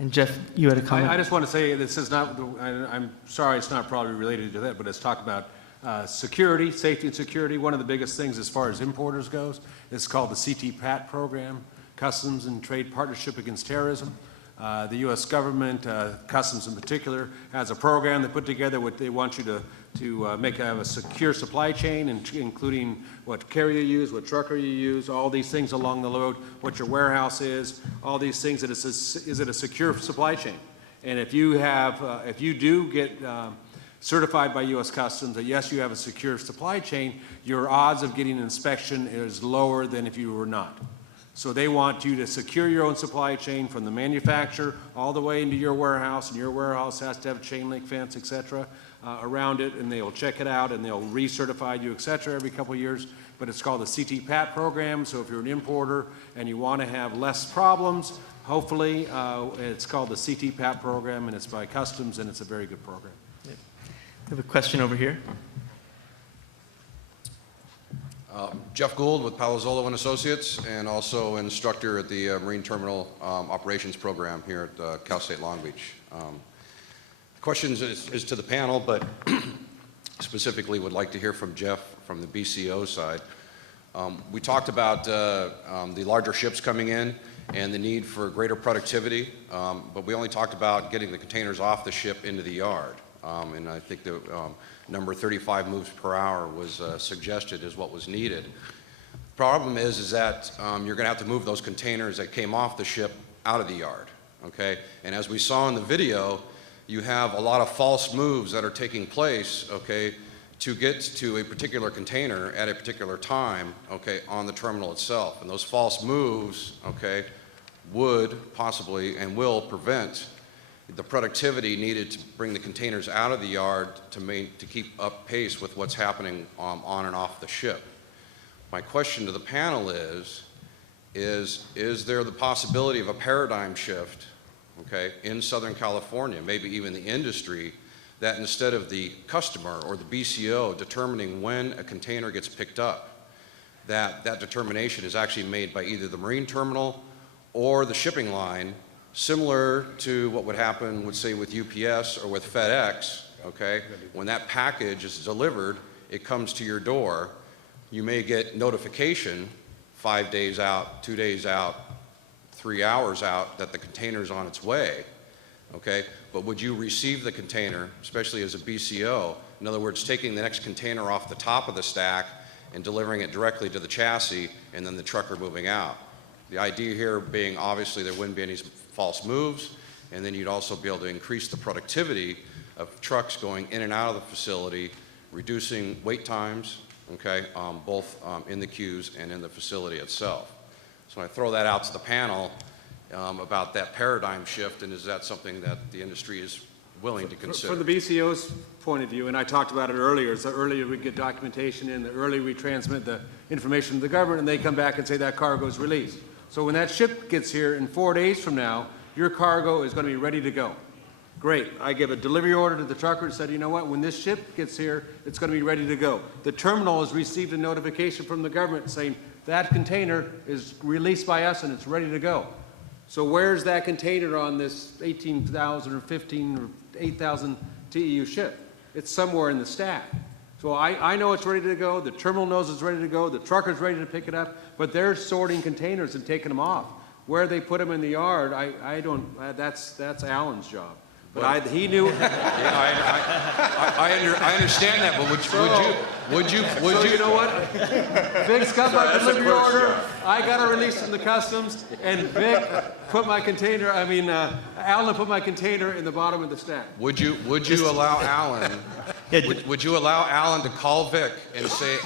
And Jeff, you had a comment? I just want to say this is not, I'm sorry it's not probably related to that, but it's talked about security, safety and security. One of the biggest things as far as importers goes is called the CITT program, Customs and Trade Partnership Against Terrorism. The U.S. government, Customs in particular, has a program they put together. What they want you to make a secure supply chain, including what carrier you use, what trucker you use, all these things along the road, what your warehouse is, all these things. That is it a secure supply chain? And if you do get certified by U.S. Customs that yes, you have a secure supply chain, your odds of getting an inspection is lower than if you were not. So they want you to secure your own supply chain from the manufacturer all the way into your warehouse, and your warehouse has to have a chain link fence, et cetera, around it, and they'll check it out, and they'll recertify you, et cetera, every couple of years. But it's called the CITT program, so if you're an importer and you want to have less problems, hopefully, it's called the CITT program, and it's by Customs, and it's a very good program. I have a question over here. Jeff Gould with Palazzolo and Associates, and also an instructor at the Marine Terminal Operations Program here at Cal State Long Beach. The question is to the panel, but specifically would like to hear from Jeff from the BCO side. We talked about the larger ships coming in and the need for greater productivity, but we only talked about getting the containers off the ship into the yard. And I think the number 35 moves per hour was suggested as what was needed. The problem is that you're going to have to move those containers that came off the ship out of the yard, okay? And as we saw in the video, you have a lot of false moves that are taking place, okay, to get to a particular container at a particular time, okay, on the terminal itself. And those false moves, okay, would possibly and will prevent the productivity needed to bring the containers out of the yard to keep up pace with what's happening on and off the ship. My question to the panel is there the possibility of a paradigm shift, okay, in Southern California, maybe even the industry, that instead of the customer or the BCO determining when a container gets picked up, that determination is actually made by either the marine terminal or the shipping line, similar to what would happen, would say, with UPS or with FedEx, okay? When that package is delivered, it comes to your door. You may get notification 5 days out, 2 days out, 3 hours out that the container's on its way, okay? But would you receive the container, especially as a BCO, in other words, taking the next container off the top of the stack and delivering it directly to the chassis and then the trucker moving out? The idea here being, obviously, there wouldn't be any false moves, and then you'd also be able to increase the productivity of trucks going in and out of the facility, reducing wait times, okay, both in the queues and in the facility itself. So I throw that out to the panel about that paradigm shift, and is that something that the industry is willing to consider? From the BCO's point of view, and I talked about it earlier, is the earlier we get documentation in, the earlier we transmit the information to the government, and they come back and say that cargo is released. So when that ship gets here in 4 days from now, your cargo is going to be ready to go. Great. I give a delivery order to the trucker and said, you know what, when this ship gets here, it's going to be ready to go. The terminal has received a notification from the government saying that container is released by us and it's ready to go. So where's that container on this 18,000 or 15 or 8,000 TEU ship? It's somewhere in the stack. So I know it's ready to go, the terminal knows it's ready to go, the trucker's ready to pick it up, but they're sorting containers and taking them off. Where they put them in the yard, I don't, that's Alan's job. But he knew. Yeah, I understand that, but would you? You know what? Vic's got my delivery order. I got a release from the customs, and Vic put my container. Alan put my container in the bottom of the stack. Would you allow Alan? Would you allow Alan to call Vic and say,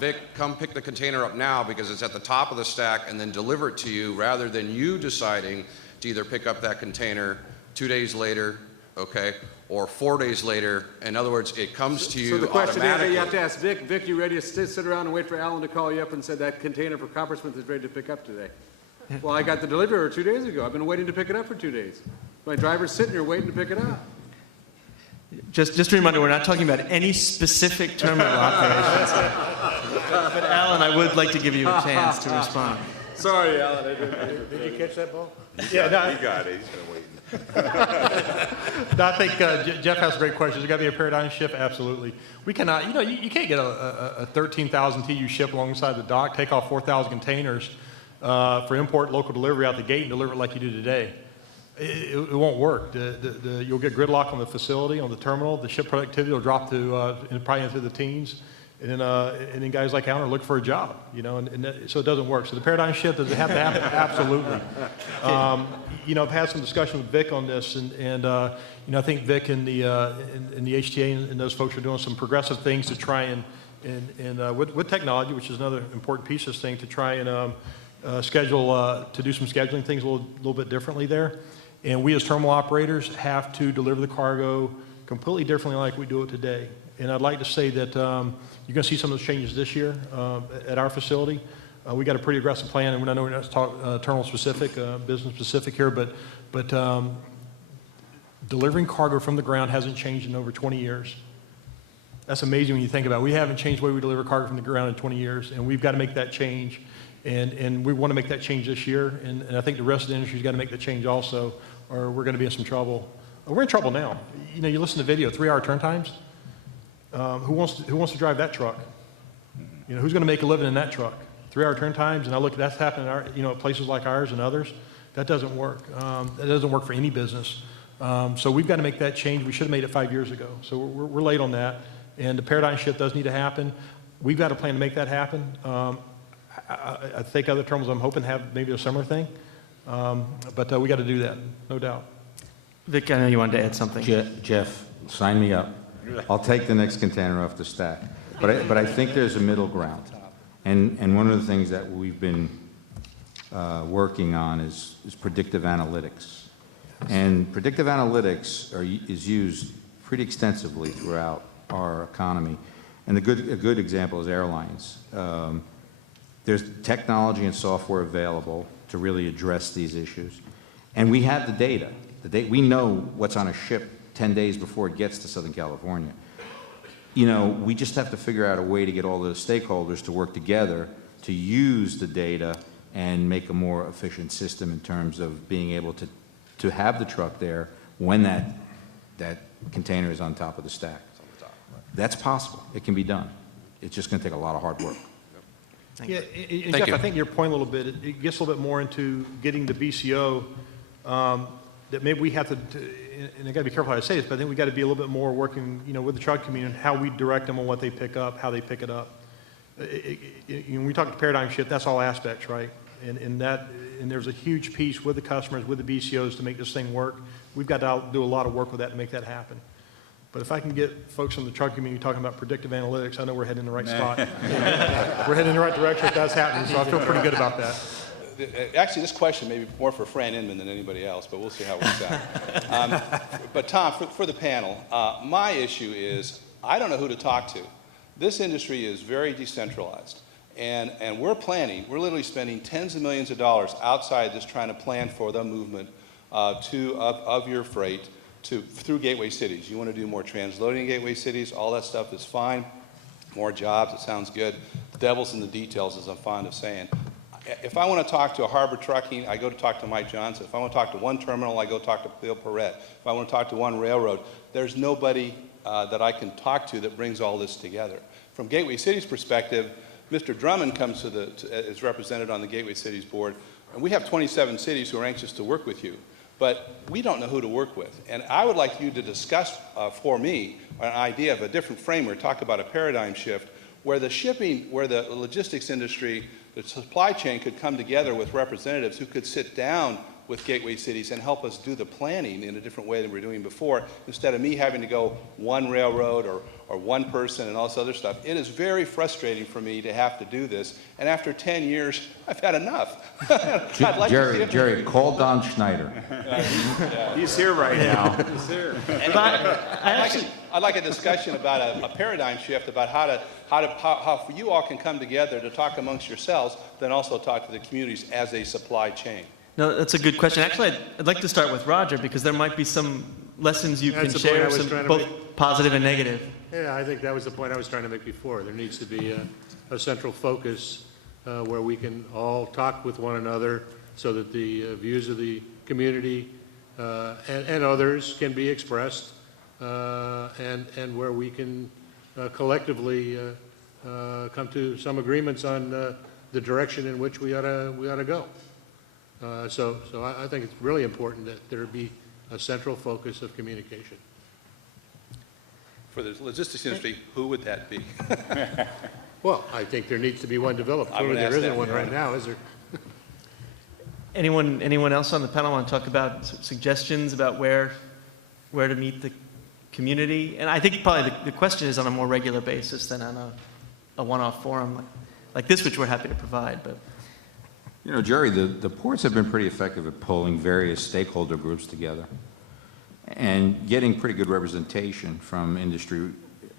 Vic, come pick the container up now because it's at the top of the stack, and then deliver it to you, rather than you deciding to either pick up that container 2 days later, okay, or 4 days later? In other words, it comes to you automatically. So the question is, you have to ask Vic, Vic, you ready to sit around and wait for Alan to call you up and say that container for Coppersmith is ready to pick up today? Well, I got the delivery order 2 days ago. I've been waiting to pick it up for 2 days. My driver's sitting here waiting to pick it up. Just a reminder, we're not talking about any specific terminal operations. But Alan, I would like to give you a chance to respond. Sorry, Alan. Did you catch that ball? He got it. He's been waiting. No, I think Jeff has great questions. There's got to be a paradigm shift. Absolutely. We cannot. You can't get a 13,000 TEU ship alongside the dock, take off 4,000 containers for import, local delivery out the gate, and deliver it like you do today. It won't work. You'll get gridlock on the facility, on the terminal. The ship productivity will drop to probably into the teens. And then guys like Alan are looking for a job, so it doesn't work. So the paradigm shift, does it have to happen? Absolutely. I've had some discussion with Vic on this, and I think Vic and the HTA and those folks are doing some progressive things to try and with technology, which is another important piece of this thing, to try and schedule, to do some scheduling things a little bit differently there. And we as terminal operators have to deliver the cargo completely differently like we do it today. And I'd like to say that you're going to see some of those changes this year at our facility. We got a pretty aggressive plan, and I know we're not talking terminal specific, business specific here, but delivering cargo from the ground hasn't changed in over 20 years. That's amazing when you think about it. We haven't changed the way we deliver cargo from the ground in 20 years, and we've got to make that change. And we want to make that change this year, and I think the rest of the industry's got to make that change also, or we're going to be in some trouble. We're in trouble now. You listen to video, 3-hour turn times. Who wants to drive that truck? Who's going to make a living in that truck? 3-hour turn times, and I look at that's happening at places like ours and others. That doesn't work. That doesn't work for any business. So we've got to make that change. We should have made it 5 years ago. So we're late on that, and the paradigm shift does need to happen. We've got a plan to make that happen. I think other terminals, I'm hoping, have maybe a summer thing. But we got to do that, no doubt. Vic, I know you wanted to add something. Jeff, sign me up. I'll take the next container off the stack. But I think there's a middle ground. And one of the things that we've been working on is predictive analytics. And predictive analytics is used pretty extensively throughout our economy. And a good example is airlines. There's technology and software available to really address these issues. And we have the data. We know what's on a ship 10 days before it gets to Southern California. You know, we just have to figure out a way to get all the stakeholders to work together to use the data and make a more efficient system in terms of being able to have the truck there when that container is on top of the stack. That's possible. It can be done. It's just going to take a lot of hard work. Yeah, and Jeff, I think your point a little bit, it gets a little bit more into getting the BCO, that maybe we have to, and I got to be careful how I say this, but I think we got to be a little bit more working, with the truck community, how we direct them on what they pick up, how they pick it up. When we talk to paradigm shift, that's all aspects, right? And there's a huge piece with the customers, with the BCOs to make this thing work. We've got to do a lot of work with that to make that happen. But if I can get folks in the truck community talking about predictive analytics, I know we're heading in the right spot. We're heading in the right direction if that's happening, so I feel pretty good about that. Actually, this question may be more for Fran Inman than anybody else, but we'll see how it works out. But Tom, for the panel, my issue is I don't know who to talk to. This industry is very decentralized, and we're literally spending tens of millions of dollars outside just trying to plan for the movement of your freight through gateway cities. You want to do more transloading in gateway cities, all that stuff is fine. More jobs, it sounds good. The devil's in the details, as I'm fond of saying. If I want to talk to a Harbor Trucking, I go to talk to Mike Johnson. If I want to talk to one terminal, I go talk to Bill Perrette. If I want to talk to one railroad, there's nobody that I can talk to that brings all this together. From Gateway Cities' perspective, Mr. Drummond comes is represented on the Gateway Cities board, and we have 27 cities who are anxious to work with you. But we don't know who to work with. And I would like you to discuss for me an idea of a different framework, talk about a paradigm shift where the logistics industry, the supply chain could come together with representatives who could sit down with gateway cities and help us do the planning in a different way than we were doing before, instead of me having to go one railroad or one person and all this other stuff. It is very frustrating for me to have to do this, and after 10 years, I've had enough. Jerry, call Don Schneider. He's here right now. He's here. I'd like a discussion about a paradigm shift about how you all can come together to talk amongst yourselves, then also talk to the communities as a supply chain. No, that's a good question. Actually, I'd like to start with Roger because there might be some lessons you can share, both positive and negative. Yeah, I think that was the point I was trying to make before. There needs to be a central focus where we can all talk with one another so that the views of the community and others can be expressed and where we can collectively come to some agreements on the direction in which we ought to go. So I think it's really important that there be a central focus of communication. For the logistics industry, who would that be? Well, I think there needs to be one developed. Clearly, there isn't one right now, is there? Anyone else on the panel want to talk about suggestions about where to meet the community? And I think probably the question is on a more regular basis than on a one-off forum like this, which we're happy to provide. But Jerry, the ports have been pretty effective at pulling various stakeholder groups together and getting pretty good representation from industry,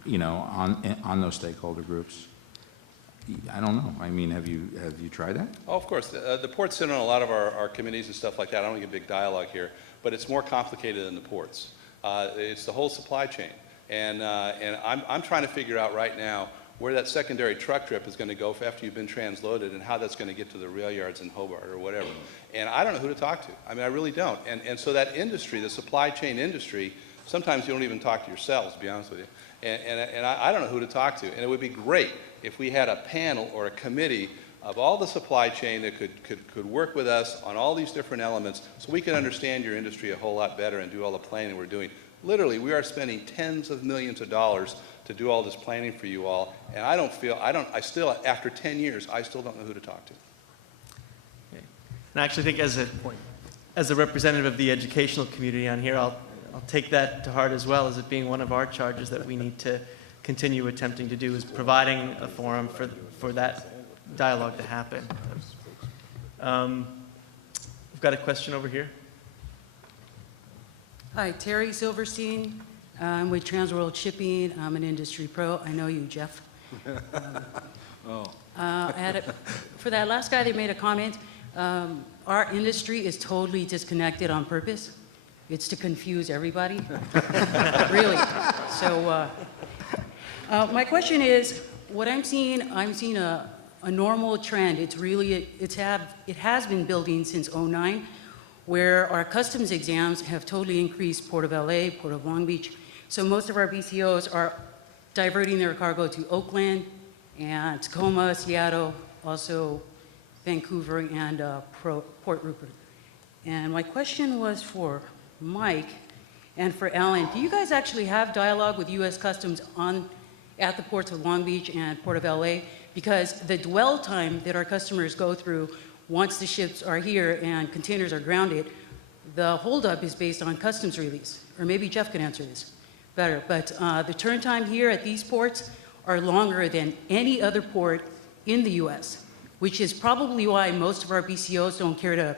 on those stakeholder groups. I don't know. I mean, have you tried that? Oh, of course. The ports sit on a lot of our committees and stuff like that. I don't get a big dialogue here, but it's more complicated than the ports. It's the whole supply chain, and I'm trying to figure out right now where that secondary truck trip is going to go after you've been transloaded and how that's going to get to the rail yards in Hobart or whatever. And I don't know who to talk to. I mean, I really don't. And so that industry, the supply chain industry, sometimes you don't even talk to yourselves, to be honest with you. And I don't know who to talk to. And it would be great if we had a panel or a committee of all the supply chain that could work with us on all these different elements so we could understand your industry a whole lot better and do all the planning we're doing. Literally, we are spending tens of millions of dollars to do all this planning for you all, and I still, after 10 years, I still don't know who to talk to. And I actually think as a representative of the educational community on here, I'll take that to heart as well, as it being one of our charges that we need to continue attempting to do, is providing a forum for that dialogue to happen. We've got a question over here. Hi, Terry Silverstein. I'm with Transworld Shipping. I'm an industry pro. I know you, Jeff. For that last guy that made a comment, our industry is totally disconnected on purpose. It's to confuse everybody. Really. So my question is, what I'm seeing a normal trend. It has been building since '09, where our customs exams have totally increased. Port of LA, Port of Long Beach. So most of our BCOs are diverting their cargo to Oakland and Tacoma, Seattle, also Vancouver and Port Rupert. And my question was for Mike and for Alan. Do you guys actually have dialogue with U.S. Customs at the ports of Long Beach and Port of LA? Because the dwell time that our customers go through once the ships are here and containers are grounded, the holdup is based on customs release. Or maybe Jeff can answer this better. But the turn time here at these ports are longer than any other port in the U.S., which is probably why most of our BCOs don't care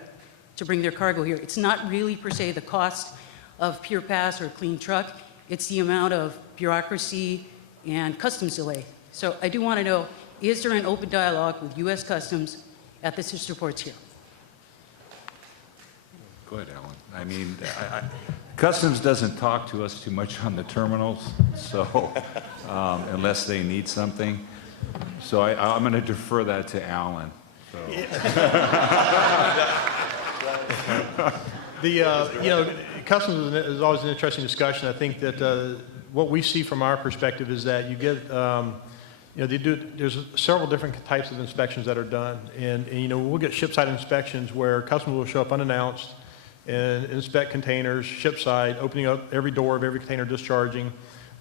to bring their cargo here. It's not really per se the cost of pure pass or clean truck. It's the amount of bureaucracy and customs delay. So I do want to know, is there an open dialogue with U.S. Customs at the sister ports here? Go ahead, Alan. I mean, Customs doesn't talk to us too much on the terminals, so unless they need something. So I'm going to defer that to Alan. So. Customs is always an interesting discussion. I think that what we see from our perspective is that you get, there's several different types of inspections that are done. And we'll get ship side inspections where Customs will show up unannounced and inspect containers, ship side, opening up every door of every container discharging,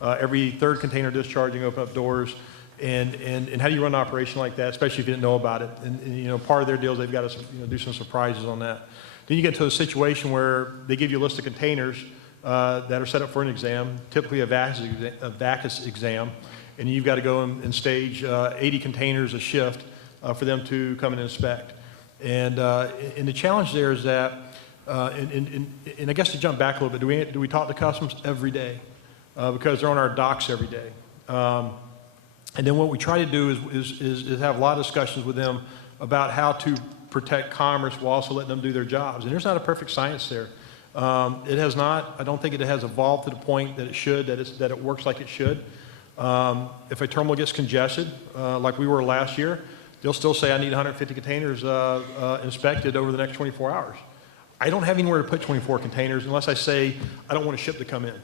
every third container discharging, open up doors. And how do you run an operation like that, especially if you didn't know about it? And part of their deal is they've got to do some surprises on that. Then you get to a situation where they give you a list of containers that are set up for an exam, typically a VACUS exam, and you've got to go and stage 80 containers a shift for them to come and inspect. And the challenge there is that, and I guess to jump back a little bit, do we talk to Customs every day? Because they're on our docks every day. And then what we try to do is have a lot of discussions with them about how to protect commerce while also letting them do their jobs. And there's not a perfect science there. It has not, I don't think it has evolved to the point that it should, that it works like it should. If a terminal gets congested, like we were last year, they'll still say I need 150 containers inspected over the next 24 hours. I don't have anywhere to put 24 containers unless I say I don't want a ship to come in.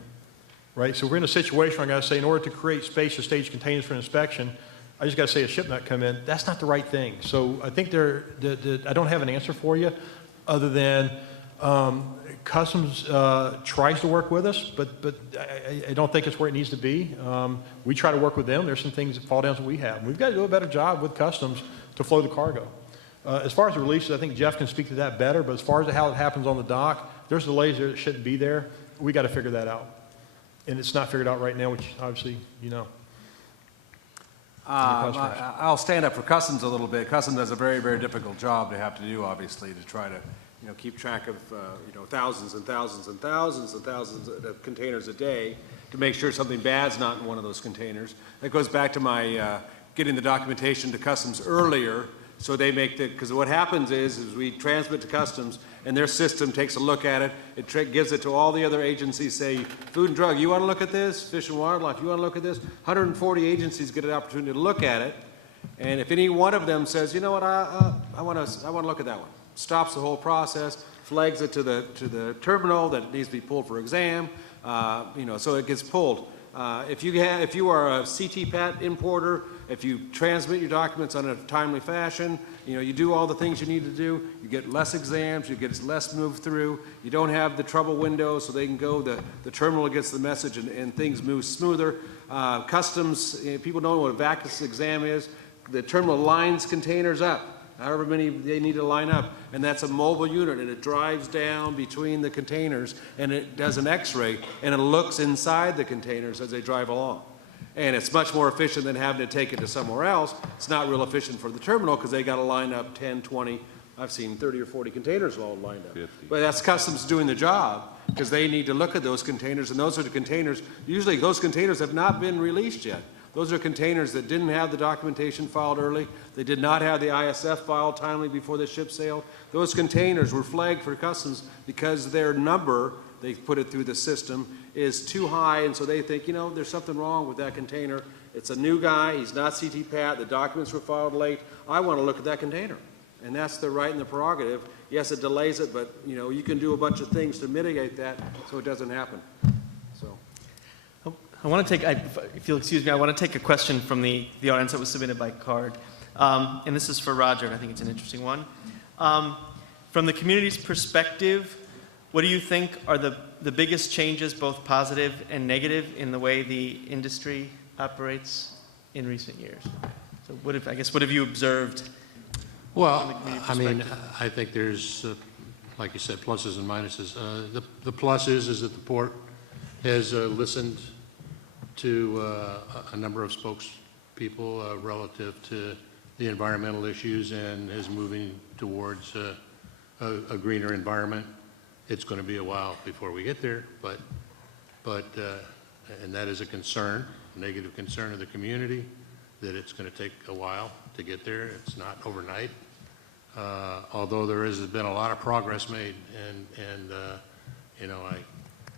Right? So we're in a situation where I got to say, in order to create space to stage containers for inspection, I just got to say a ship not come in. That's not the right thing. So I think I don't have an answer for you other than Customs tries to work with us, but I don't think it's where it needs to be. We try to work with them. There's some things that fall down that we have. We've got to do a better job with Customs to flow the cargo. As far as the releases, I think Jeff can speak to that better, but as far as how it happens on the dock, there's delays there that shouldn't be there. We got to figure that out. And it's not figured out right now, which obviously you know. I'll stand up for Customs a little bit. Customs has a very, very difficult job to have to do, obviously, to try to keep track of thousands and thousands and thousands and thousands of containers a day to make sure something bad's not in one of those containers. That goes back to my getting the documentation to Customs earlier, so they make because what happens is we transmit to Customs and their system takes a look at it, it gives it to all the other agencies, say, Food and Drug, you want to look at this? Fish and Wildlife, you want to look at this? 140 agencies get an opportunity to look at it, and if any one of them says, you know what, I want to look at that one, stops the whole process, flags it to the terminal that it needs to be pulled for exam, so it gets pulled. If you are a CT PAT importer If you transmit your documents in a timely fashion, you do all the things you need to do, you get less exams, you get less move through, you don't have the trouble windows so they can go, the terminal gets the message and things move smoother. Customs, people don't know what a vacuum exam is. The terminal lines containers up, however many they need to line up, and that's a mobile unit, and it drives down between the containers, and it does an x-ray, and it looks inside the containers as they drive along. And it's much more efficient than having to take it to somewhere else. It's not real efficient for the terminal because they got to line up 10, 20, I've seen 30 or 40 containers all lined up. 50. But that's Customs doing the job because they need to look at those containers, and those are the containers, usually those containers have not been released yet. Those are containers that didn't have the documentation filed early. They did not have the ISF filed timely before the ship sailed. Those containers were flagged for Customs because their number, they put it through the system, is too high, and so they think, there's something wrong with that container. It's a new guy, he's not CT Pat, the documents were filed late. I want to look at that container. And that's the right and the prerogative. Yes, it delays it, but you can do a bunch of things to mitigate that so it doesn't happen. I want to take, if you'll excuse me, I want to take a question from the audience that was submitted by card. And this is for Roger, and I think it's an interesting one. From the community's perspective, what do you think are the biggest changes, both positive and negative, in the way the industry operates in recent years? So what have you observed? Well, I mean, I think there's, like you said, pluses and minuses. The plus is that the port has listened to a number of spokespeople relative to the environmental issues and is moving towards a greener environment. It's going to be a while before we get there, but and that is a concern, a negative concern of the community, that it's going to take a while to get there. It's not overnight, although there has been a lot of progress made, and I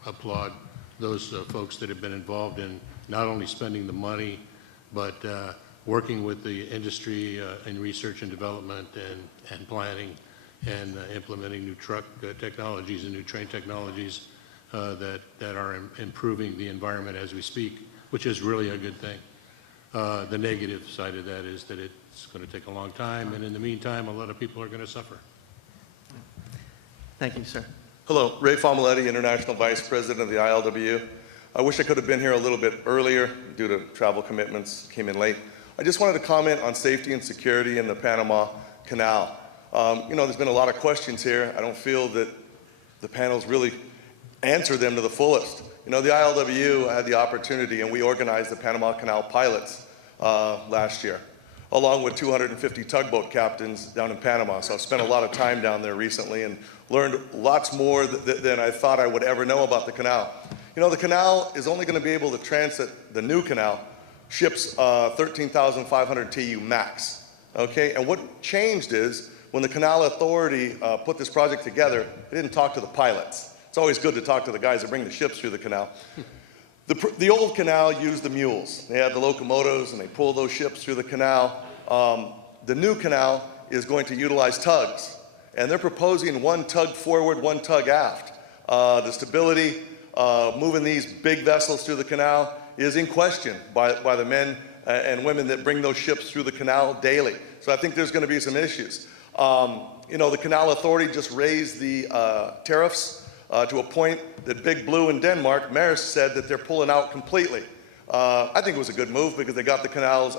applaud those folks that have been involved in not only spending the money, but working with the industry in research and development and planning and implementing new truck technologies and new train technologies that are improving the environment as we speak, which is really a good thing. The negative side of that is that it's going to take a long time, and in the meantime, a lot of people are going to suffer. Thank you, sir. Hello, Ray Fomiletti, International Vice President of the ILWU. I wish I could have been here a little bit earlier due to travel commitments, came in late. I just wanted to comment on safety and security in the Panama Canal. There's been a lot of questions here. I don't feel that the panels really answer them to the fullest. The ILWU had the opportunity, and we organized the Panama Canal pilots last year, along with 250 tugboat captains down in Panama. So I've spent a lot of time down there recently and learned lots more than I thought I would ever know about the canal. The canal is only going to be able to transit, the new canal, ships 13,500 TEU max, okay? And what changed is, when the Canal Authority put this project together, they didn't talk to the pilots. It's always good to talk to the guys that bring the ships through the canal. The old canal used the mules. They had the locomotives, and they pulled those ships through the canal. The new canal is going to utilize tugs, and they're proposing one tug forward, one tug aft. The stability, moving these big vessels through the canal is in question by the men and women that bring those ships through the canal daily. So I think there's going to be some issues. The Canal Authority just raised the tariffs to a point that Big Blue in Denmark, Maersk, said that they're pulling out completely. I think it was a good move because they got the canal's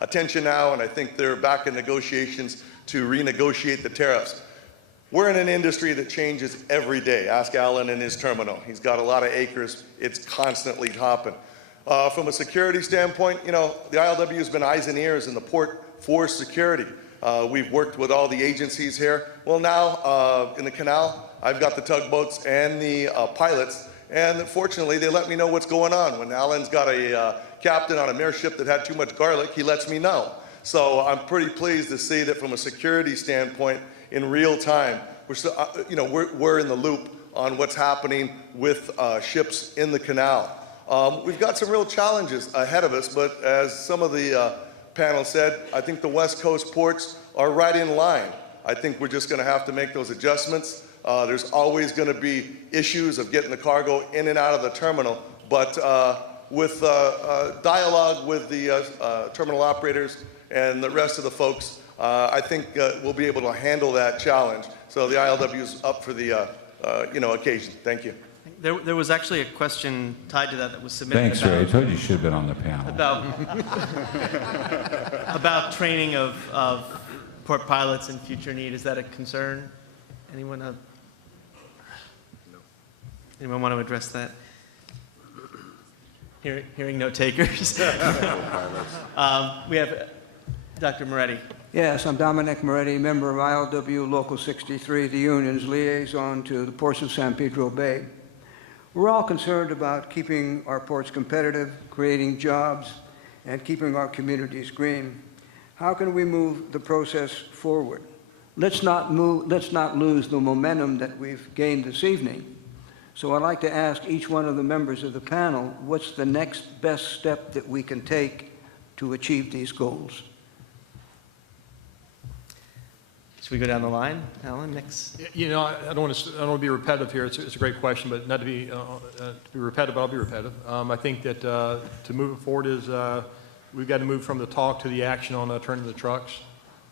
attention now, and I think they're back in negotiations to renegotiate the tariffs. We're in an industry that changes every day. Ask Alan in his terminal. He's got a lot of acres. It's constantly hopping. From a security standpoint, the ILW has been eyes and ears in the port for security. We've worked with all the agencies here. Well, now in the canal, I've got the tugboats and the pilots, and fortunately, they let me know what's going on. When Alan's got a captain on a Maersk ship that had too much garlic, he lets me know. So I'm pretty pleased to see that from a security standpoint, in real time, we're still, we're in the loop on what's happening with ships in the canal. We've got some real challenges ahead of us, but as some of the panel said, I think the West Coast ports are right in line. I think we're just going to have to make those adjustments. There's always going to be issues of getting the cargo in and out of the terminal, but with dialogue with the terminal operators and the rest of the folks, I think we'll be able to handle that challenge. So the ILW is up for the occasion. Thank you. There was actually a question tied to that was submitted. Thanks, Ray. I told you you should have been on the panel. About training of port pilots in future need. Is that a concern? Anyone want to address that? Hearing no takers. We have Dr. Moretti. Yes, I'm Dominic Moretti, member of ILW Local 63, the union's liaison to the ports of San Pedro Bay. We're all concerned about keeping our ports competitive, creating jobs, and keeping our communities green. How can we move the process forward? Let's not lose the momentum that we've gained this evening. So I'd like to ask each one of the members of the panel, what's the next best step that we can take to achieve these goals? Should we go down the line, Alan? Next. You know, I don't want to be repetitive here. It's a great question, but not to be repetitive. But I'll be repetitive. I think that to move it forward is we've got to move from the talk to the action on turning the trucks.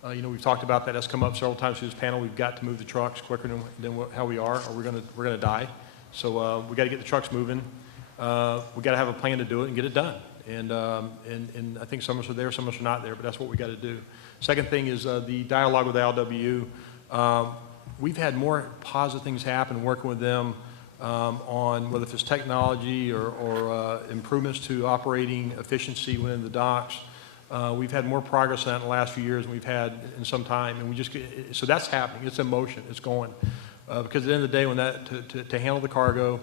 We've talked about that. That's come up several times through this panel. We've got to move the trucks quicker than how we are, or we're gonna die. So we got to get the trucks moving. We got to have a plan to do it and get it done. And I think some of us are there, some of us are not there, but that's what we got to do. Second thing is the dialogue with ILW. We've had more positive things happen working with them on whether it's technology or improvements to operating efficiency within the docks. We've had more progress on that in the last few years than we've had in some time, and so that's happening. It's in motion. It's going. Because at the end of the day, when to handle the cargo,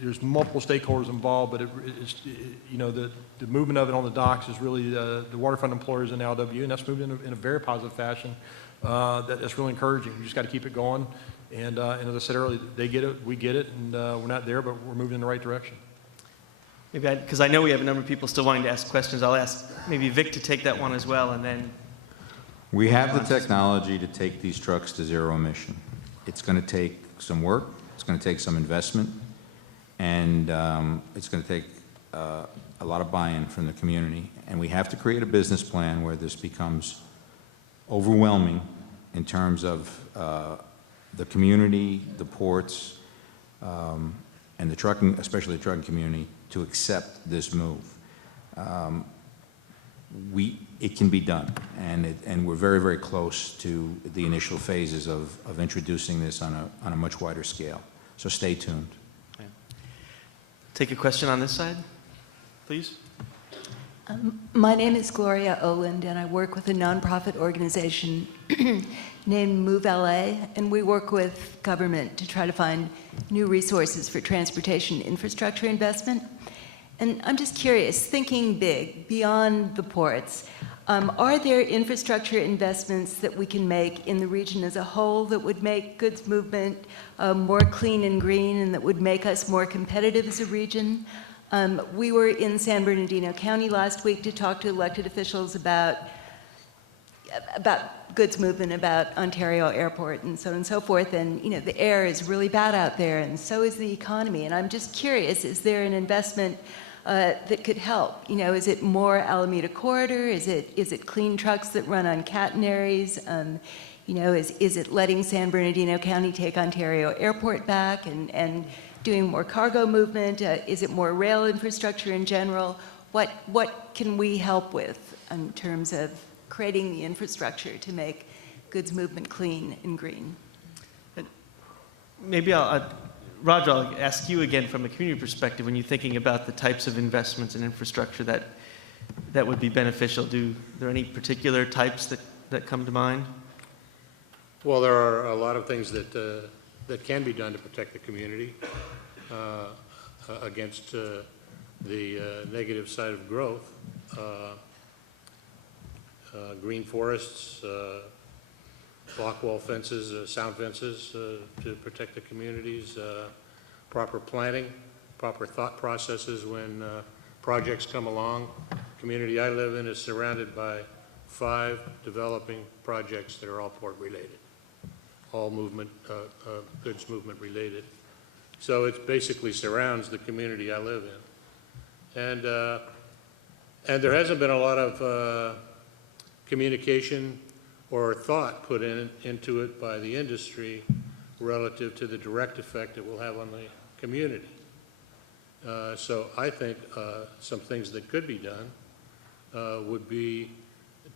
there's multiple stakeholders involved, but the movement of it on the docks is really the waterfront employers and LW, and that's moving in a very positive fashion. That's really encouraging. We just got to keep it going. And as I said earlier, they get it, we get it, and we're not there, but we're moving in the right direction. Maybe because I know we have a number of people still wanting to ask questions, I'll ask maybe Vic to take that one as well, and then. We have the technology to take these trucks to zero emission. It's going to take some work. It's going to take some investment. And it's going to take a lot of buy-in from the community. And we have to create a business plan where this becomes overwhelming in terms of the community, the ports, and the trucking, especially the trucking community, to accept this move. It can be done, and we're very, very close to the initial phases of introducing this on a much wider scale. So stay tuned. Take a question on this side, please. My name is Gloria Oland, and I work with a nonprofit organization named Move LA, and we work with government to try to find new resources for transportation infrastructure investment. And I'm just curious, thinking big, beyond the ports, are there infrastructure investments that we can make in the region as a whole that would make goods movement more clean and green and that would make us more competitive as a region? We were in San Bernardino County last week to talk to elected officials about goods movement, about Ontario Airport and so on and so forth. And the air is really bad out there, and so is the economy. And I'm just curious, is there an investment that could help? Is it more Alameda Corridor? Is it clean trucks that run on catenaries? Is it letting San Bernardino County take Ontario Airport back and doing more cargo movement? Is it more rail infrastructure in general? What can we help with in terms of creating the infrastructure to make goods movement clean and green? Maybe Roger, I'll ask you again from a community perspective, when you're thinking about the types of investments in infrastructure that would be beneficial, are there any particular types that come to mind? Well, there are a lot of things that can be done to protect the community against the negative side of growth. Green forests, block wall fences, sound fences to protect the communities, proper planning, proper thought processes when projects come along. Community I live in is surrounded by 5 developing projects that are all port related, all movement, goods movement related. So it basically surrounds the community I live in. And there hasn't been a lot of communication or thought put into it by the industry relative to the direct effect it will have on the community. So I think some things that could be done would be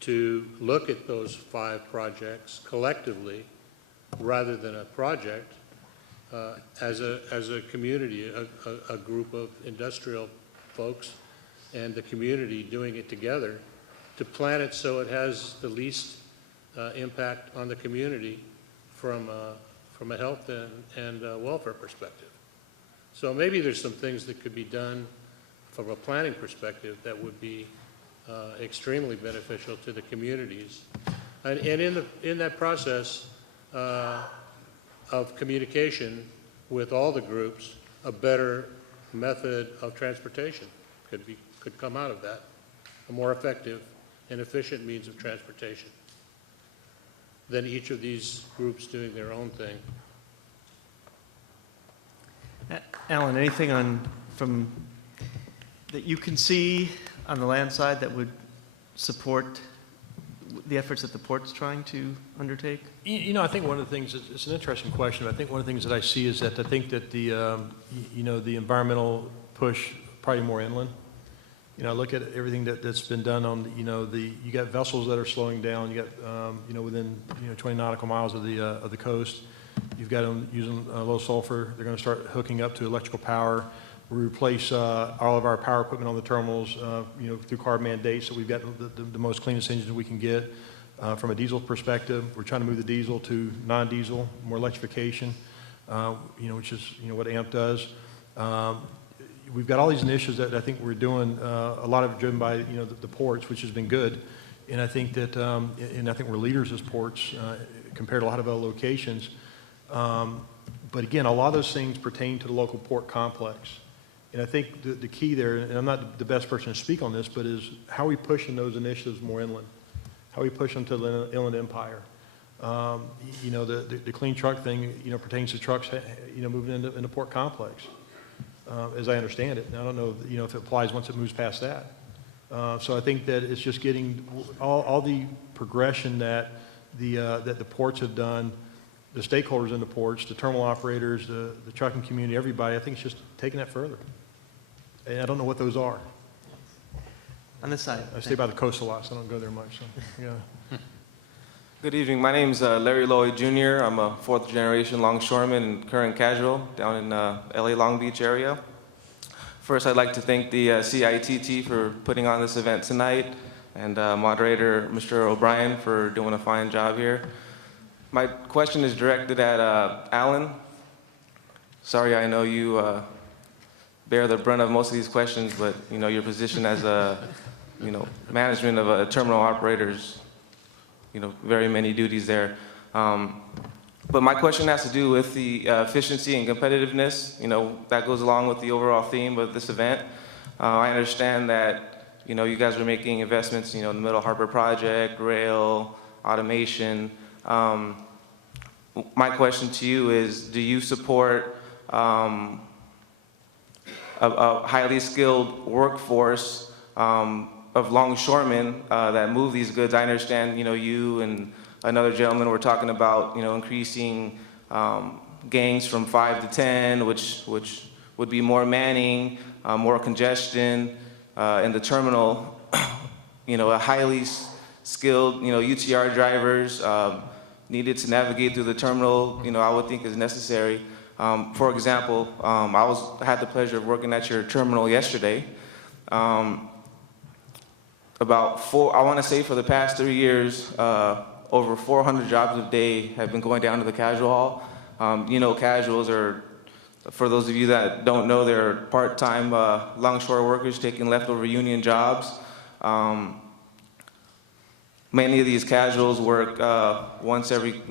to look at those 5 projects collectively rather than a project as a community, a group of industrial folks and the community doing it together to plan it so it has the least impact on the community from a health and welfare perspective. So maybe there's some things that could be done from a planning perspective that would be extremely beneficial to the communities. And in that process of communication with all the groups, a better method of transportation could come out of that, a more effective and efficient means of transportation than each of these groups doing their own thing. Alan, anything that you can see on the land side that would support the efforts that the port's trying to undertake? You know, I think one of the things, it's an interesting question, but I think one of the things that I see is that I think that the environmental push, probably more inland. You know, I look at everything that's been done on, you got vessels that are slowing down, you got, within, 20 nautical miles of the coast. You've got them using low sulfur. They're going to start hooking up to electrical power. We replace all of our power equipment on the terminals, through CARB mandates. So we've got the most cleanest engines we can get. From a diesel perspective, we're trying to move the diesel to non-diesel, more electrification, which is what AMP does. We've got all these initiatives that I think we're doing. A lot of it driven by the ports, which has been good. And I think that we're leaders as ports compared to a lot of other locations. But again, a lot of those things pertain to the local port complex. And I think the key there, and I'm not the best person to speak on this, but is how are we pushing those initiatives more inland? How are we push them to the inland empire? The clean truck thing, pertains to trucks, moving into port complex, as I understand it. Now, I don't know, if it applies once it moves past that. So I think that it's just getting all the progression that the ports have done, the stakeholders in the ports, the terminal operators, the trucking community, everybody. I think it's just taking that further. And I don't know what those are. On this side. I stay by the coast a lot, so I don't go there much. So, yeah. Good evening. My name's Larry Lloyd Jr. I'm a 4th generation longshoreman and current casual down in LA Long Beach area. First, I'd like to thank the CITT for putting on this event tonight, and moderator Mr. O'Brien for doing a fine job here. My question is directed at Alan. Sorry, I know you bear the brunt of most of these questions, but your position as a management of a terminal operators, very many duties there. But my question has to do with the efficiency and competitiveness. That goes along with the overall theme of this event. I understand that you guys are making investments, in the Middle Harbor project, rail, automation. My question to you is, do you support a highly skilled workforce of longshoremen that move these goods? I understand, you and another gentleman were talking about, increasing gangs from 5 to 10, which would be more manning, more congestion in the terminal. A highly skilled, UTR drivers needed to navigate through the terminal, I would think is necessary. For example, I had the pleasure of working at your terminal yesterday. I want to say for the past 3 years, over 400 jobs a day have been going down to the casual hall. Casuals are, for those of you that don't know, they're part-time longshore workers taking leftover union jobs. Many of these casuals work once every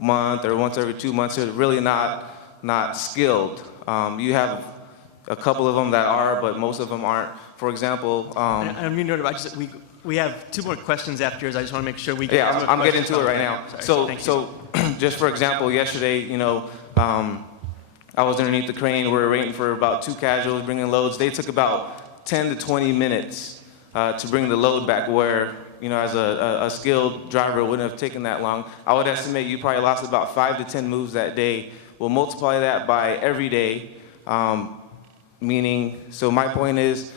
month or once every 2 months. They're really not skilled. You have a couple of them that are, but most of them aren't. For example, we have 2 more questions after yours. I just want to make sure we get. Yeah, I'm getting to it right now. Sorry. So just for example, yesterday, I was underneath the crane. We were waiting for about 2 casuals bringing loads. They took about 10 to 20 minutes to bring the load back where, you know, as a skilled driver, it wouldn't have taken that long. I would estimate you probably lost about 5 to 10 moves that day. We'll multiply that by every day, meaning, so my point is,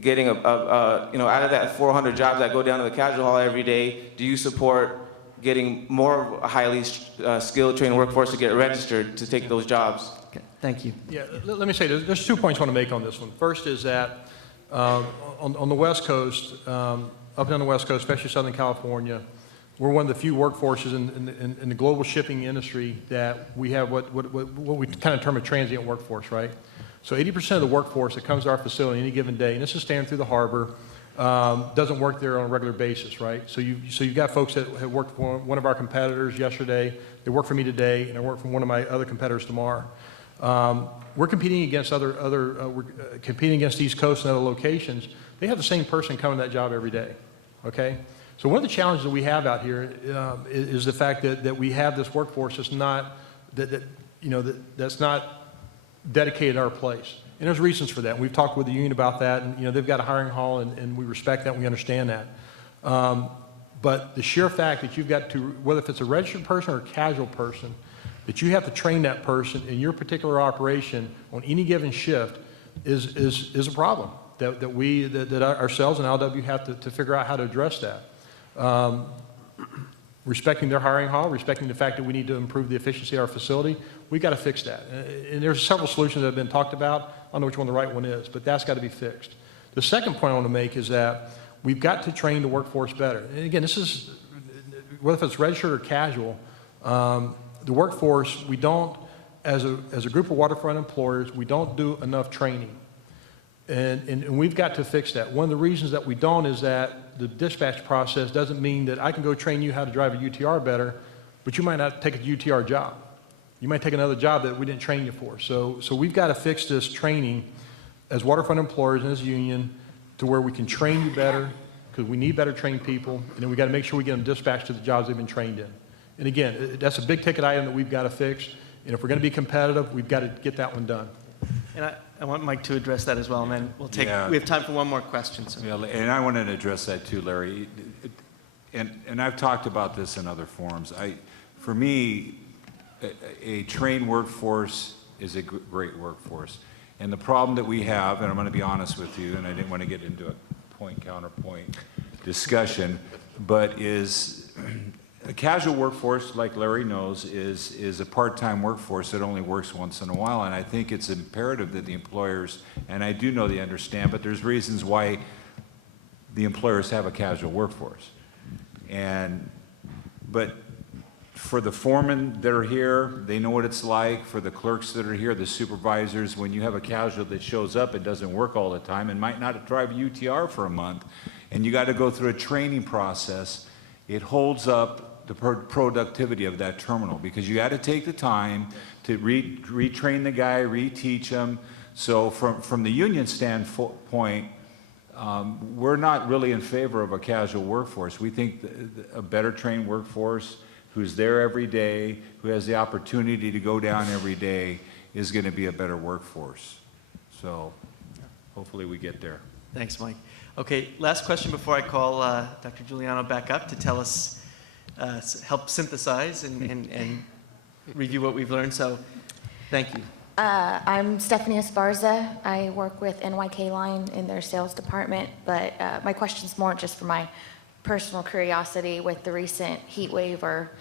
getting you know, out of that 400 jobs that go down to the casual hall every day, do you support getting more of a highly skilled, trained workforce to get registered to take those jobs? Okay, thank you. Yeah, let me say, there's 2 points I want to make on this one. First is that on the West Coast, up and down the West Coast, especially Southern California, we're one of the few workforces in the global shipping industry that we have what we kind of term a transient workforce, right? So 80% of the workforce that comes to our facility any given day, and this is standing through the harbor, doesn't work there on a regular basis, right? So you've got folks that have worked for one of our competitors yesterday, they work for me today, and I work for one of my other competitors tomorrow. We're competing against we're competing against East Coast and other locations. They have the same person coming to that job every day, okay? So one of the challenges that we have out here is the fact that we have this workforce that's not, that's not dedicated to our place. And there's reasons for that. And we've talked with the union about that, and they've got a hiring hall, and we respect that, and we understand that. But the sheer fact that you've got to, whether if it's a registered person or a casual person, that you have to train that person in your particular operation on any given shift is a problem that ourselves and LW have to figure out how to address that. Respecting their hiring hall, respecting the fact that we need to improve the efficiency of our facility, we've got to fix that. And there's several solutions that have been talked about. I don't know which one the right one is, but that's got to be fixed. The second point I want to make is that we've got to train the workforce better. And again, this is, whether it's registered or casual, the workforce, we don't, as a group of waterfront employers, we don't do enough training. And we've got to fix that. One of the reasons that we don't is that the dispatch process doesn't mean that I can go train you how to drive a UTR better, but you might not take a UTR job. You might take another job that we didn't train you for. So we've got to fix this training as waterfront employers and as a union to where we can train you better, because we need better trained people, and then we got to make sure we get them dispatched to the jobs they've been trained in. And again, that's a big ticket item that we've got to fix, and if we're going to be competitive, we've got to get that one done. And I want Mike to address that as well, and then we'll take, we have time for one more question. So. Yeah, and I wanted to address that too, Larry. And I've talked about this in other forums. For me, a trained workforce is a great workforce. And the problem that we have, and I'm going to be honest with you, and I didn't want to get into a point-counterpoint discussion, but is a casual workforce, like Larry knows, is a part-time workforce that only works once in a while, and I think it's imperative that the employers, and I do know they understand, but there's reasons why the employers have a casual workforce. But for the foremen that are here, they know what it's like. For the clerks that are here, the supervisors, when you have a casual that shows up and doesn't work all the time and might not drive a UTR for a month, and you got to go through a training process, it holds up the productivity of that terminal, because you got to take the time to retrain the guy, reteach him. So from the union standpoint, we're not really in favor of a casual workforce. We think a better trained workforce who's there every day, who has the opportunity to go down every day, is going to be a better workforce. So hopefully we get there. Thanks, Mike. Okay, last question before I call Dr. Giuliano back up to tell us, help synthesize and review what we've learned. So thank you. I'm Stephanie Esparza. I work with NYK Line in their sales department, but my question's more just for my personal curiosity with the recent heat wave, or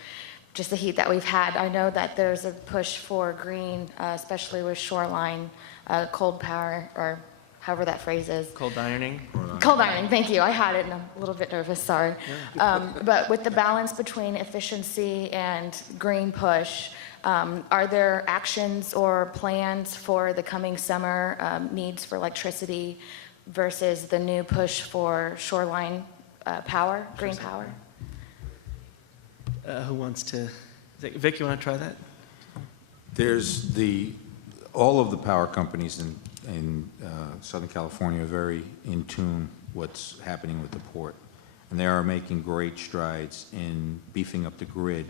just the heat that we've had. I know that there's a push for green, especially with shoreline, cold power, or however that phrase is. Cold ironing? Cold ironing, thank you. I had it and I'm a little bit nervous, sorry. But with the balance between efficiency and green push, are there actions or plans for the coming summer, needs for electricity versus the new push for shoreline power, green power? Who wants to? Vic, you want to try that? There's all of the power companies in Southern California are very in tune what's happening with the port. And they are making great strides in beefing up the grid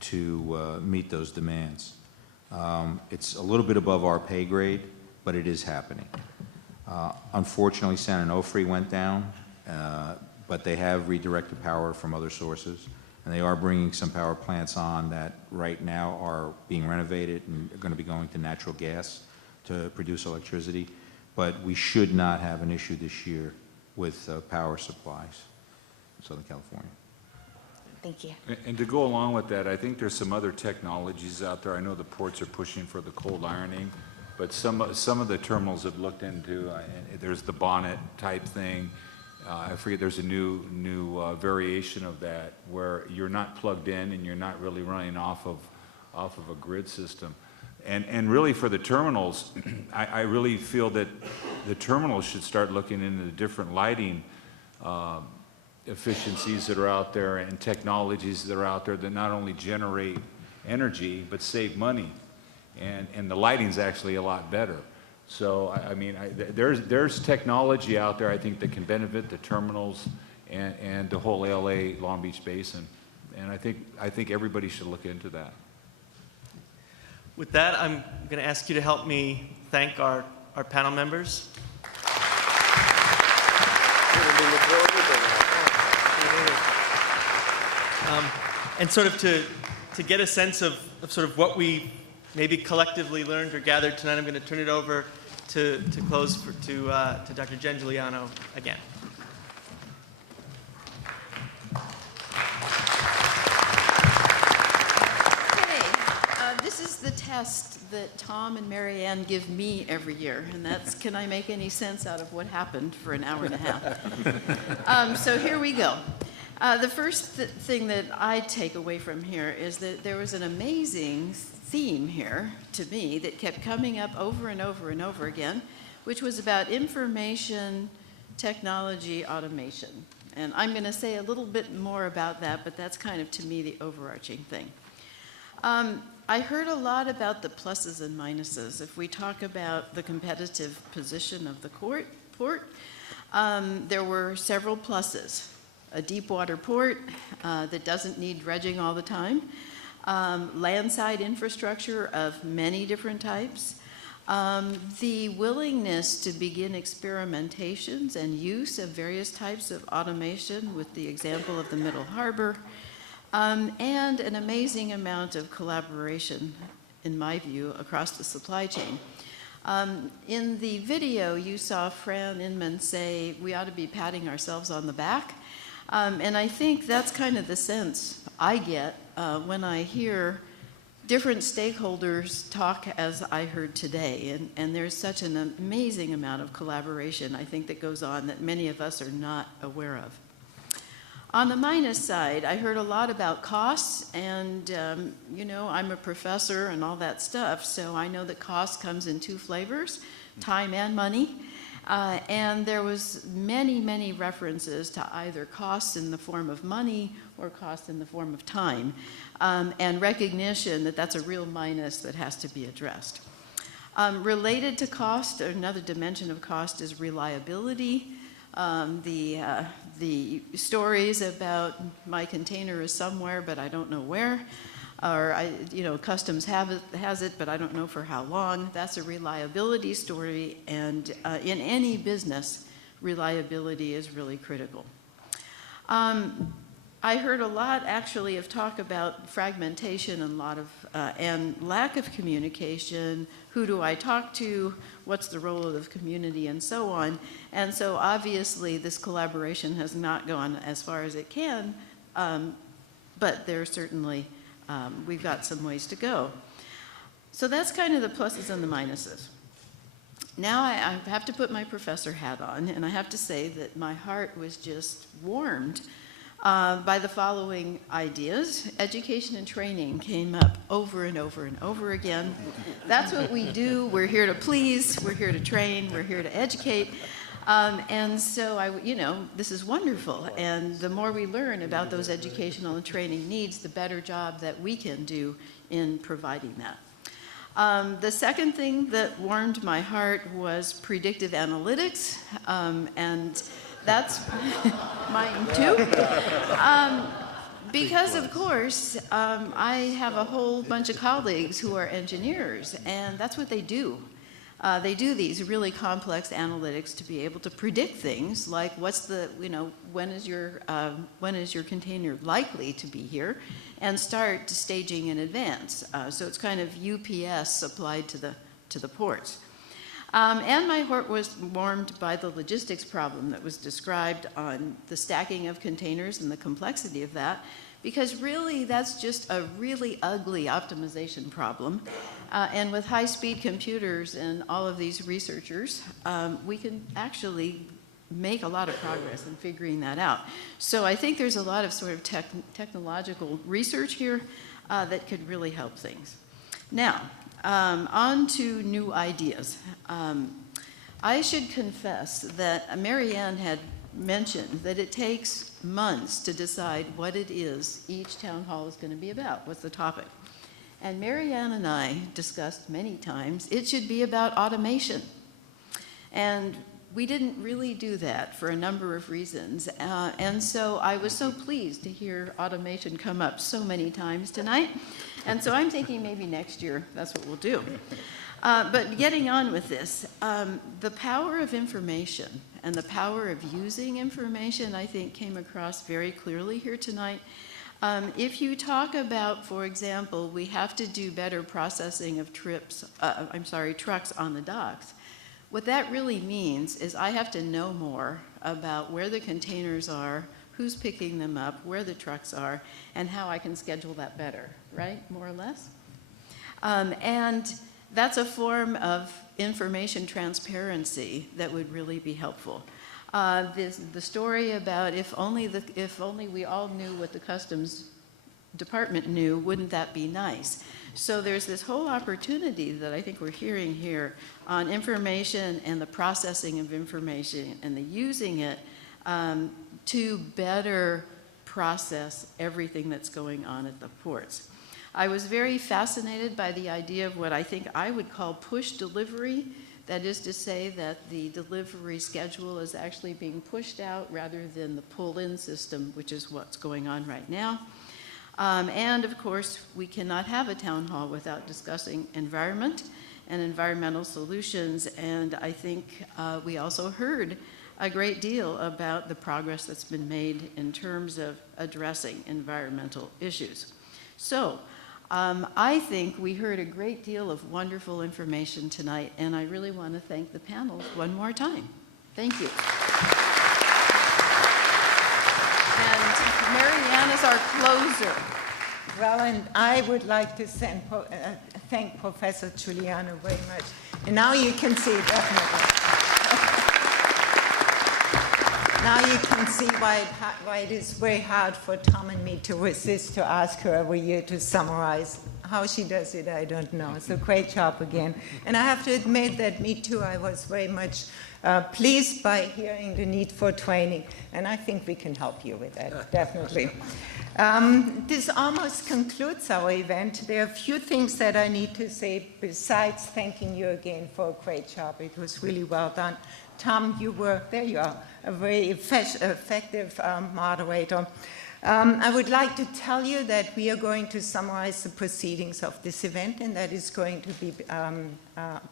to meet those demands. It's a little bit above our pay grade, but it is happening. Unfortunately, San Onofre went down, but they have redirected power from other sources, and they are bringing some power plants on that right now are being renovated and are going to be going to natural gas to produce electricity. But we should not have an issue this year with power supplies in Southern California. Thank you. And to go along with that, I think there's some other technologies out there. I know the ports are pushing for the cold ironing, but some of the terminals have looked into, and there's the bonnet type thing. I forget, there's a new variation of that where you're not plugged in and you're not really running off of a grid system. And really for the terminals, I really feel that the terminals should start looking into the different lighting efficiencies that are out there and technologies that are out there that not only generate energy but save money. And the lighting's actually a lot better. So, I mean, there's technology out there, I think, that can benefit the terminals and the whole LA Long Beach Basin. And I think everybody should look into that. With that, I'm going to ask you to help me thank our panel members. And sort of to get a sense of sort of what we maybe collectively learned or gathered tonight, I'm going to turn it over to close to Dr. Jen Giuliano again. This is the test that Tom and Mary Ann give me every year, and that's, can I make any sense out of what happened for an hour and a half? So here we go. The first thing that I take away from here is that there was an amazing theme here to me that kept coming up over and over and over again, which was about information technology automation. And I'm going to say a little bit more about that, but that's kind of, to me, the overarching thing. I heard a lot about the pluses and minuses. If we talk about the competitive position of the port, there were several pluses. A deep water port that doesn't need dredging all the time, landside infrastructure of many different types, the willingness to begin experimentations and use of various types of automation with the example of the Middle Harbor, and an amazing amount of collaboration, in my view, across the supply chain. In the video, you saw Fran Inman say we ought to be patting ourselves on the back. And I think that's kind of the sense I get when I hear different stakeholders talk as I heard today. And there's such an amazing amount of collaboration, I think, that goes on that many of us are not aware of. On the minus side, I heard a lot about costs, and you know, I'm a professor and all that stuff, so I know that cost comes in two flavors, time and money. And there was many references to either costs in the form of money or costs in the form of time, and recognition that that's a real minus that has to be addressed. Related to cost, another dimension of cost is reliability. The stories about my container is somewhere, but I don't know where, or customs has it, but I don't know for how long. That's a reliability story, and in any business, reliability is really critical. I heard a lot, actually, of talk about fragmentation and lack of communication. Who do I talk to? What's the role of the community, and so on. And so obviously this collaboration has not gone as far as it can, but there's certainly, we've got some ways to go. So that's kind of the pluses and the minuses. Now I have to put my professor hat on, and I have to say that my heart was just warmed by the following ideas. Education and training came up over and over and over again. That's what we do. We're here to please, we're here to train, we're here to educate. And so, this is wonderful. And the more we learn about those educational and training needs, the better job that we can do in providing that. The second thing that warmed my heart was predictive analytics, and that's mine too. Because, of course, I have a whole bunch of colleagues who are engineers, and that's what they do. They do these really complex analytics to be able to predict things like when is your container likely to be here, and start staging in advance. So it's kind of UPS applied to the ports. And my heart was warmed by the logistics problem that was described on the stacking of containers and the complexity of that, because really that's just a really ugly optimization problem. And with high-speed computers and all of these researchers, we can actually make a lot of progress in figuring that out. So I think there's a lot of sort of technological research here that could really help things. Now, on to new ideas. I should confess that Marianne had mentioned that it takes months to decide what it is each town hall is going to be about, what's the topic. And Marianne and I discussed many times it should be about automation. And we didn't really do that for a number of reasons. And so I was so pleased to hear automation come up so many times tonight. And so I'm thinking maybe next year that's what we'll do. But getting on with this, the power of information and the power of using information, I think, came across very clearly here tonight. If you talk about, for example, we have to do better processing of trucks on the docks, what that really means is I have to know more about where the containers are, who's picking them up, where the trucks are, and how I can schedule that better, right, more or less? And that's a form of information transparency that would really be helpful. The story about if only we all knew what the Customs Department knew, wouldn't that be nice? So there's this whole opportunity that I think we're hearing here on information and the processing of information and the using it to better process everything that's going on at the ports. I was very fascinated by the idea of what I think I would call push delivery. That is to say that the delivery schedule is actually being pushed out rather than the pull-in system, which is what's going on right now. And of course, we cannot have a town hall without discussing environment and environmental solutions. And I think we also heard a great deal about the progress that's been made in terms of addressing environmental issues. So I think we heard a great deal of wonderful information tonight, and I really want to thank the panel one more time. Thank you. And Marianne is our closer. Well, and I would like to thank Professor Giuliano very much. And now you can see, definitely. Now you can see why it is very hard for Tom and me to resist to ask her every year to summarize. How she does it, I don't know. So great job again. And I have to admit that me too, I was very much pleased by hearing the need for training. And I think we can help you with that, definitely. This almost concludes our event. There are a few things that I need to say besides thanking you again for a great job. It was really well done. Tom, there you are, a very effective moderator. I would like to tell you that we are going to summarize the proceedings of this event, and that is going to be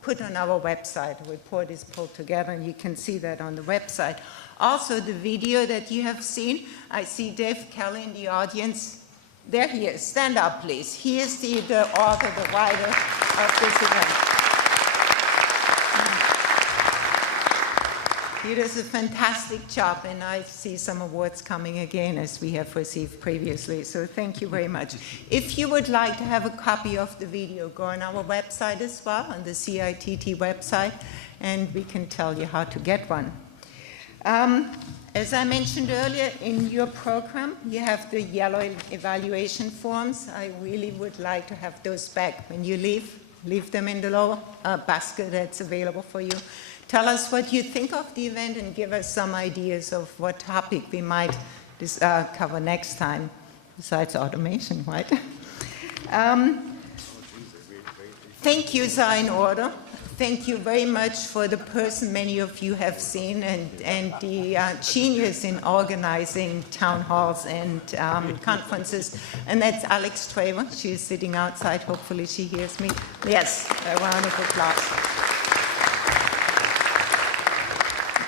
put on our website. The report is pulled together, and you can see that on the website. Also, the video that you have seen, I see Dave Kelly in the audience. There he is. Stand up, please. He is the author, the writer of this event. He does a fantastic job, and I see some awards coming again, as we have received previously. So thank you very much. If you would like to have a copy of the video, go on our website as well, on the CITT website, and we can tell you how to get one. As I mentioned earlier, in your program, you have the yellow evaluation forms. I really would like to have those back when you leave. Leave them in the lower basket that's available for you. Tell us what you think of the event and give us some ideas of what topic we might cover next time, besides automation, right? Thank yous are in order. thank you very much for the person many of you have seen and the genius in organizing town halls and conferences. And that's Alex Traver. She is sitting outside. Hopefully she hears me. Yes, a round of applause.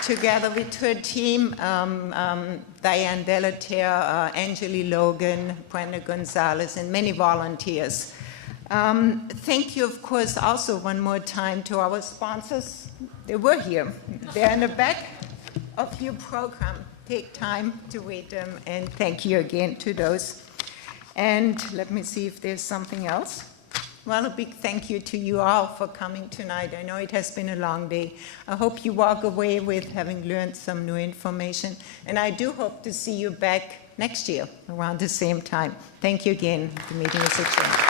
Together with her team, Diane Delaterre, Angeli Logan, Brenda Gonzalez, and many volunteers. Thank you, of course, also one more time to our sponsors. They were here. They're in the back of your program. Take time to read them, and thank you again to those. And let me see if there's something else. Well, a big thank you to you all for coming tonight. I know it has been a long day. I hope you walk away with having learned some new information, and I do hope to see you back next year around the same time. Thank you again. The meeting is adjourned.